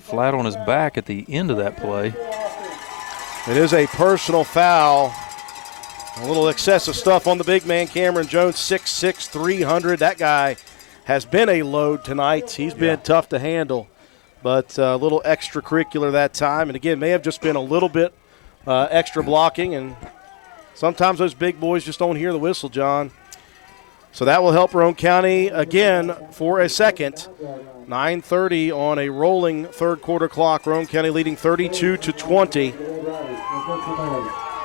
flat on his back at the end of that play. It is a personal foul. A little excessive stuff on the big man, Cameron Jones, 6'6", 300. That guy has been a load tonight. He's been tough to handle, but a little extracurricular that time. And, again, may have just been a little bit extra blocking, and sometimes those big boys just don't hear the whistle, John. So that will help Roane County again for a second. 9:30 on a rolling third quarter clock. Roane County leading 32-20.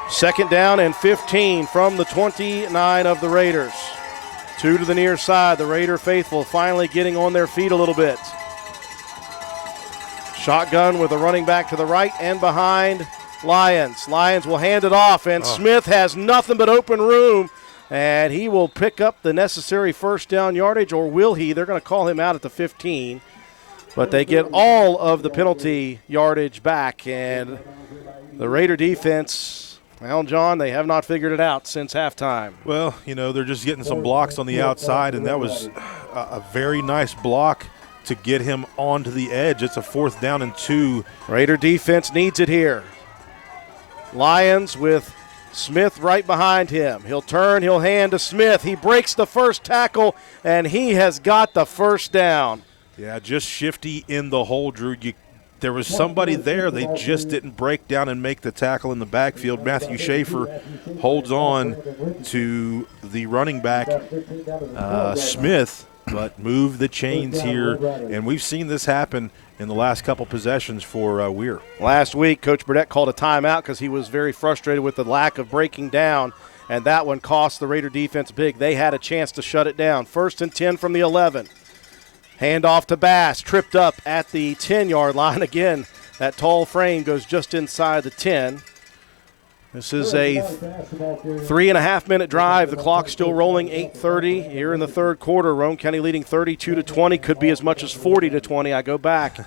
Second down and 15 from the 29 of the Raiders. 2 to the near side. The Raider faithful finally getting on their feet a little bit. Shotgun with a running back to the right and behind Lyons. Lyons will hand it off, and Smith has nothing but open room, and he will pick up the necessary first down yardage, or will he? They're going to call him out at the 15, but they get all of the penalty yardage back, and the Raider defense, well, John, they have not figured it out since halftime. Well, you know, they're just getting some blocks on the outside, and that was a very nice block to get him onto the edge. It's a 4th down and 2. Raider defense needs it here. Lyons with Smith right behind him. He'll turn, he'll hand to Smith. He breaks the first tackle, and he has got the first down. Yeah, just shifty in the hole, Drew. There was somebody there. They just didn't break down and make the tackle in the backfield. Matthew Schaefer holds on to the running back, Smith, but moved the chains here. And we've seen this happen in the last couple possessions for Weir. Last week, Coach Burdett called a timeout because he was very frustrated with the lack of breaking down, and that one cost the Raider defense big. They had a chance to shut it down. 1st and 10 from the 11. Hand off to Bass, tripped up at the 10-yard line. Again, that tall frame goes just inside the 10. This is a 3.5-minute drive. The clock's still rolling, 8:30 here in the third quarter. Roane County leading 32-20, could be as much as 40-20. I go back.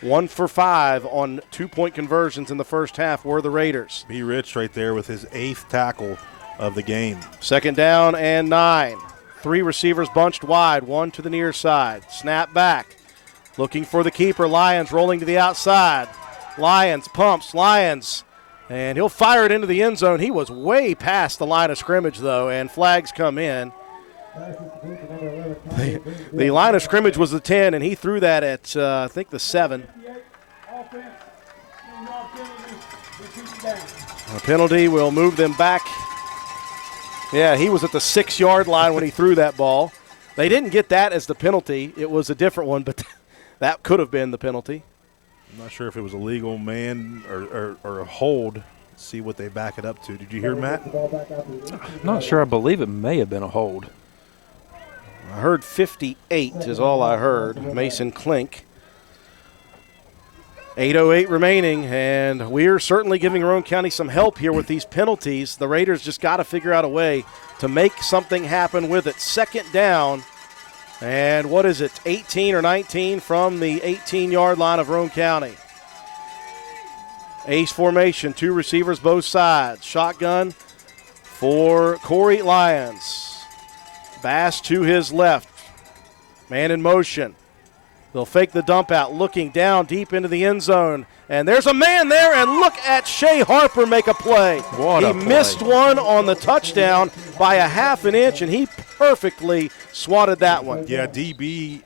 1 for 5 on 2-point conversions in the first half were the Raiders. B. Rich right there with his 8th tackle of the game. 2nd down and 9. 3 receivers bunched wide, 1 to the near side. Snap back. Looking for the keeper. Lyons rolling to the outside. Lyons pumps. Lyons. And he'll fire it into the end zone. He was way past the line of scrimmage, though, and flags come in. The line of scrimmage was the 10, and he threw that at, I think, the 7. A penalty will move them back. Yeah, he was at the 6-yard line when he threw that ball. They didn't get that as the penalty. It was a different one, but that could have been the penalty. I'm not sure if it was a legal man or a hold. Let's see what they back it up to. Did you hear, Matt? I'm not sure. I believe it may have been a hold. I heard 58 is all I heard. Mason Klink. 8:08 remaining, and we're certainly giving Roane County some help here with these penalties. The Raiders just got to figure out a way to make something happen with it. 2nd down, and what is it, 18 or 19 from the 18-yard line of Roane County. Ace formation, 2 receivers both sides. Shotgun for Corey Lyons. Bass to his left. Man in motion. They'll fake the dump out, looking down deep into the end zone. And there's a man there, and look at Shea Harper make a play. He missed one on the touchdown by a half an inch, and he perfectly swatted that one. Yeah, DB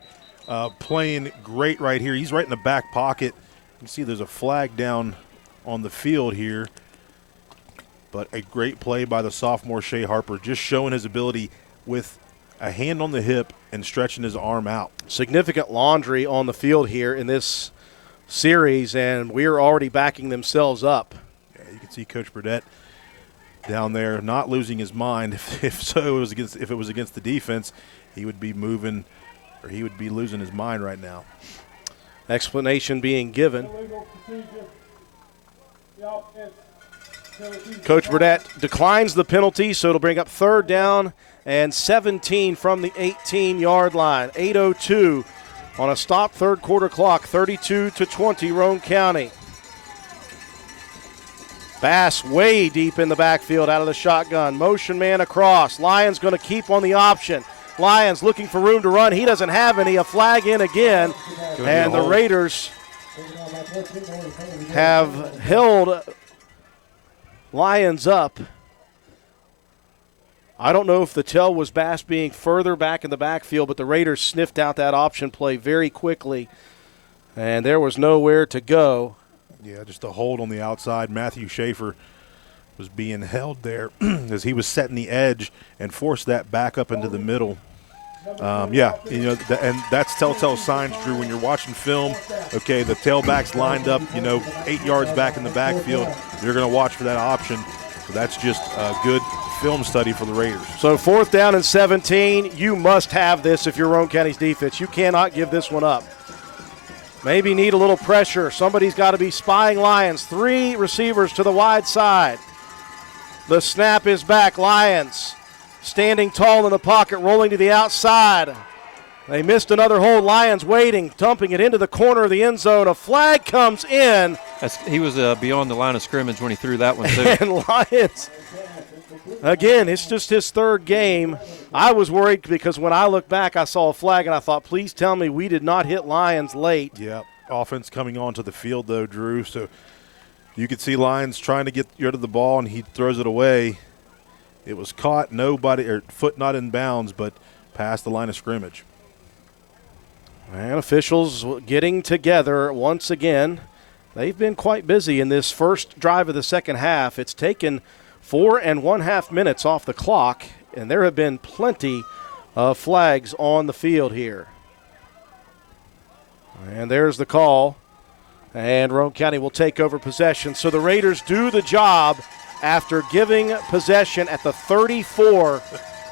playing great right here. He's right in the back pocket. You can see there's a flag down on the field here. But a great play by the sophomore Shea Harper, just showing his ability with a hand on the hip and stretching his arm out. Significant laundry on the field here in this series, and we're already backing themselves up. Yeah, you can see Coach Burdett down there, not losing his mind. If so, if it was against the defense, he would be moving, or he would be losing his mind right now. Explanation being given. Coach Burdett declines the penalty, so it'll bring up 3rd down and 17 from the 18-yard line. 8:02 on a stop third quarter clock, 32-20 Roane County. Bass way deep in the backfield out of the shotgun. Motion man across. Lyons going to keep on the option. Lyons looking for room to run. He doesn't have any. A flag in again. And the Raiders have held Lyons up. I don't know if the tell was Bass being further back in the backfield, but the Raiders sniffed out that option play very quickly, and there was nowhere to go. Yeah, just a hold on the outside. Matthew Schaefer was being held there as he was setting the edge and forced that back up into the middle. Yeah, and that's telltale signs, Drew, when you're watching film. Okay, the tailback's lined up, 8 yards back in the backfield. You're going to watch for that option. So that's just a good film study for the Raiders. So 4th down and 17. You must have this if you're Roane County's defense. You cannot give this one up. Maybe need a little pressure. Somebody's got to be spying Lyons. 3 receivers to the wide side. The snap is back. Lyons standing tall in the pocket, rolling to the outside. They missed another hold. Lyons waiting, dumping it into the corner of the end zone. A flag comes in. He was beyond the line of scrimmage when he threw that one, too. And Lyons, again, it's just his 3rd game. I was worried because when I looked back, I saw a flag, and I thought, please tell me we did not hit Lyons late. Yeah, offense coming onto the field, though, Drew. So you could see Lyons trying to get rid of the ball, and he throws it away. It was caught, foot not in bounds, but past the line of scrimmage. And officials getting together once again. They've been quite busy in this first drive of the second half. It's taken 4 1/2 minutes off the clock, and there have been plenty of flags on the field here. And there's the call, and Roane County will take over possession. So the Raiders do the job after giving possession at the 34.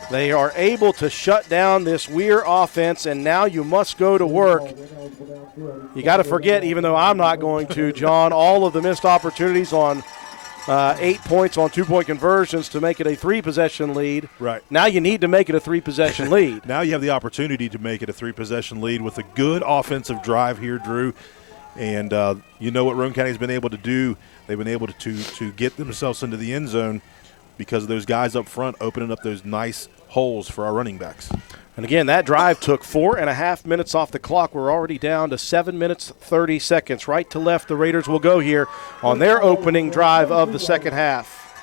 They are able to shut down this Weir offense, and now you must go to work. You got to forget, even though I'm not going to, John, all of the missed opportunities on 8 points on 2-point conversions to make it a 3-possession lead. Right. Now you need to make it a 3-possession lead. Now you have the opportunity to make it a 3-possession lead with a good offensive drive here, Drew. And you know what Roane County's been able to do. They've been able to get themselves into the end zone because of those guys up front opening up those nice holes for our running backs. And again, that drive took 4 1/2 minutes off the clock. We're already down to 7 minutes, 30 seconds. Right to left, the Raiders will go here on their opening drive of the second half.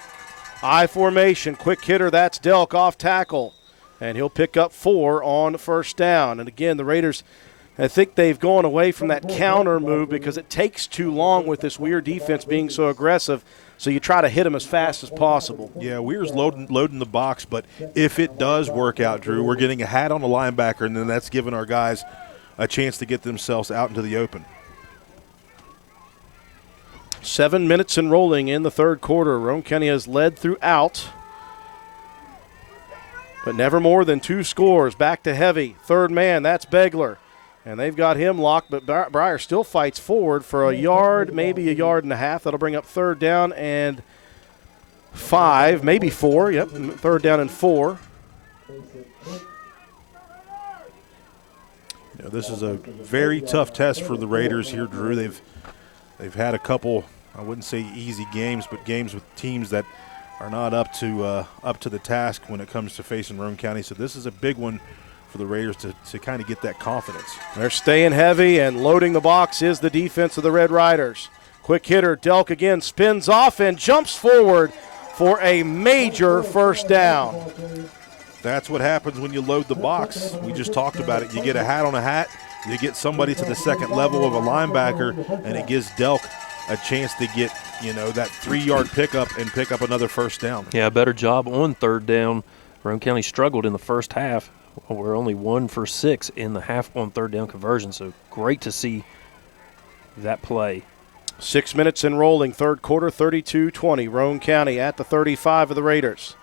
I formation, quick hitter, that's Delk off tackle. And he'll pick up 4 on 1st down. And again, the Raiders, I think they've gone away from that counter move because it takes too long with this Weir defense being so aggressive. So you try to hit them as fast as possible. Yeah, Weir's loading the box, but if it does work out, Drew, we're getting a hat on the linebacker, and then that's giving our guys a chance to get themselves out into the open. 7 minutes and rolling in the third quarter. Roane County has led throughout, but never more than 2 scores. Back to heavy. 3rd man, that's Begler. And they've got him locked, but Breyer still fights forward for a yard, maybe a yard and a half. That'll bring up 3rd down and 5, maybe 4. Yep, 3rd down and 4. This is a very tough test for the Raiders here, Drew. They've had a couple, I wouldn't say easy games, but games with teams that are not up to the task when it comes to facing Roane County. So this is a big one for the Raiders to kind of get that confidence. They're staying heavy, and loading the box is the defense of the Red Riders. Quick hitter, Delk again spins off and jumps forward for a major 1st down. That's what happens when you load the box. We just talked about it. You get a hat on a hat, you get somebody to the second level of a linebacker, and it gives Delk a chance to get, that 3-yard pickup and pick up another 1st down. Yeah, better job on 3rd down. Roane County struggled in the first half. We're only 1 for 6 in the half on 3rd down conversion, so great to see that play. 6 minutes in rolling, third quarter, 32-20. Roane County at the 35 of the Raiders.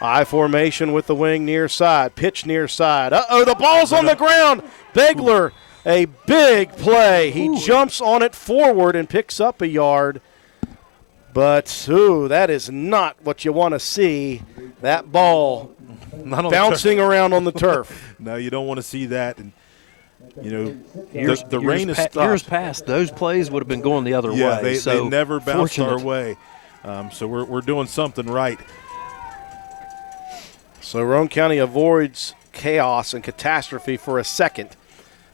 I formation with the wing near side, pitch near side. Uh-oh, the ball's on the ground. Begler, a big play. He jumps on it forward and picks up a yard. But, that is not what you want to see. That ball bouncing around on the turf. No, you don't want to see that. And the rain is stopped. Years past, those plays would have been going the other way. They never bounced our way. So we're doing something right. So Roane County avoids chaos and catastrophe for a second.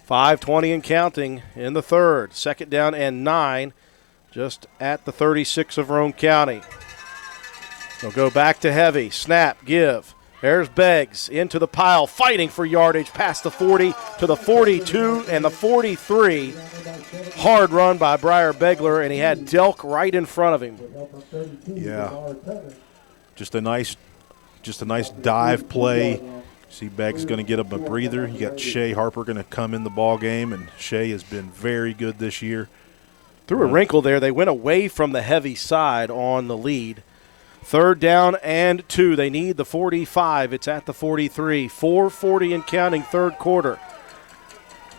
5:20 and counting in the third. Second down and 9, just at the 36 of Roane County. They'll go back to heavy. Snap, give. There's Beggs into the pile, fighting for yardage past the 40 to the 42 and the 43. Hard run by Briar Begler, and he had Delk right in front of him. Yeah, just a nice dive play. See Beggs going to get up a breather. You got Shea Harper going to come in the ball game, and Shea has been very good this year. Through a wrinkle there, they went away from the heavy side on the lead. Third down and 2. They need the 45. It's at the 43. 4:40 and counting, third quarter.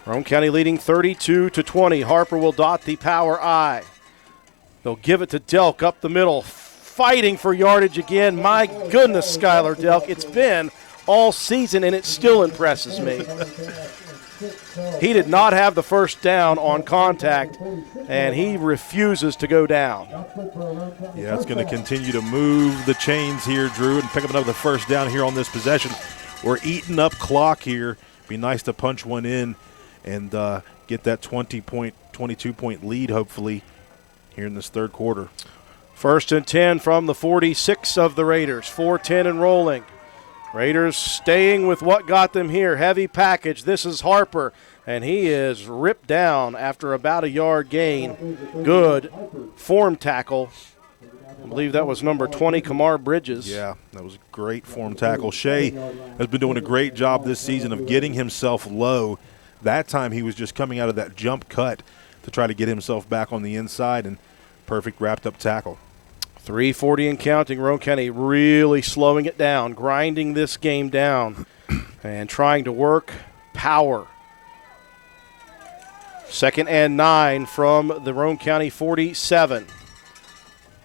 Roane County leading 32-20. Harper will dot the power I. They'll give it to Delk up the middle, fighting for yardage again. My goodness, Skylar Delk. It's been all season, and it still impresses me. He did not have the first down on contact, and he refuses to go down. Yeah, it's going to continue to move the chains here, Drew, and pick up another first down here on this possession. We're eating up clock here. Be nice to punch one in and get that 22-point lead, hopefully, here in this third quarter. First and 10 from the 46 of the Raiders. 4:10 and rolling. Raiders staying with what got them here. Heavy package. This is Harper, and he is ripped down after about a yard gain. Good form tackle. I believe that was number 20, Kamar Bridges. Yeah, that was a great form tackle. Shea has been doing a great job this season of getting himself low. That time he was just coming out of that jump cut to try to get himself back on the inside, and perfect wrapped-up tackle. 3:40 and counting. Roane County really slowing it down, grinding this game down, and trying to work power. Second and 9 from the Roane County 47.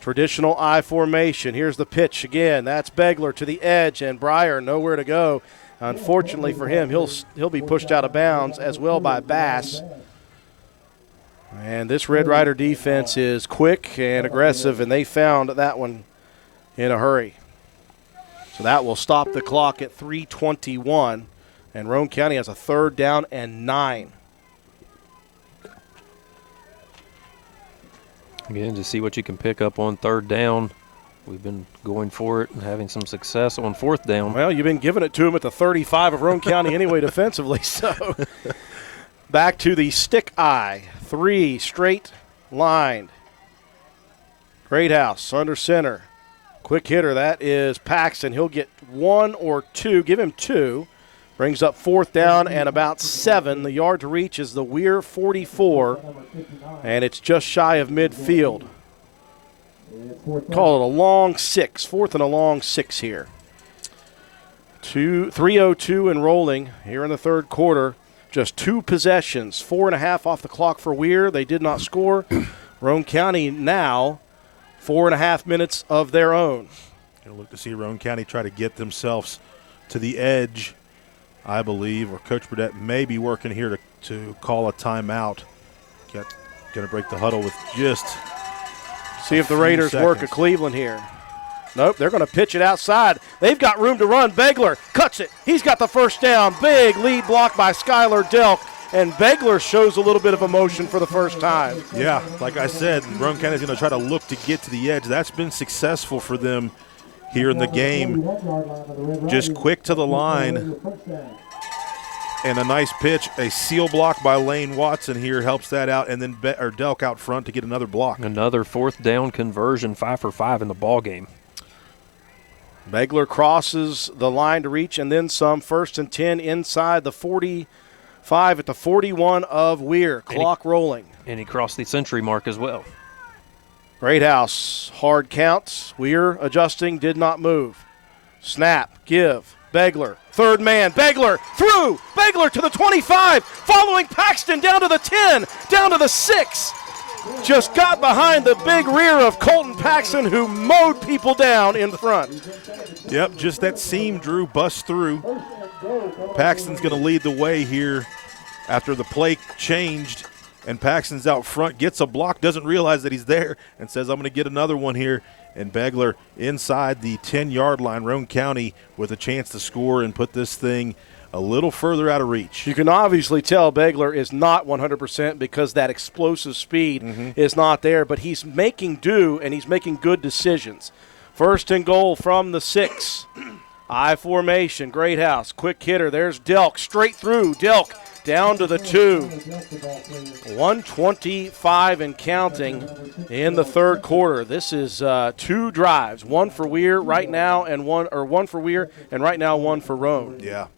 Traditional I formation. Here's the pitch again. That's Begler to the edge, and Breyer nowhere to go. Unfortunately for him, he'll be pushed out of bounds as well by Bass. And this Red Rider defense is quick and aggressive, and they found that one in a hurry. So that will stop the clock at 3:21, and Roane County has a third down and 9. Again, to see what you can pick up on third down. We've been going for it and having some success on fourth down. Well, you've been giving it to them at the 35 of Roane County anyway defensively, so back to the stick eye. 3 straight lined. Greathouse under center. Quick hitter, that is Paxton. He'll get 1 or 2. Give him 2. Brings up fourth down and about 7. The yard to reach is the Weir 44, and it's just shy of midfield. Call it a long 6. Fourth and a long 6 here. 3:02 and rolling here in the third quarter. Just 2 possessions, 4.5 off the clock for Weir. They did not score. Roane County now 4.5 minutes of their own. You'll look to see Roane County try to get themselves to the edge, I believe, or Coach Burdett may be working here to call a timeout. Going to break the huddle with just see if the Raiders work a Cleveland here. Nope, they're going to pitch it outside. They've got room to run. Begler cuts it. He's got the first down. Big lead block by Skylar Delk, and Begler shows a little bit of emotion for the first time. Yeah, like I said, Roane County is going to try to look to get to the edge. That's been successful for them here in the game. Just quick to the line. And a nice pitch. A seal block by Lane Watson here helps that out, and then Delk out front to get another block. Another fourth down conversion, 5 for 5 in the ball game. Begler crosses the line to reach and then some. First and 10 inside the 45 5 at the 41 of Weir. Clock rolling. And he crossed the century mark as well. Greathouse, hard counts. Weir adjusting, did not move. Snap, give. Begler, third man. Begler through. Begler to the 25. Following Paxton down to the 10, down to the 6. Just got behind the big rear of Colton Paxton, who mowed people down in front. Yep, just that seam, Drew, bust through. Paxton's going to lead the way here after the play changed, and Paxton's out front, gets a block, doesn't realize that he's there, and says, I'm going to get another one here. And Begler inside the 10-yard line, Roane County with a chance to score and put this thing a little further out of reach. You can obviously tell Begler is not 100% because that explosive speed is not there, but he's making do and he's making good decisions. First and goal from the 6. I formation, Greathouse, quick hitter. There's Delk, straight through. Delk down to the 2. 1:25 and counting in the third quarter. This is 2 drives, one for Weir right now and one for Weir and right now one for Roane. Yeah.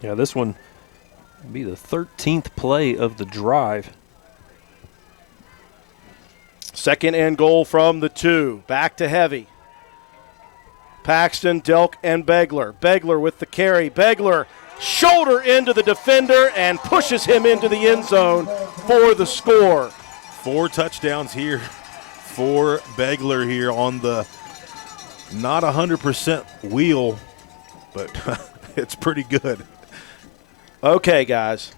Yeah, this one will be the 13th play of the drive. Second and goal from the 2. Back to heavy. Paxton, Delk, and Begler. Begler with the carry. Begler shoulder into the defender and pushes him into the end zone for the score. 4 touchdowns here for Begler here on the not 100% wheel, but it's pretty good. Okay, guys.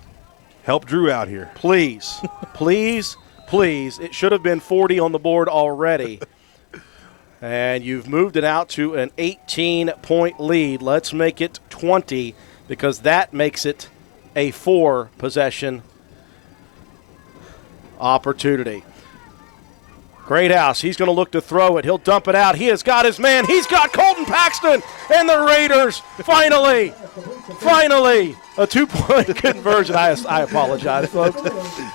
Help Drew out here. Please, please, please. It should have been 40 on the board already. And you've moved it out to an 18-point lead. Let's make it 20 because that makes it a 4-possession opportunity. Greathouse, he's going to look to throw it. He'll dump it out. He has got his man. He's got Colton Paxton, and the Raiders finally, a 2-point conversion. I apologize, folks.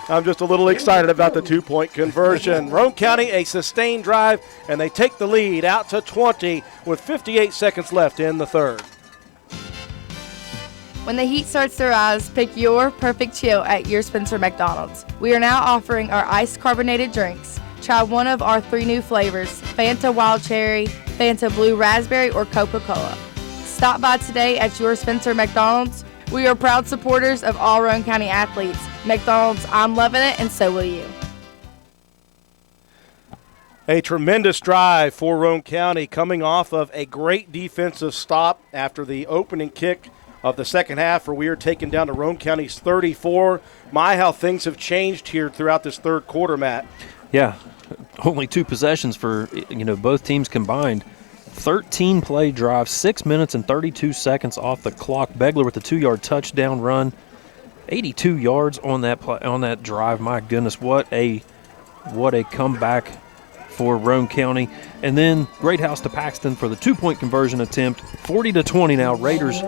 I'm just a little excited about the 2-point conversion. Roane County, a sustained drive, and they take the lead out to 20 with 58 seconds left in the third. When the heat starts to rise, pick your perfect chill at your Spencer McDonald's. We are now offering our iced carbonated drinks. Try one of our 3 new flavors, Fanta Wild Cherry, Fanta Blue Raspberry, or Coca-Cola. Stop by today at your Spencer McDonald's. We are proud supporters of all Roane County athletes. McDonald's, I'm loving it, and so will you. A tremendous drive for Roane County coming off of a great defensive stop after the opening kick of the second half where we are taken down to Roane County's 34. My, how things have changed here throughout this third quarter, Matt. Yeah, only 2 possessions for, both teams combined. 13-play drive, 6 minutes and 32 seconds off the clock. Begler with a 2-yard touchdown run, 82 yards on that drive. My goodness, what a comeback for Roane County. And then Greathouse to Paxton for the 2-point conversion attempt. 40-20 now. Raiders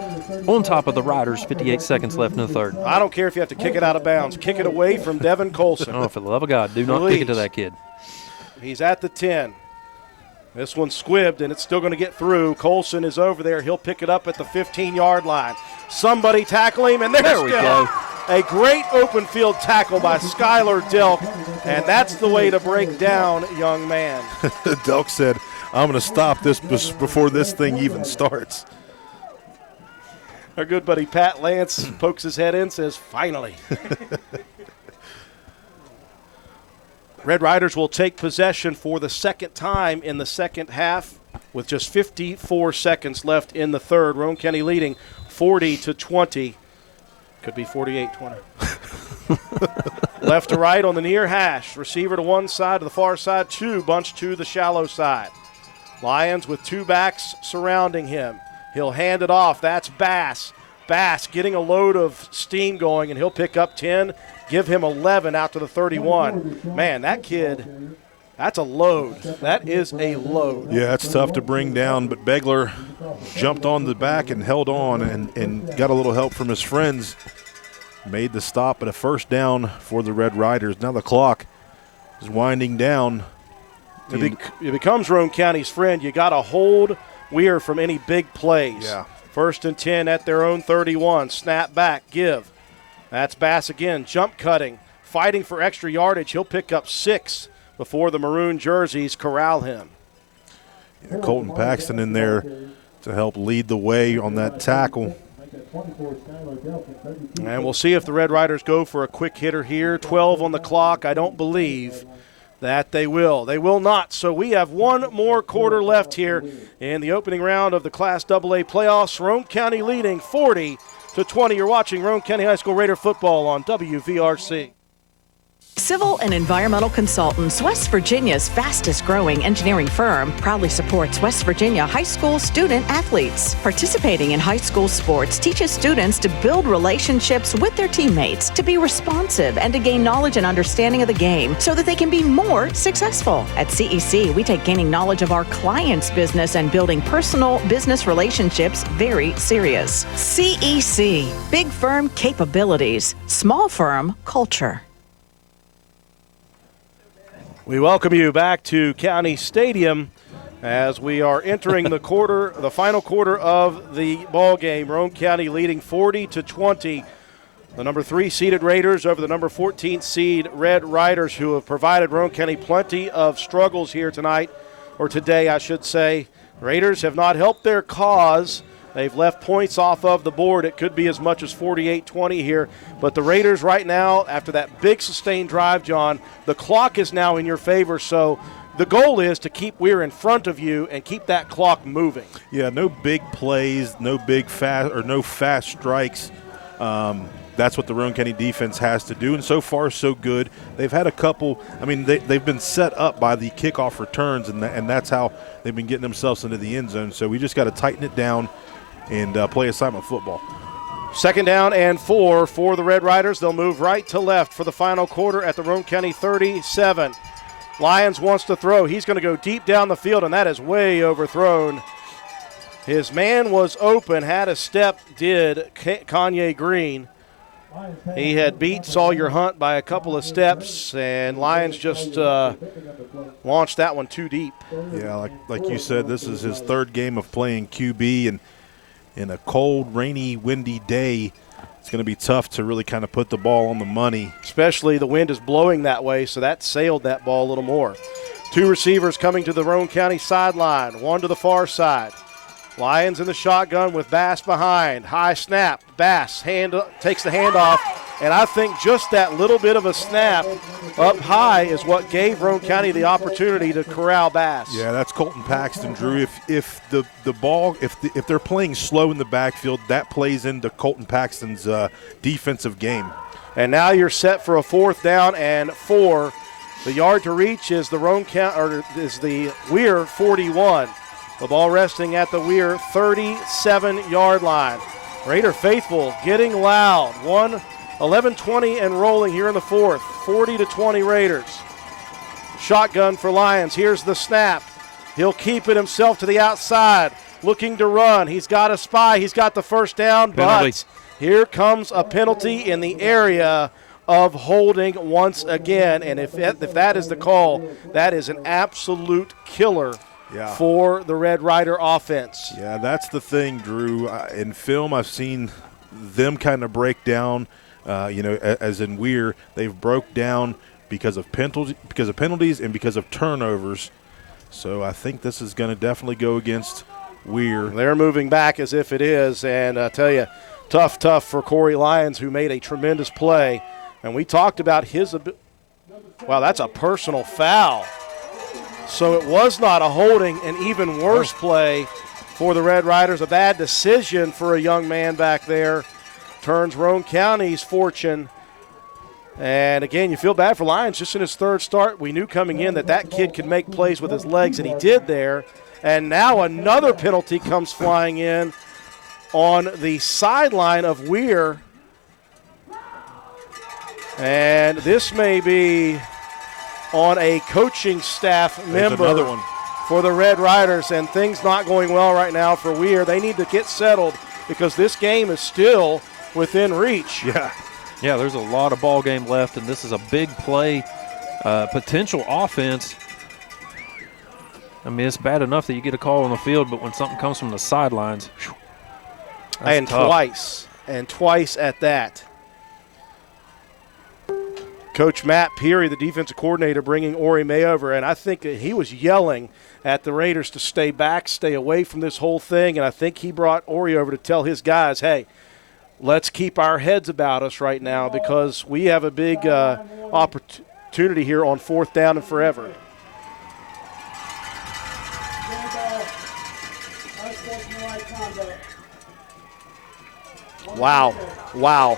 on top of the Riders. 58 seconds left in the third. I don't care if you have to kick it out of bounds. Kick it away from Devin Colson. Oh, for the love of God, do not kick it to that kid. He's at the 10. This one's squibbed, and it's still going to get through. Colson is over there. He'll pick it up at the 15-yard line. Somebody tackle him, and there we go. A great open field tackle by Skylar Delk, and that's the way to break down young man. Delk said, I'm going to stop this before this thing even starts. Our good buddy Pat Lance pokes his head in and says, finally. Red Riders will take possession for the second time in the second half with just 54 seconds left in the third. Roane County leading 40-20. Could be 48-20. Left to right on the near hash. Receiver to one side, to the far side. 2 bunch to the shallow side. Lions with 2 backs surrounding him. He'll hand it off. That's Bass. Bass getting a load of steam going, and he'll pick up 10, give him 11 out to the 31. Man, that kid, that's a load. That is a load. Yeah, it's tough to bring down, but Begler jumped on the back and held on and got a little help from his friends. Made the stop, but a first down for the Red Riders. Now the clock is winding down. It becomes Roane County's friend. You got to hold Weir from any big plays. Yeah. 1st and 10 at their own 31. Snap back, give. That's Bass again, jump cutting, fighting for extra yardage. He'll pick up 6 before the maroon jerseys corral him. Yeah, Colton Paxton in there to help lead the way on that tackle. And we'll see if the Red Riders go for a quick hitter here. 12 on the clock. I don't believe that they will. They will not. So we have one more quarter left here in the opening round of the Class AA playoffs. Roane County leading 40-20. You're watching Roane County High School Raider football on WVRC. Civil and Environmental Consultants, West Virginia's fastest growing engineering firm, proudly supports West Virginia high school student athletes. Participating in high school sports teaches students to build relationships with their teammates, to be responsive, and to gain knowledge and understanding of the game so that they can be more successful. At CEC, we take gaining knowledge of our clients' business and building personal business relationships very serious. CEC, big firm capabilities, small firm culture. We welcome you back to County Stadium as we are entering the final quarter of the ball game. Roane County leading 40-20. The number 3 seeded Raiders over the number 14 seed Red Riders, who have provided Roane County plenty of struggles here tonight, or today, I should say. Raiders have not helped their cause. They've left points off of the board. It could be as much as 48-20 here. But the Raiders right now, after that big sustained drive, John, the clock is now in your favor. So the goal is to keep Weir in front of you and keep that clock moving. Yeah, no big plays, no fast strikes. That's what the Roane County defense has to do, and so far so good. They've had a couple. I mean, they've been set up by the kickoff returns, and that's how they've been getting themselves into the end zone. So we just got to tighten it down and play assignment football. 2nd down and 4 for the Red Riders. They'll move right to left for the final quarter at the Roane County 37. Lyons wants to throw. He's going to go deep down the field, and that is way overthrown. His man was open, had a step, did Kanye Green. He had beat Sawyer Hunt by a couple of steps, and Lyons just launched that one too deep. Yeah, like you said, this is his 3rd game of playing QB, and in a cold, rainy, windy day, it's going to be tough to really kind of put the ball on the money. Especially the wind is blowing that way, so that sailed that ball a little more. 2 receivers coming to the Roane County sideline, one to the far side. Lions in the shotgun with Bass behind. High snap. Bass takes the handoff, and I think just that little bit of a snap up high is what gave Roane County the opportunity to corral Bass. Yeah, that's Colton Paxton, Drew. If the ball, if they're playing slow in the backfield, that plays into Colton Paxton's defensive game. And now you're set for a 4th down and 4. The yard to reach is the Weir 41. The ball resting at the Weir 37-yard line. Raider faithful getting loud. 11-20 and rolling here in the 4th. 40-20 Raiders. Shotgun for Lions. Here's the snap. He'll keep it himself to the outside. Looking to run. He's got a spy. He's got the 1st down. Penalty. But here comes a penalty in the area of holding once again. And if that is the call, that is an absolute killer. Yeah. For the Red Rider offense. Yeah, that's the thing, Drew. In film, I've seen them kind of break down. As in Weir, they've broke down because of penalties and because of turnovers. So I think this is going to definitely go against Weir. They're moving back as if it is, and I tell you, tough for Corey Lyons, who made a tremendous play. And we talked about his ability. Wow, that's a personal foul. So it was not a holding, an even worse play for the Red Riders. A bad decision for a young man back there. Turns Roane County's fortune. And, again, you feel bad for Lyons just in his 3rd start. We knew coming in that kid could make plays with his legs, and he did there. And now another penalty comes flying in on the sideline of Weir. And this may be on a coaching staff member for the Red Riders, and things not going well right now for Weir. They need to get settled because this game is still within reach. Yeah, there's a lot of ball game left, and this is a big play, potential offense. I mean, it's bad enough that you get a call on the field, but when something comes from the sidelines, and tough. twice at that. Coach Matt Peary, the defensive coordinator, bringing Ori May over, and I think that he was yelling at the Raiders to stay back, stay away from this whole thing, and I think he brought Ori over to tell his guys, hey, let's keep our heads about us right now because we have a big opportunity here on 4th down and forever. Wow.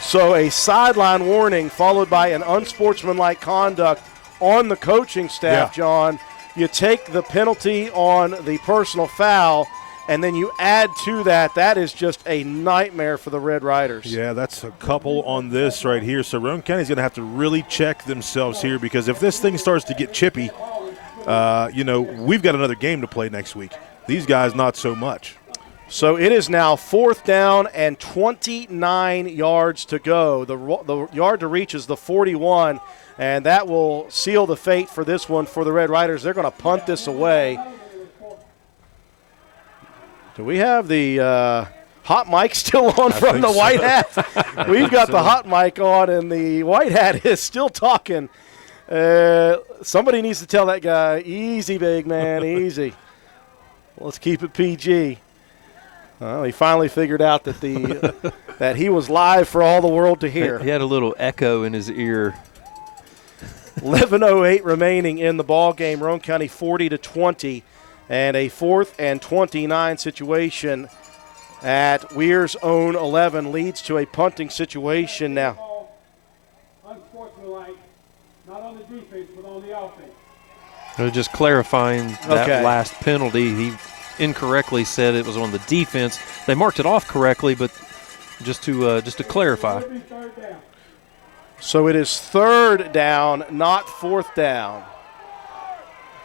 So a sideline warning followed by an unsportsmanlike conduct on the coaching staff, John. You take the penalty on the personal foul, and then you add to that. That is just a nightmare for the Red Riders. Yeah, that's a couple on this right here. So Roane County's going to have to really check themselves here because if this thing starts to get chippy, we've got another game to play next week. These guys, not so much. So it is now 4th down and 29 yards to go. The yard to reach is the 41, and that will seal the fate for this one for the Red Riders. They're going to punt this away. Do we have the hot mic still on from the white hat? We've got the hot mic on, and the white hat is still talking. Somebody needs to tell that guy, easy, big man, easy. Let's keep it PG. Well, he finally figured out that that he was live for all the world to hear. He had a little echo in his ear. 11:08 remaining in the ball game. Roane County 40-20, and a 4th and 29 situation at Weir's own 11 leads to a punting situation now. Unsportsmanlike, not on the defense, but on the offense. Just clarifying that last penalty, he incorrectly said it was on the defense. They marked it off correctly, but just to clarify. So it is 3rd down, not 4th down.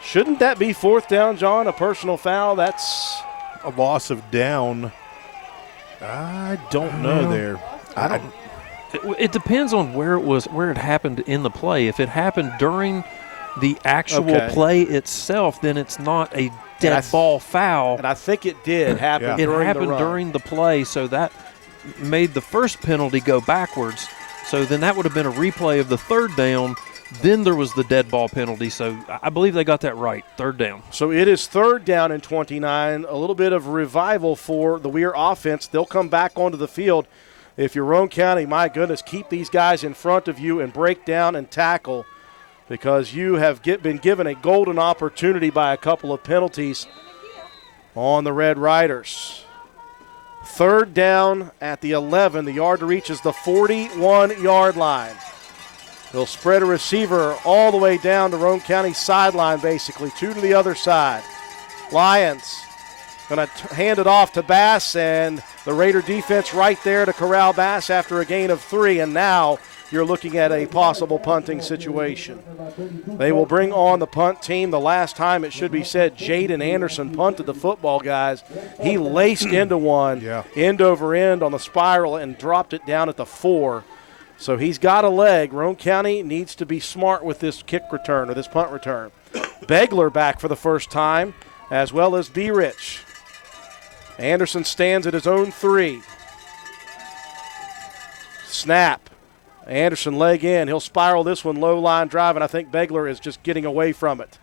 Shouldn't that be 4th down, John? A personal foul? That's a loss of down. I don't know there. It depends on where it happened in the play. If it happened during the actual play itself, then it's not a dead ball foul. And I think it did happen It during happened the run. during the play, so that made the first penalty go backwards. So then that would have been a replay of the 3rd down. Then there was the dead ball penalty. So I believe they got that right, 3rd down. So it is 3rd down and 29. A little bit of revival for the Weir offense. They'll come back onto the field. If you're Roane County, my goodness, keep these guys in front of you and break down and tackle, because you have been given a golden opportunity by a couple of penalties on the Red Riders. 3rd down at the 11. The yard to reach is the 41-yard line. They'll spread a receiver all the way down to Roane County sideline, basically, 2 to the other side. Lions going to hand it off to Bass, and the Raider defense right there to corral Bass after a gain of 3, and now you're looking at a possible punting situation. They will bring on the punt team. The last time, it should be said, Jaden Anderson punted the football, guys. He laced into one, end over end on the spiral, and dropped it down at the 4. So he's got a leg. Roane County needs to be smart with this kick return or this punt return. Begler back for the first time, as well as B. Rich. Anderson stands at his own 3. Snap. Anderson leg in. He'll spiral this one, low line drive, and I think Begler is just getting away from it.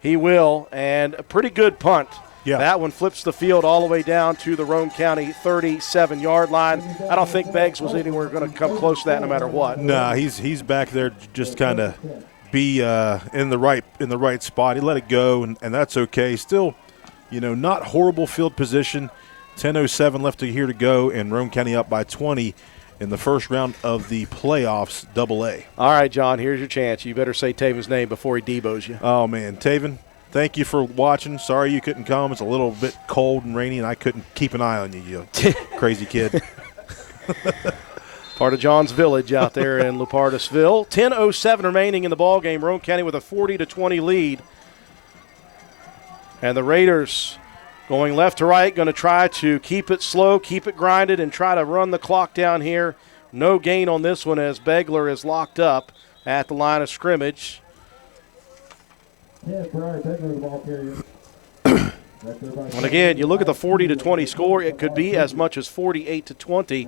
He will, and a pretty good punt. Yeah. That one flips the field all the way down to the Roane County 37-yard line. I don't think Beggs was anywhere going to come close to that no matter what. No, he's back there just kind of be in the right spot. He let it go, and that's okay. Still, not horrible field position. 10:07 left here to go, and Roane County up by 20 in the first round of the playoffs, AA. All right, John, here's your chance. You better say Taven's name before he debos you. Oh, man. Taven, thank you for watching. Sorry you couldn't come. It's a little bit cold and rainy, and I couldn't keep an eye on you crazy kid. Part of John's Village out there in Lupardisville. 10:07 remaining in the ballgame. Roane County with a 40-20 lead. And the Raiders going left to right, going to try to keep it slow, keep it grinded, and try to run the clock down here. No gain on this one as Begler is locked up at the line of scrimmage. And again, you look at the 40-20 score, it could be as much as 48-20,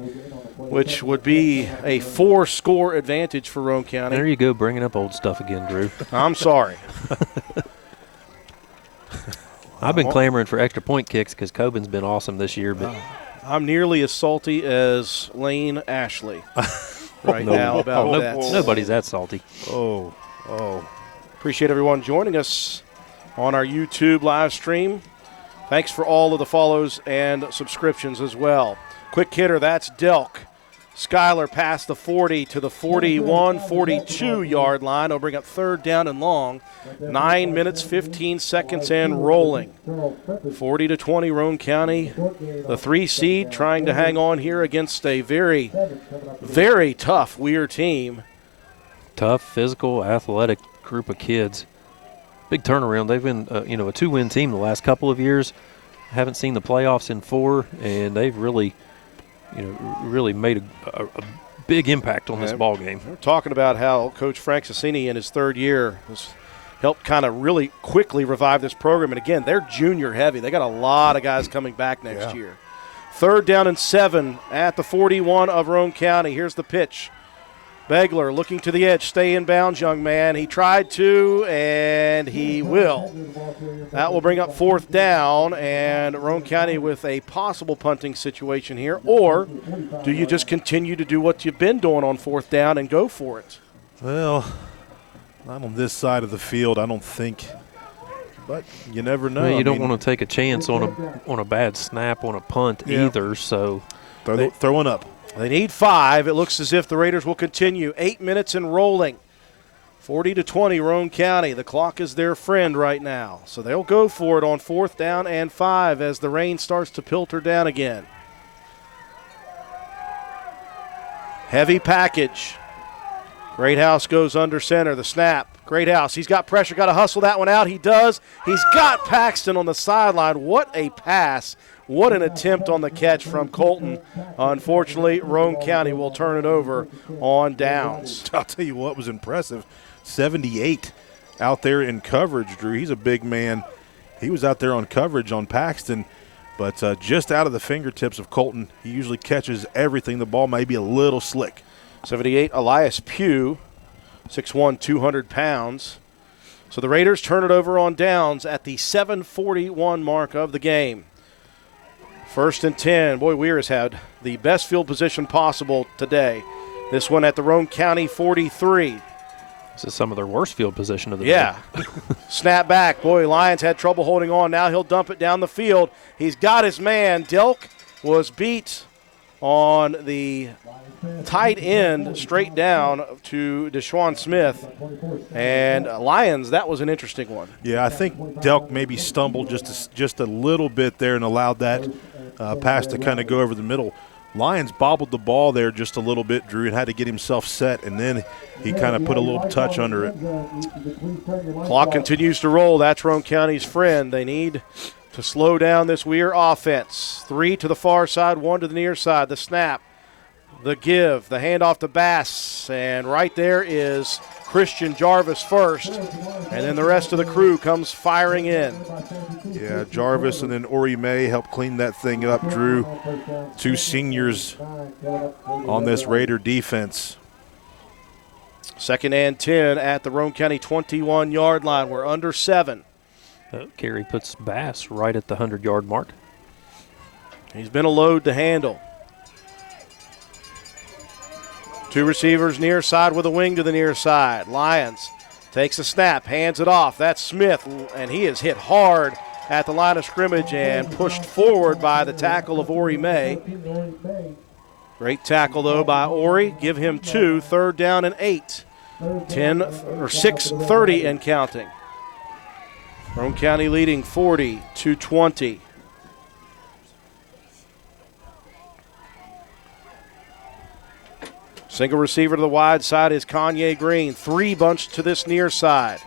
which would be a 4-score advantage for Roane County. There you go, bringing up old stuff again, Drew. I'm sorry. I've been clamoring for extra point kicks because Coburn's been awesome this year. But I'm nearly as salty as Lane Ashley now about that. Nobody's that salty. Oh. Appreciate everyone joining us on our YouTube live stream. Thanks for all of the follows and subscriptions as well. Quick hitter, that's Delk. Skyler past the 40 to the 41, 42-yard line. He'll bring up 3rd down and long. 9 minutes, 15 seconds and rolling. 40-20 Roane County, the 3 seed, trying to hang on here against a very, very tough Weir team. Tough, physical, athletic group of kids. Big turnaround. They've been, a 2-win team the last couple of years. Haven't seen the playoffs in 4, and they've really made a big impact on this ball game. We're talking about how Coach Frank Sassini in his 3rd year has helped kind of really quickly revive this program. And again, they're junior heavy. They got a lot of guys coming back next year. 3rd down and 7 at the 41 of Roane County. Here's the pitch. Begler looking to the edge, stay in bounds, young man. He tried to, and he will. That will bring up 4th down, and Roane County with a possible punting situation here. Or do you just continue to do what you've been doing on 4th down and go for it? Well, not on this side of the field, I don't think. But you never know. Well, you don't want to take a chance on a bad snap on a punt either. So throw one up. They need 5. It looks as if the Raiders will continue. 8 minutes and rolling. 40-20 Roane County. The clock is their friend right now. So they'll go for it on 4th down and 5 as the rain starts to filter down again. Heavy package. Greathouse goes under center. The snap. Greathouse. He's got pressure. Got to hustle that one out. He does. He's got Paxton on the sideline. What a pass. What an attempt on the catch from Colton. Unfortunately, Roane County will turn it over on downs. I'll tell you what was impressive. 78 out there in coverage, Drew. He's a big man. He was out there on coverage on Paxton, but just out of the fingertips of Colton. He usually catches everything. The ball may be a little slick. 78, Elias Pugh, 6'1", 200 pounds. So the Raiders turn it over on downs at the 7:41 mark of the game. 1st and 10. Boy, Weir has had the best field position possible today. This one at the Roane County 43. This is some of their worst field position of the day. Yeah. Snap back. Boy, Lions had trouble holding on. Now he'll dump it down the field. He's got his man. Delk was beat on the tight end straight down to Deshaun Smith. And Lions, that was an interesting one. Yeah, I think Delk maybe stumbled just a little bit there and allowed that pass to kind of go over the middle. Lions bobbled the ball there just a little bit, Drew, and had to get himself set, and then he kind of put a little touch under it. Clock continues to roll. That's Roane County's friend. They need to slow down this Weir offense. 3 to the far side, 1 to the near side. The snap, the give, the handoff to Bass, and right there is Christian Jarvis first, and then the rest of the crew comes firing in. Yeah, Jarvis and then Ori May helped clean that thing up, Drew. 2 seniors on this Raider defense. 2nd and 10 at the Roane County 21-yard line. We're under 7. Carey puts Bass right at the 100-yard mark. He's been a load to handle. 2 receivers near side with a wing to the near side. Lions takes a snap, hands it off. That's Smith, and he is hit hard at the line of scrimmage and pushed forward by the tackle of Ori May. Great tackle, though, by Ori. Give him 2, 3rd down and 8. 6:30 and counting. Roane County leading 40-20. Single receiver to the wide side is Kanye Green. 3 bunched to this near side.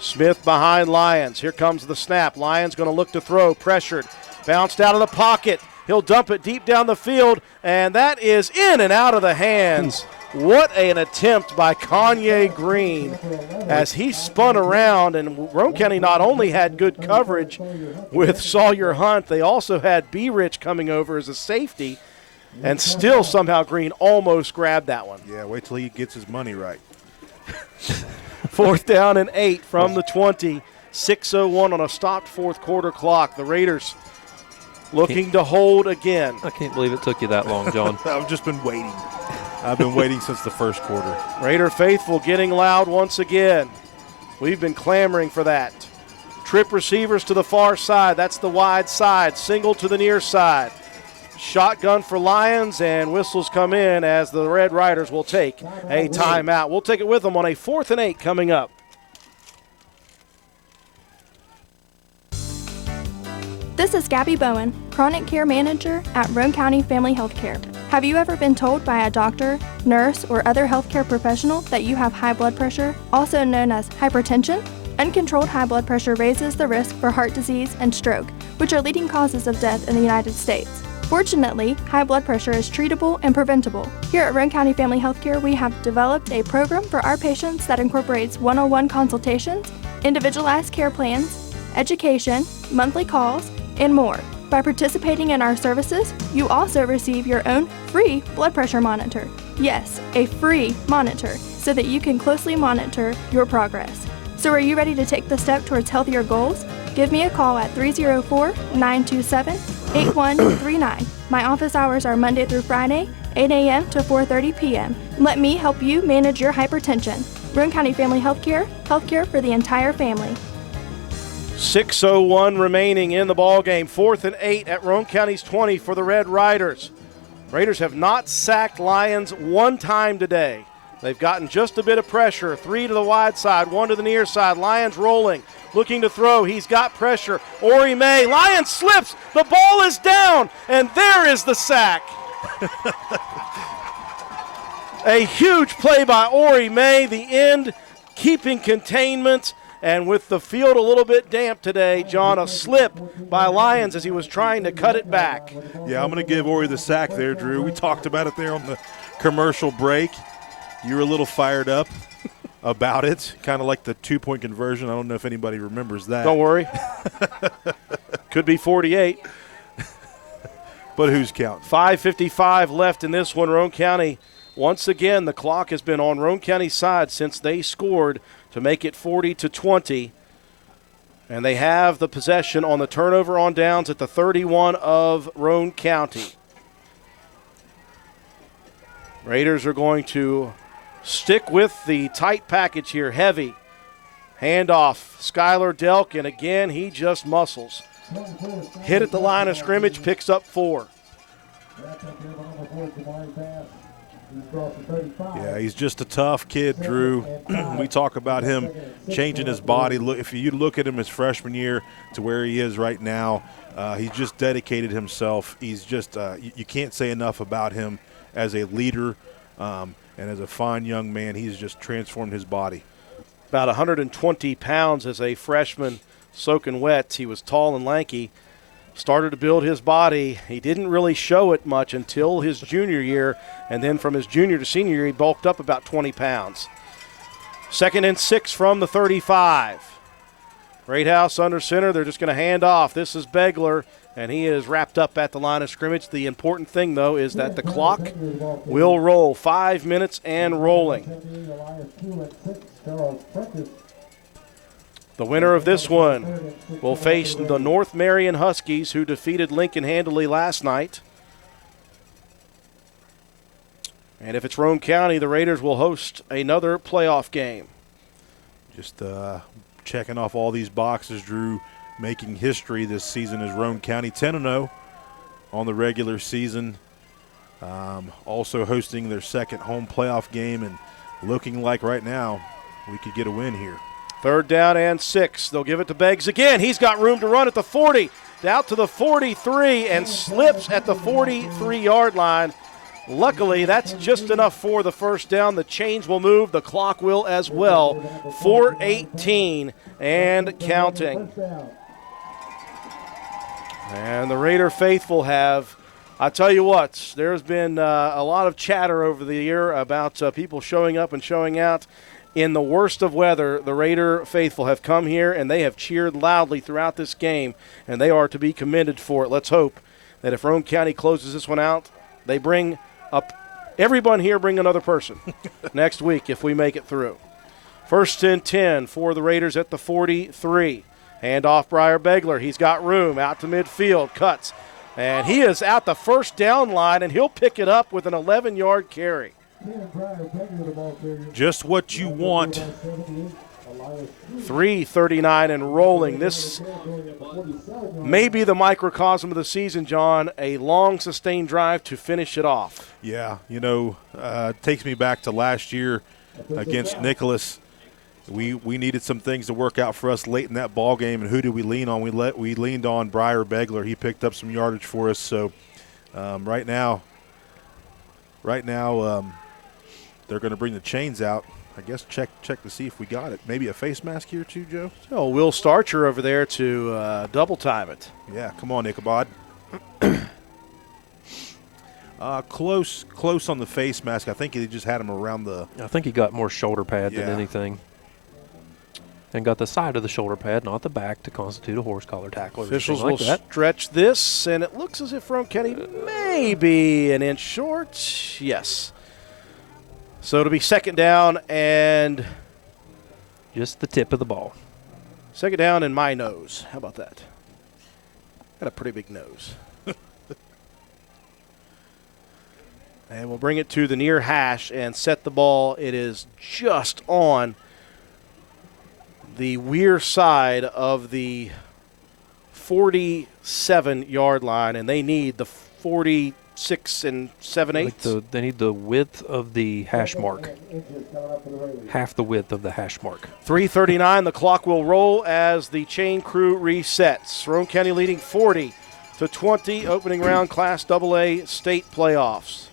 Smith behind Lyons. Here comes the snap. Lyons going to look to throw. Pressured. Bounced out of the pocket. He'll dump it deep down the field, and that is in and out of the hands. What an attempt by Kanye Green as he spun around, and Roane County not only had good coverage with Sawyer Hunt, they also had B. Rich coming over as a safety, and still somehow Green almost grabbed that one. Yeah, wait till he gets his money right. 4th down and 8 from the 20. 6:01 on a stopped fourth quarter clock. The Raiders looking to hold again. I can't believe it took you that long, John. I've just been waiting. I've been waiting since the first quarter. Raider faithful getting loud once again. We've been clamoring for that. Trip receivers to the far side. That's the wide side. Single to the near side. Shotgun for Lions, and whistles come in as the Red Riders will take a timeout. We'll take it with them on a 4th and 8 coming up. This is Gabby Bowen, Chronic Care Manager at Roane County Family Healthcare. Have you ever been told by a doctor, nurse, or other healthcare professional that you have high blood pressure, also known as hypertension? Uncontrolled high blood pressure raises the risk for heart disease and stroke, which are leading causes of death in the United States. Fortunately, high blood pressure is treatable and preventable. Here at Roane County Family Healthcare, we have developed a program for our patients that incorporates one-on-one consultations, individualized care plans, education, monthly calls, and more. By participating in our services, you also receive your own free blood pressure monitor. Yes, a free monitor, so that you can closely monitor your progress. So are you ready to take the step towards healthier goals? Give me a call at 304-927-8139. My office hours are Monday through Friday, 8 a.m. to 4:30 p.m. Let me help you manage your hypertension. Roane County Family Healthcare, healthcare for the entire family. 6:01 remaining in the ball game. 4th and 8 at Roane County's 20 for the Red Riders. Raiders have not sacked Lions one time today. They've gotten just a bit of pressure. 3 to the wide side, 1 to the near side. Lions rolling, looking to throw. He's got pressure. Ori May. Lions slips. The ball is down, and there is the sack. A huge play by Ori May. The end, keeping containment. And with the field a little bit damp today, John, a slip by Lions as he was trying to cut it back. Yeah, I'm going to give Ori the sack there, Drew. We talked about it there on the commercial break. You were a little fired up about it, kind of like the 2-point conversion. I don't know if anybody remembers that. Don't worry. Could be 48. But who's counting? 5:55 left in this one. Roane County, once again, the clock has been on Roane County's side since they scored to make it 40-20. And they have the possession on the turnover on downs at the 31 of Roane County. Raiders are going to stick with the tight package here, heavy. Handoff, Skylar Delk, and again, he just muscles. Hit at the line of scrimmage, picks up 4. Yeah, he's just a tough kid, Drew. We talk about him changing his body. Look, if you look at him his freshman year to where he is right now, he's just dedicated himself. He's just you can't say enough about him as a leader and as a fine young man. He's just transformed his body. About 120 pounds as a freshman, soaking wet. He was tall and lanky. Started to build his body. He didn't really show it much until his junior year, and then from his junior to senior year, he bulked up about 20 pounds. 2nd and 6 from the 35. Great House under center. They're just going to hand off. This is Begler, and he is wrapped up at the line of scrimmage. The important thing, though, is that the clock will roll. 5 minutes and rolling. The winner of this one will face the North Marion Huskies, who defeated Lincoln handily last night. And if it's Roane County, the Raiders will host another playoff game. Just checking off all these boxes, Drew, making history this season as Roane County 10-0 on the regular season. Also hosting their second home playoff game, and looking like right now we could get a win here. 3rd down and 6. They'll give it to Beggs again. He's got room to run at the 40, out to the 43, and slips at the 43-yard line. Luckily, that's just enough for the first down. The chains will move. The clock will as well. 4:18 and counting. And the Raider faithful have I tell you what, there's been a lot of chatter over the year about people showing up and showing out. In the worst of weather, the Raider faithful have come here, and they have cheered loudly throughout this game, and they are to be commended for it. Let's hope that if Roane County closes this one out, they bring up everyone here, bring another person next week if we make it through. 1st and 10 for the Raiders at the 43. Hand off Briar Begler. He's got room out to midfield, cuts, and he is at the first down line, and he'll pick it up with an 11-yard carry. Just what you want. 3:39 and rolling. This may be the microcosm of the season, John. A long, sustained drive to finish it off. Yeah, it takes me back to last year against Nicholas. We needed some things to work out for us late in that ball game, and who did we lean on? We leaned on Briar Begler. He picked up some yardage for us. So right now, they're going to bring the chains out. I guess check to see if we got it. Maybe a face mask here too, Joe? Oh, Will Starcher over there to double time it. Yeah, come on, Ichabod. Close on the face mask. I think he just had him around the – I think he got more shoulder pad than anything. And got the side of the shoulder pad, not the back, to constitute a horse collar tackle. Officials like will that. Stretch this, and it looks as if Roane County may be an inch short. Yes. So it'll be 2nd down and just the tip of the ball. 2nd down and my nose. How about that? Got a pretty big nose. And we'll bring it to the near hash and set the ball. It is just on the Weir side of the 47-yard line, and they need the 46 and 7/8. They need the width of the hash mark. Half the width of the hash mark. 3:39, the clock will roll as the chain crew resets. Roane County leading 40-20, opening round Class AA state playoffs.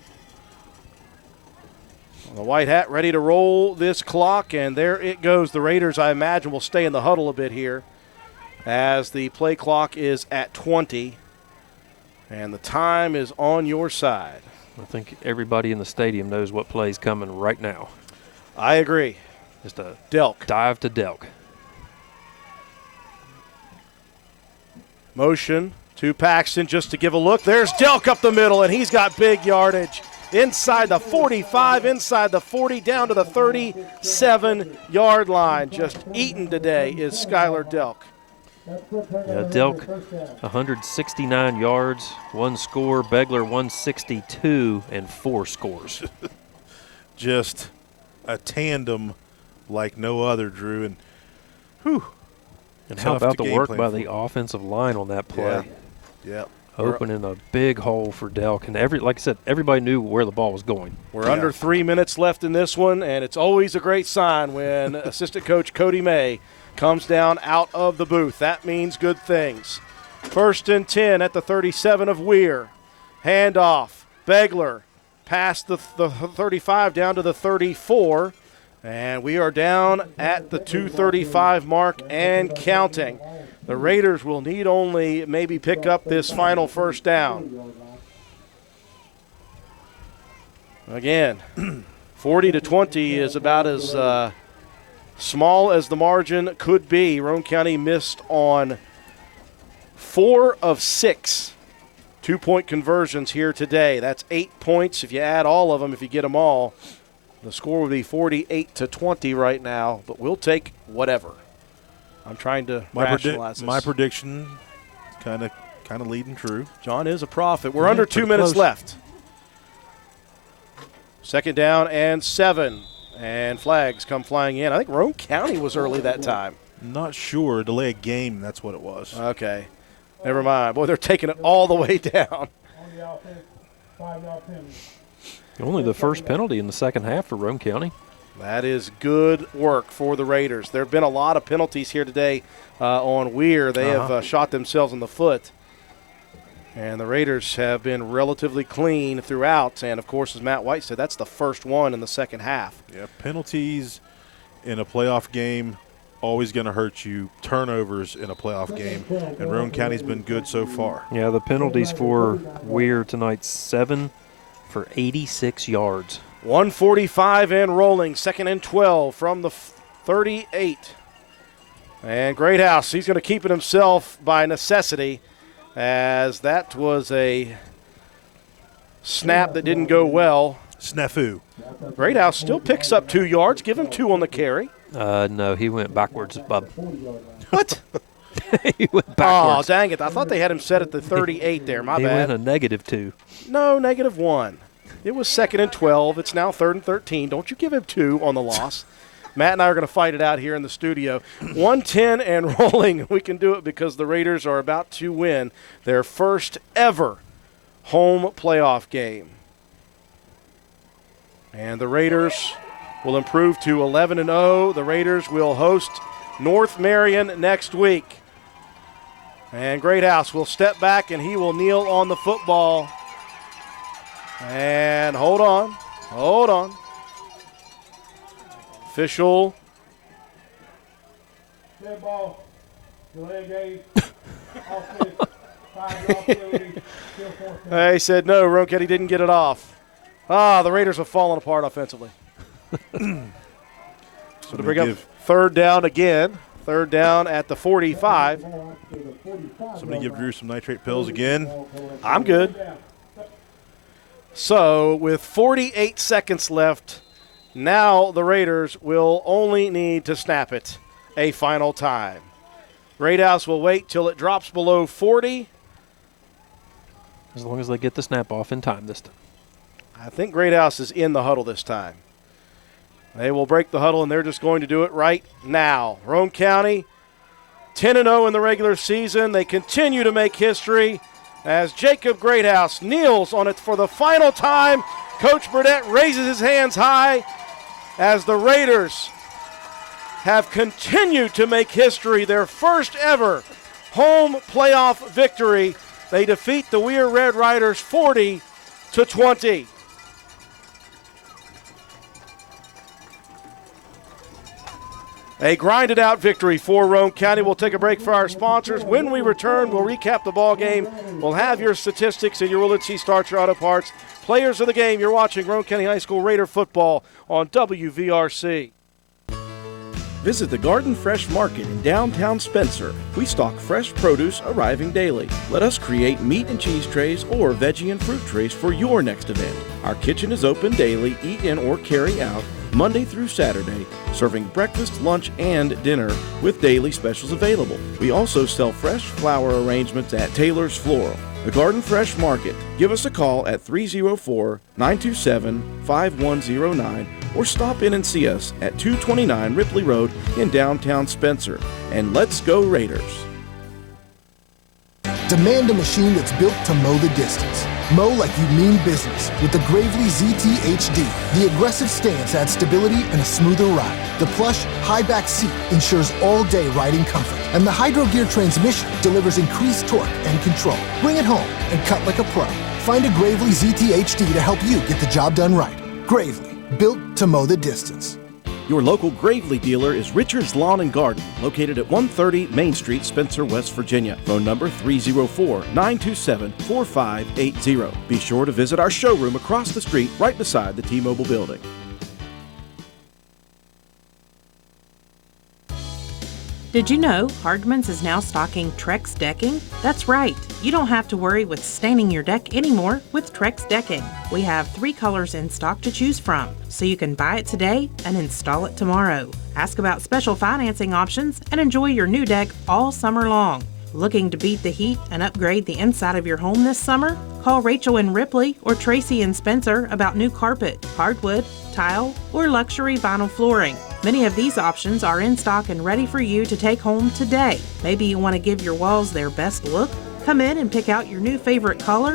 The white hat ready to roll this clock, and there it goes. The Raiders, I imagine, will stay in the huddle a bit here as the play clock is at 20, and the time is on your side. I think everybody in the stadium knows what play's coming right now. I agree. Just a Delk. Dive to Delk. Motion to Paxton just to give a look. There's Delk up the middle, and he's got big yardage. Inside the 45, inside the 40, down to the 37-yard line. Just eaten today is Skylar Delk. Yeah, Delk, 169 yards, 1 score. Begler, 162, and 4 scores. Just a tandem like no other, Drew. And whew. And how about the work by the offensive line on that play? Yeah. Opening a big hole for Delk. And like I said, everybody knew where the ball was going. We're under 3 minutes left in this one, and it's always a great sign when assistant coach Cody May comes down out of the booth. That means good things. 1st and 10 at the 37 of Weir. Handoff. Begler past the 35 down to the 34. And we are down at the 2:35 mark and counting. The Raiders will need only maybe pick up this final 1st down. Again, 40-20 is about as small as the margin could be. Roane County missed on 4 of 6 two-point conversions here today. That's 8 points if you add all of them, if you get them all. The score would be 48-20 right now, but we'll take whatever. I'm trying to rationalize this. My prediction kind of leading true. John is a prophet. We're under 2 minutes left. 2nd down and 7. And flags come flying in. I think Roane County was early that time. Not sure. Delay a game, that's what it was. Okay. Never mind. Boy, they're taking it all the way down. Only the first penalty in the second half for Roane County. That is good work for the Raiders. There have been a lot of penalties here today on Weir. They have shot themselves in the foot. And the Raiders have been relatively clean throughout. And, of course, as Matt White said, that's the first one in the second half. Yeah, penalties in a playoff game always going to hurt you. Turnovers in a playoff game, and Roane County's been good so far. Yeah, the penalties for Weir tonight, 7 for 86 yards. 145 and rolling, 2nd and 12 from the 38. And Greathouse, he's going to keep it himself by necessity, as that was a snap that didn't go well. Snafu. Greathouse still picks up 2 yards. Give him 2 on the carry. No, he went backwards, Bub. What? He went backwards. Oh, dang it. I thought they had him set at the 38 there. My he bad. He went a -2. No, -1. It was 2nd and 12. It's now 3rd and 13. Don't you give him 2 on the loss. Matt and I are going to fight it out here in the studio. 110 and rolling. We can do it because the Raiders are about to win their first ever home playoff game. And the Raiders will improve to 11-0. The Raiders will host North Marion next week. And Greathouse will step back and he will kneel on the football. And hold on. Official. Dead ball. Delay game. Offense. 5-yard penalty. Still 4th down. They said no, Roane County didn't get it off. The Raiders have fallen apart offensively. So to bring up 3rd down again. 3rd down at the 45. Somebody give Drew some nitrate pills again. I'm good. So with 48 seconds left, now the Raiders will only need to snap it a final time. Greathouse will wait till it drops below 40. As long as they get the snap off in time this time. I think Greathouse is in the huddle this time. They will break the huddle, and they're just going to do it right now. Roane County, 10-0 in the regular season. They continue to make history as Jacob Greathouse kneels on it for the final time. Coach Burdett raises his hands high as the Raiders have continued to make history, their first ever home playoff victory. They defeat the Weir Red Riders 40-20. A grinded-out victory for Roane County. We'll take a break for our sponsors. When we return, we'll recap the ball game. We'll have your statistics and your Willard C. Starcher Auto Parts. Players of the game, you're watching Roane County High School Raider football on WVRC. Visit the Garden Fresh Market in downtown Spencer. We stock fresh produce arriving daily. Let us create meat and cheese trays or veggie and fruit trays for your next event. Our kitchen is open daily, eat in or carry out, Monday through Saturday, serving breakfast, lunch, and dinner with daily specials available. We also sell fresh flower arrangements at Taylor's Floral. The Garden Fresh Market. Give us a call at 304-927-5109 or stop in and see us at 229 Ripley Road in downtown Spencer. And let's go Raiders. Demand a machine that's built to mow the distance. Mow like you mean business with the Gravely ZT HD. The aggressive stance adds stability and a smoother ride. The plush, high-back seat ensures all-day riding comfort. And the Hydro Gear transmission delivers increased torque and control. Bring it home and cut like a pro. Find a Gravely ZT HD to help you get the job done right. Gravely, built to mow the distance. Your local Gravely dealer is Richard's Lawn and Garden, located at 130 Main Street, Spencer, West Virginia. Phone number 304-927-4580. Be sure to visit our showroom across the street right beside the T-Mobile building. Did you know Hardman's is now stocking Trex decking? That's right. You don't have to worry with staining your deck anymore with Trex decking. We have 3 colors in stock to choose from, so you can buy it today and install it tomorrow. Ask about special financing options and enjoy your new deck all summer long. Looking to beat the heat and upgrade the inside of your home this summer? Call Rachel in Ripley or Tracy in Spencer about new carpet, hardwood, tile, or luxury vinyl flooring. Many of these options are in stock and ready for you to take home today. Maybe you want to give your walls their best look? Come in and pick out your new favorite color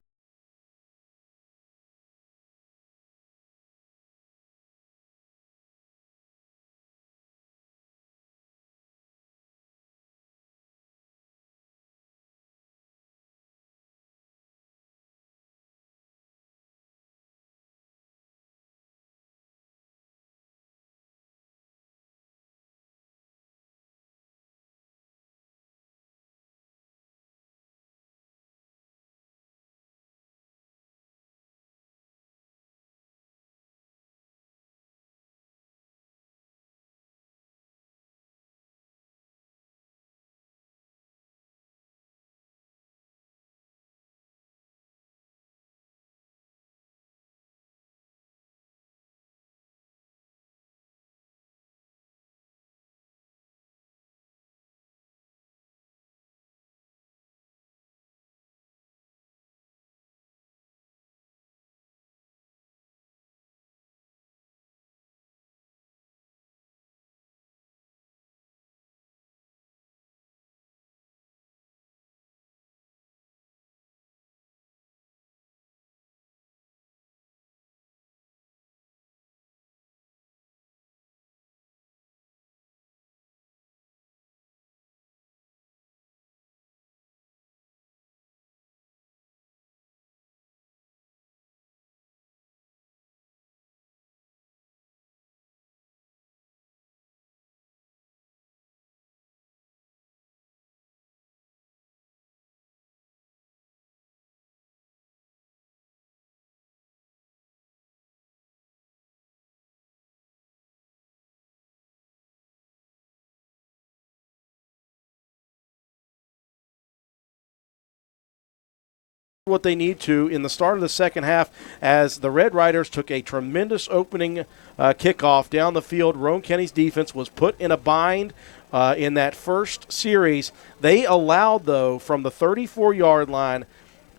what they need to in the start of the second half as the Red Riders took a tremendous opening kickoff down the field. Roane County's defense was put in a bind in that first series. They allowed, though, from the 34-yard line,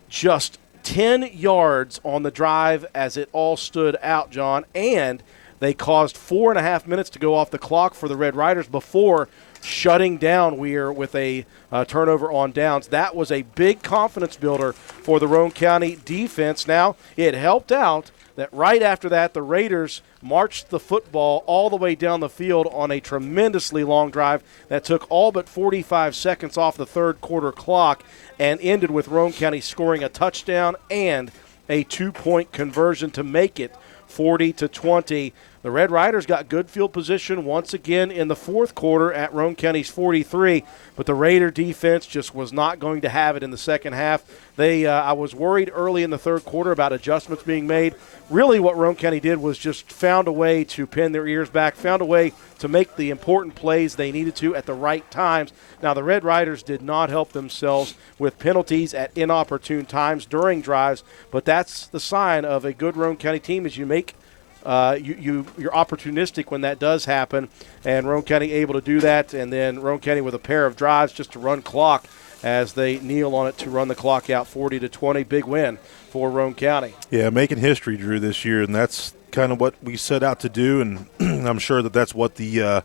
just 10 yards on the drive as it all stood out, John, and they caused 4.5 minutes to go off the clock for the Red Riders before shutting down Weir with a turnover on downs. That was a big confidence builder for the Roane County defense. Now, it helped out that right after that, the Raiders marched the football all the way down the field on a tremendously long drive that took all but 45 seconds off the third quarter clock and ended with Roane County scoring a touchdown and a 2-point conversion to make it 40-20. The Red Riders got good field position once again in the fourth quarter at Roane County's 43, but the Raider defense just was not going to have it in the second half. I was worried early in the third quarter about adjustments being made. Really what Roane County did was just found a way to pin their ears back, found a way to make the important plays they needed to at the right times. Now, the Red Riders did not help themselves with penalties at inopportune times during drives, but that's the sign of a good Roane County team is you make you're opportunistic when that does happen, and Roane County able to do that, and then Roane County with a pair of drives just to run clock as they kneel on it to run the clock out 40-20. Big win for Roane County. Yeah, making history, Drew, this year, and that's kind of what we set out to do, and I'm sure that's what the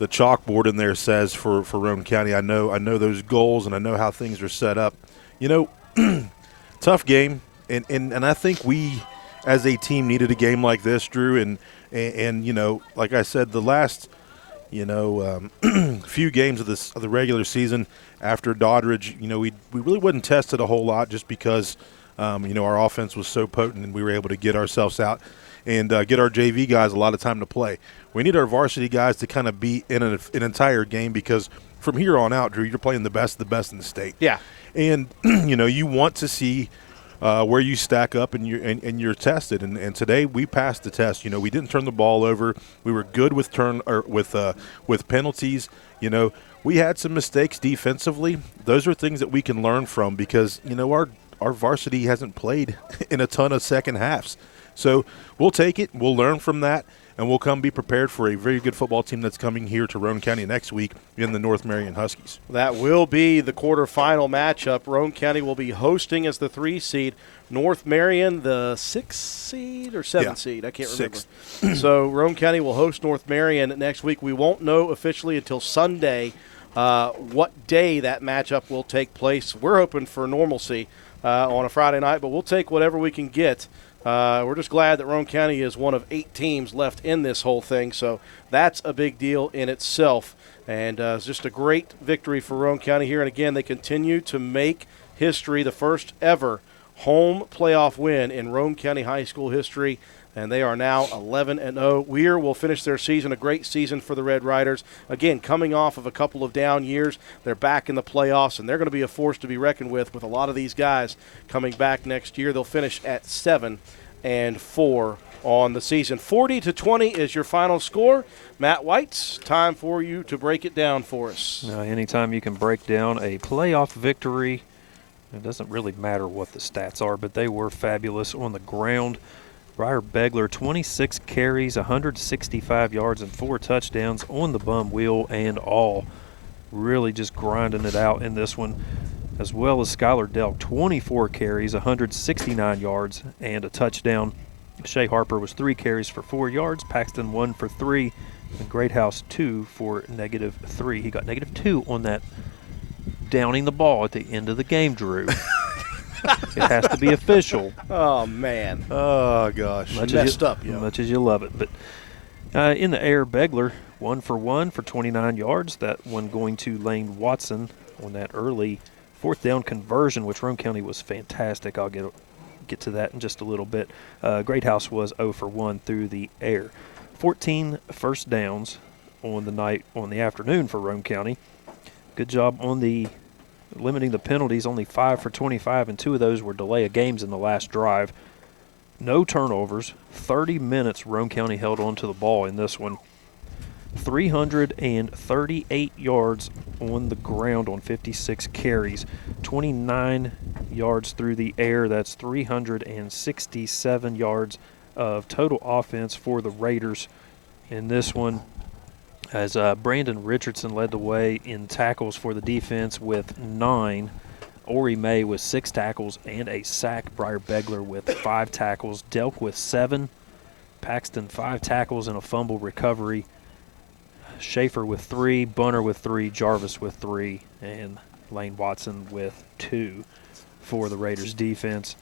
chalkboard in there says for Roane County. I know those goals, and I know how things are set up. Tough game, and I think we – as a team needed a game like this, Drew, and like I said, the last few games of the regular season after Doddridge, we really wasn't tested a whole lot just because our offense was so potent and we were able to get ourselves out and get our JV guys a lot of time to play. We need our varsity guys to kind of be in an entire game because from here on out, Drew, you're playing the best in the state. Yeah, and you want to see where you stack up and you're tested. And today we passed the test. We didn't turn the ball over. We were good with penalties. We had some mistakes defensively. Those are things that we can learn from because our varsity hasn't played in a ton of second halves. So we'll take it. We'll learn from that. And we'll come be prepared for a very good football team that's coming here to Roane County next week in the North Marion Huskies. That will be the quarterfinal matchup. Roane County will be hosting as the 3 seed. North Marion, the 6 seed or 7 seed? I can't remember. 6. So Roane County will host North Marion next week. We won't know officially until Sunday what day that matchup will take place. We're hoping for normalcy on a Friday night, but we'll take whatever we can get. We're just glad that Roane County is one of 8 teams left in this whole thing, so that's a big deal in itself. And it's just a great victory for Roane County here. And, again, they continue to make history, the first ever home playoff win in Roane County high school history, and they are now 11-0. Weir will finish their season, a great season for the Red Riders. Again, coming off of a couple of down years, they're back in the playoffs, and they're going to be a force to be reckoned with a lot of these guys coming back next year. They'll finish at 7-4 on the season. 40-20 is your final score. Matt White's time for you to break it down for us. Anytime you can break down a playoff victory, it doesn't really matter what the stats are, but they were fabulous on the ground. Weir Begler, 26 carries, 165 yards, and 4 touchdowns on the bum wheel and all. Really just grinding it out in this one. As well as Skylar Delk, 24 carries, 169 yards, and a touchdown. Shea Harper was 3 carries for 4 yards. Paxton 1 for 3. And Greathouse 2 for -3. He got -2 on that downing the ball at the end of the game, Drew. It has to be official. Oh, man. Oh, gosh. Messed up, yo. Much as you love it. But in the air, Begler, 1 for 1 for 29 yards. That one going to Lane Watson on that early 4th down conversion, which Roane County was fantastic. I'll get to that in just a little bit. Greathouse was 0 for 1 through the air. 14 first downs on the afternoon for Roane County. Good job on limiting the penalties, only 5 for 25, and 2 of those were delay of games in the last drive. No turnovers. 30 minutes Roane County held on to the ball in this one. 338 yards on the ground on 56 carries, 29 yards through the air. That's 367 yards of total offense for the Raiders in this one, as Brandon Richardson led the way in tackles for the defense with 9. Ori May with 6 tackles and a sack. Briar Begler with 5 tackles. Delk with 7. Paxton 5 tackles and a fumble recovery. Schaefer with 3. Bunner with 3. Jarvis with 3. And Lane Watson with 2 for the Raiders defense.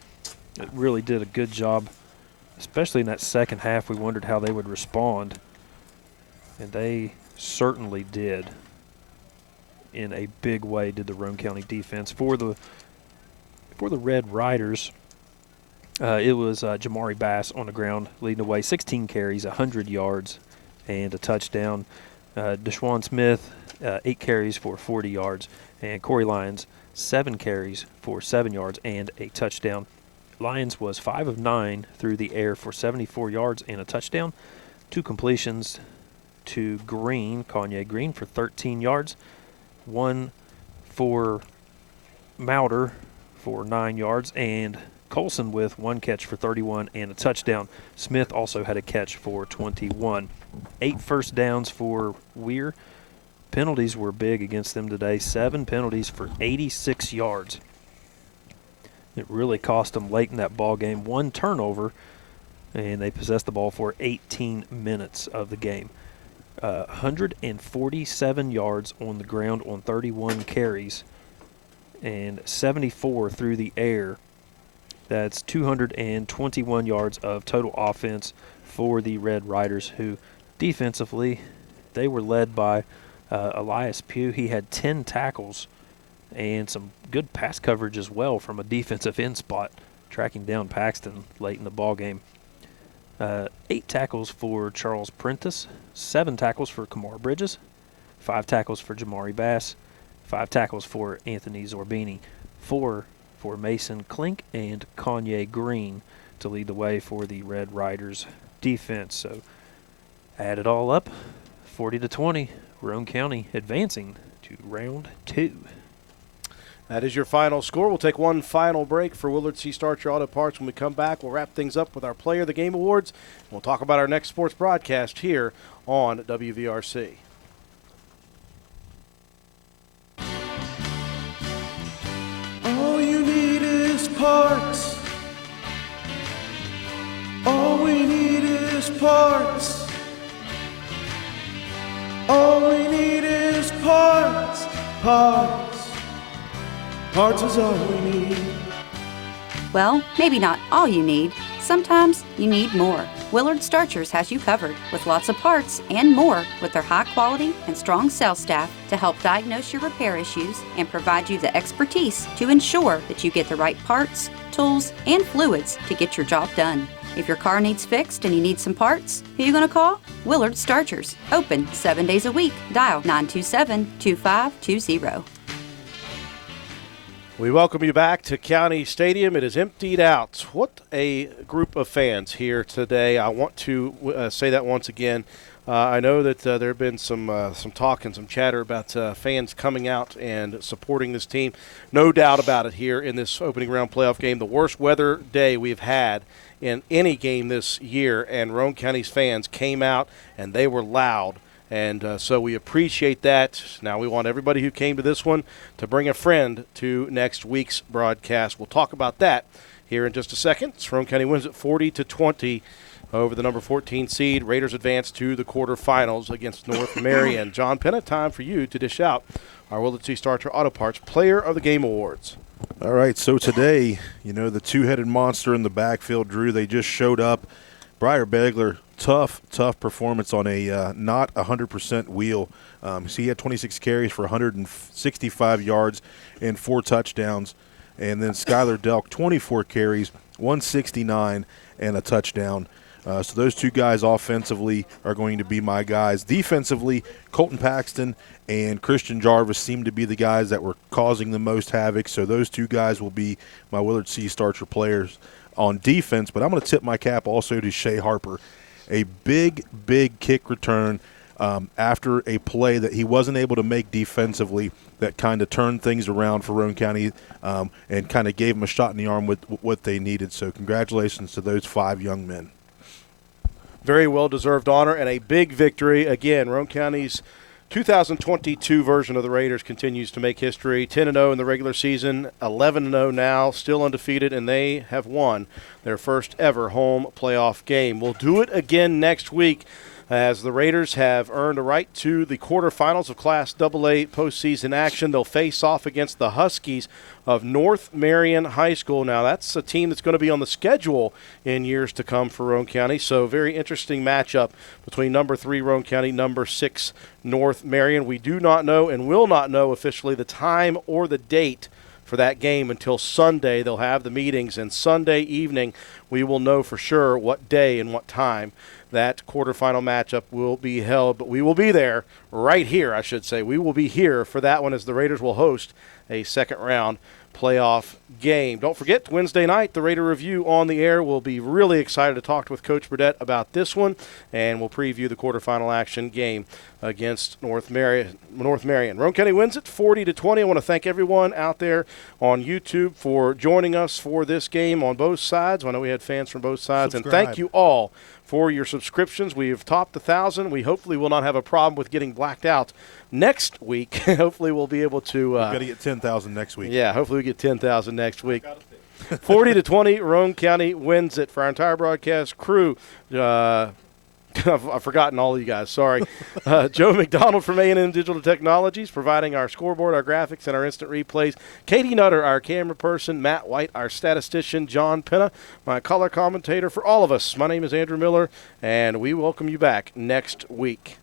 It really did a good job, especially in that second half. We wondered how they would respond, and they certainly did. In a big way did the Roane County defense. For the Red Riders, it was Jamari Bass on the ground leading the way, 16 carries, 100 yards, and a touchdown. Deshaun Smith, 8 carries for 40 yards, and Corey Lyons, 7 carries for 7 yards and a touchdown. Lyons was 5 of 9 through the air for 74 yards and a touchdown. 2 completions to Kanye Green for 13 yards. 1 for Mauder for 9 yards, and Colson with 1 catch for 31 and a touchdown. Smith also had a catch for 21. 8 first downs for Weir. Penalties were big against them today. 7 penalties for 86 yards. It really cost them late in that ball game. 1 turnover, and they possessed the ball for 18 minutes of the game. 147 yards on the ground on 31 carries and 74 through the air. That's 221 yards of total offense for the Red Riders, who defensively, they were led by Elias Pugh. He had 10 tackles and some good pass coverage as well from a defensive end spot, tracking down Paxton late in the ball game. 8 tackles for Charles Prentice, 7 tackles for Kamar Bridges, 5 tackles for Jamari Bass, 5 tackles for Anthony Zorbini, 4 for Mason Klink and Kanye Green to lead the way for the Red Riders defense. So add it all up, 40-20, Roane County advancing to round 2. That is your final score. We'll take one final break for Willard C. Starcher Auto Parts. When we come back, we'll wrap things up with our Player of the Game Awards. We'll talk about our next sports broadcast here on WVRC. All you need is parts. All we need is parts. All we need is parts. Parts. Parts is all we need. Well, maybe not all you need. Sometimes you need more. Willard Starchers has you covered with lots of parts and more, with their high quality and strong sales staff to help diagnose your repair issues and provide you the expertise to ensure that you get the right parts, tools, and fluids to get your job done. If your car needs fixed and you need some parts, who are you going to call? Willard Starchers. Open 7 days a week. Dial 927-2520. We welcome you back to County Stadium. It is emptied out. What a group of fans here today. I want to say that once again. I know that there have been some talk and some chatter about fans coming out and supporting this team. No doubt about it here in this opening round playoff game. The worst weather day we've had in any game this year, and Roane County's fans came out and they were loud. And so we appreciate that. Now we want everybody who came to this one to bring a friend to next week's broadcast. We'll talk about that here in just a second. Roane County wins it 40-20 over the number 14 seed. Raiders advance to the quarterfinals against North Marion. John Penna, time for you to dish out our Willard C. Starcher Auto Parts Player of the Game Awards. All right, so today, the two-headed monster in the backfield, Drew, they just showed up. Briar Begler, tough performance on a not 100% wheel. So he had 26 carries for 165 yards and 4 touchdowns. And then Skylar Delk, 24 carries, 169 and a touchdown. So those two guys offensively are going to be my guys. Defensively, Colton Paxton and Christian Jarvis seem to be the guys that were causing the most havoc. So those two guys will be my Willard C. Starcher players on defense. But I'm going to tip my cap also to Shea Harper. A big kick return after a play that he wasn't able to make defensively that kind of turned things around for Roane County and kind of gave them a shot in the arm with what they needed. So congratulations to those 5 young men. Very well-deserved honor and a big victory. Again, Roane County's 2022 version of the Raiders continues to make history. 10-0 in the regular season, 11-0 now, still undefeated, and they have won their first ever home playoff game. We'll do it again next week as the Raiders have earned a right to the quarterfinals of Class AA postseason action. They'll face off against the Huskies of North Marion High School. Now, that's a team that's going to be on the schedule in years to come for Roane County, so very interesting matchup between number 3 Roane County, number 6 North Marion. We do not know and will not know officially the time or the date for that game until Sunday. They'll have the meetings, and Sunday evening we will know for sure what day and what time that quarterfinal matchup will be held. But we will be there, right here, I should say. We will be here for that one as the Raiders will host a second-round playoff game. Don't forget, Wednesday night, the Raider Review on the air. We'll be really excited to talk with Coach Burdett about this one, and we'll preview the quarterfinal action game against North Marion. Roane County wins it 40-20. I want to thank everyone out there on YouTube for joining us for this game on both sides. I know we had fans from both sides, and thank you all for your subscriptions. We have topped 1,000. We hopefully will not have a problem with getting blacked out next week. Hopefully we'll be able to We've got to get 10,000 next week. Yeah, hopefully we get 10,000 next week. 40-20, Roane County wins it. For our entire broadcast crew, I've forgotten all of you guys. Sorry. Joe McDonald from A&M Digital Technologies providing our scoreboard, our graphics, and our instant replays. Katie Nutter, our camera person. Matt White, our statistician. John Penna, my color commentator. For all of us, my name is Andrew Miller, and we welcome you back next week.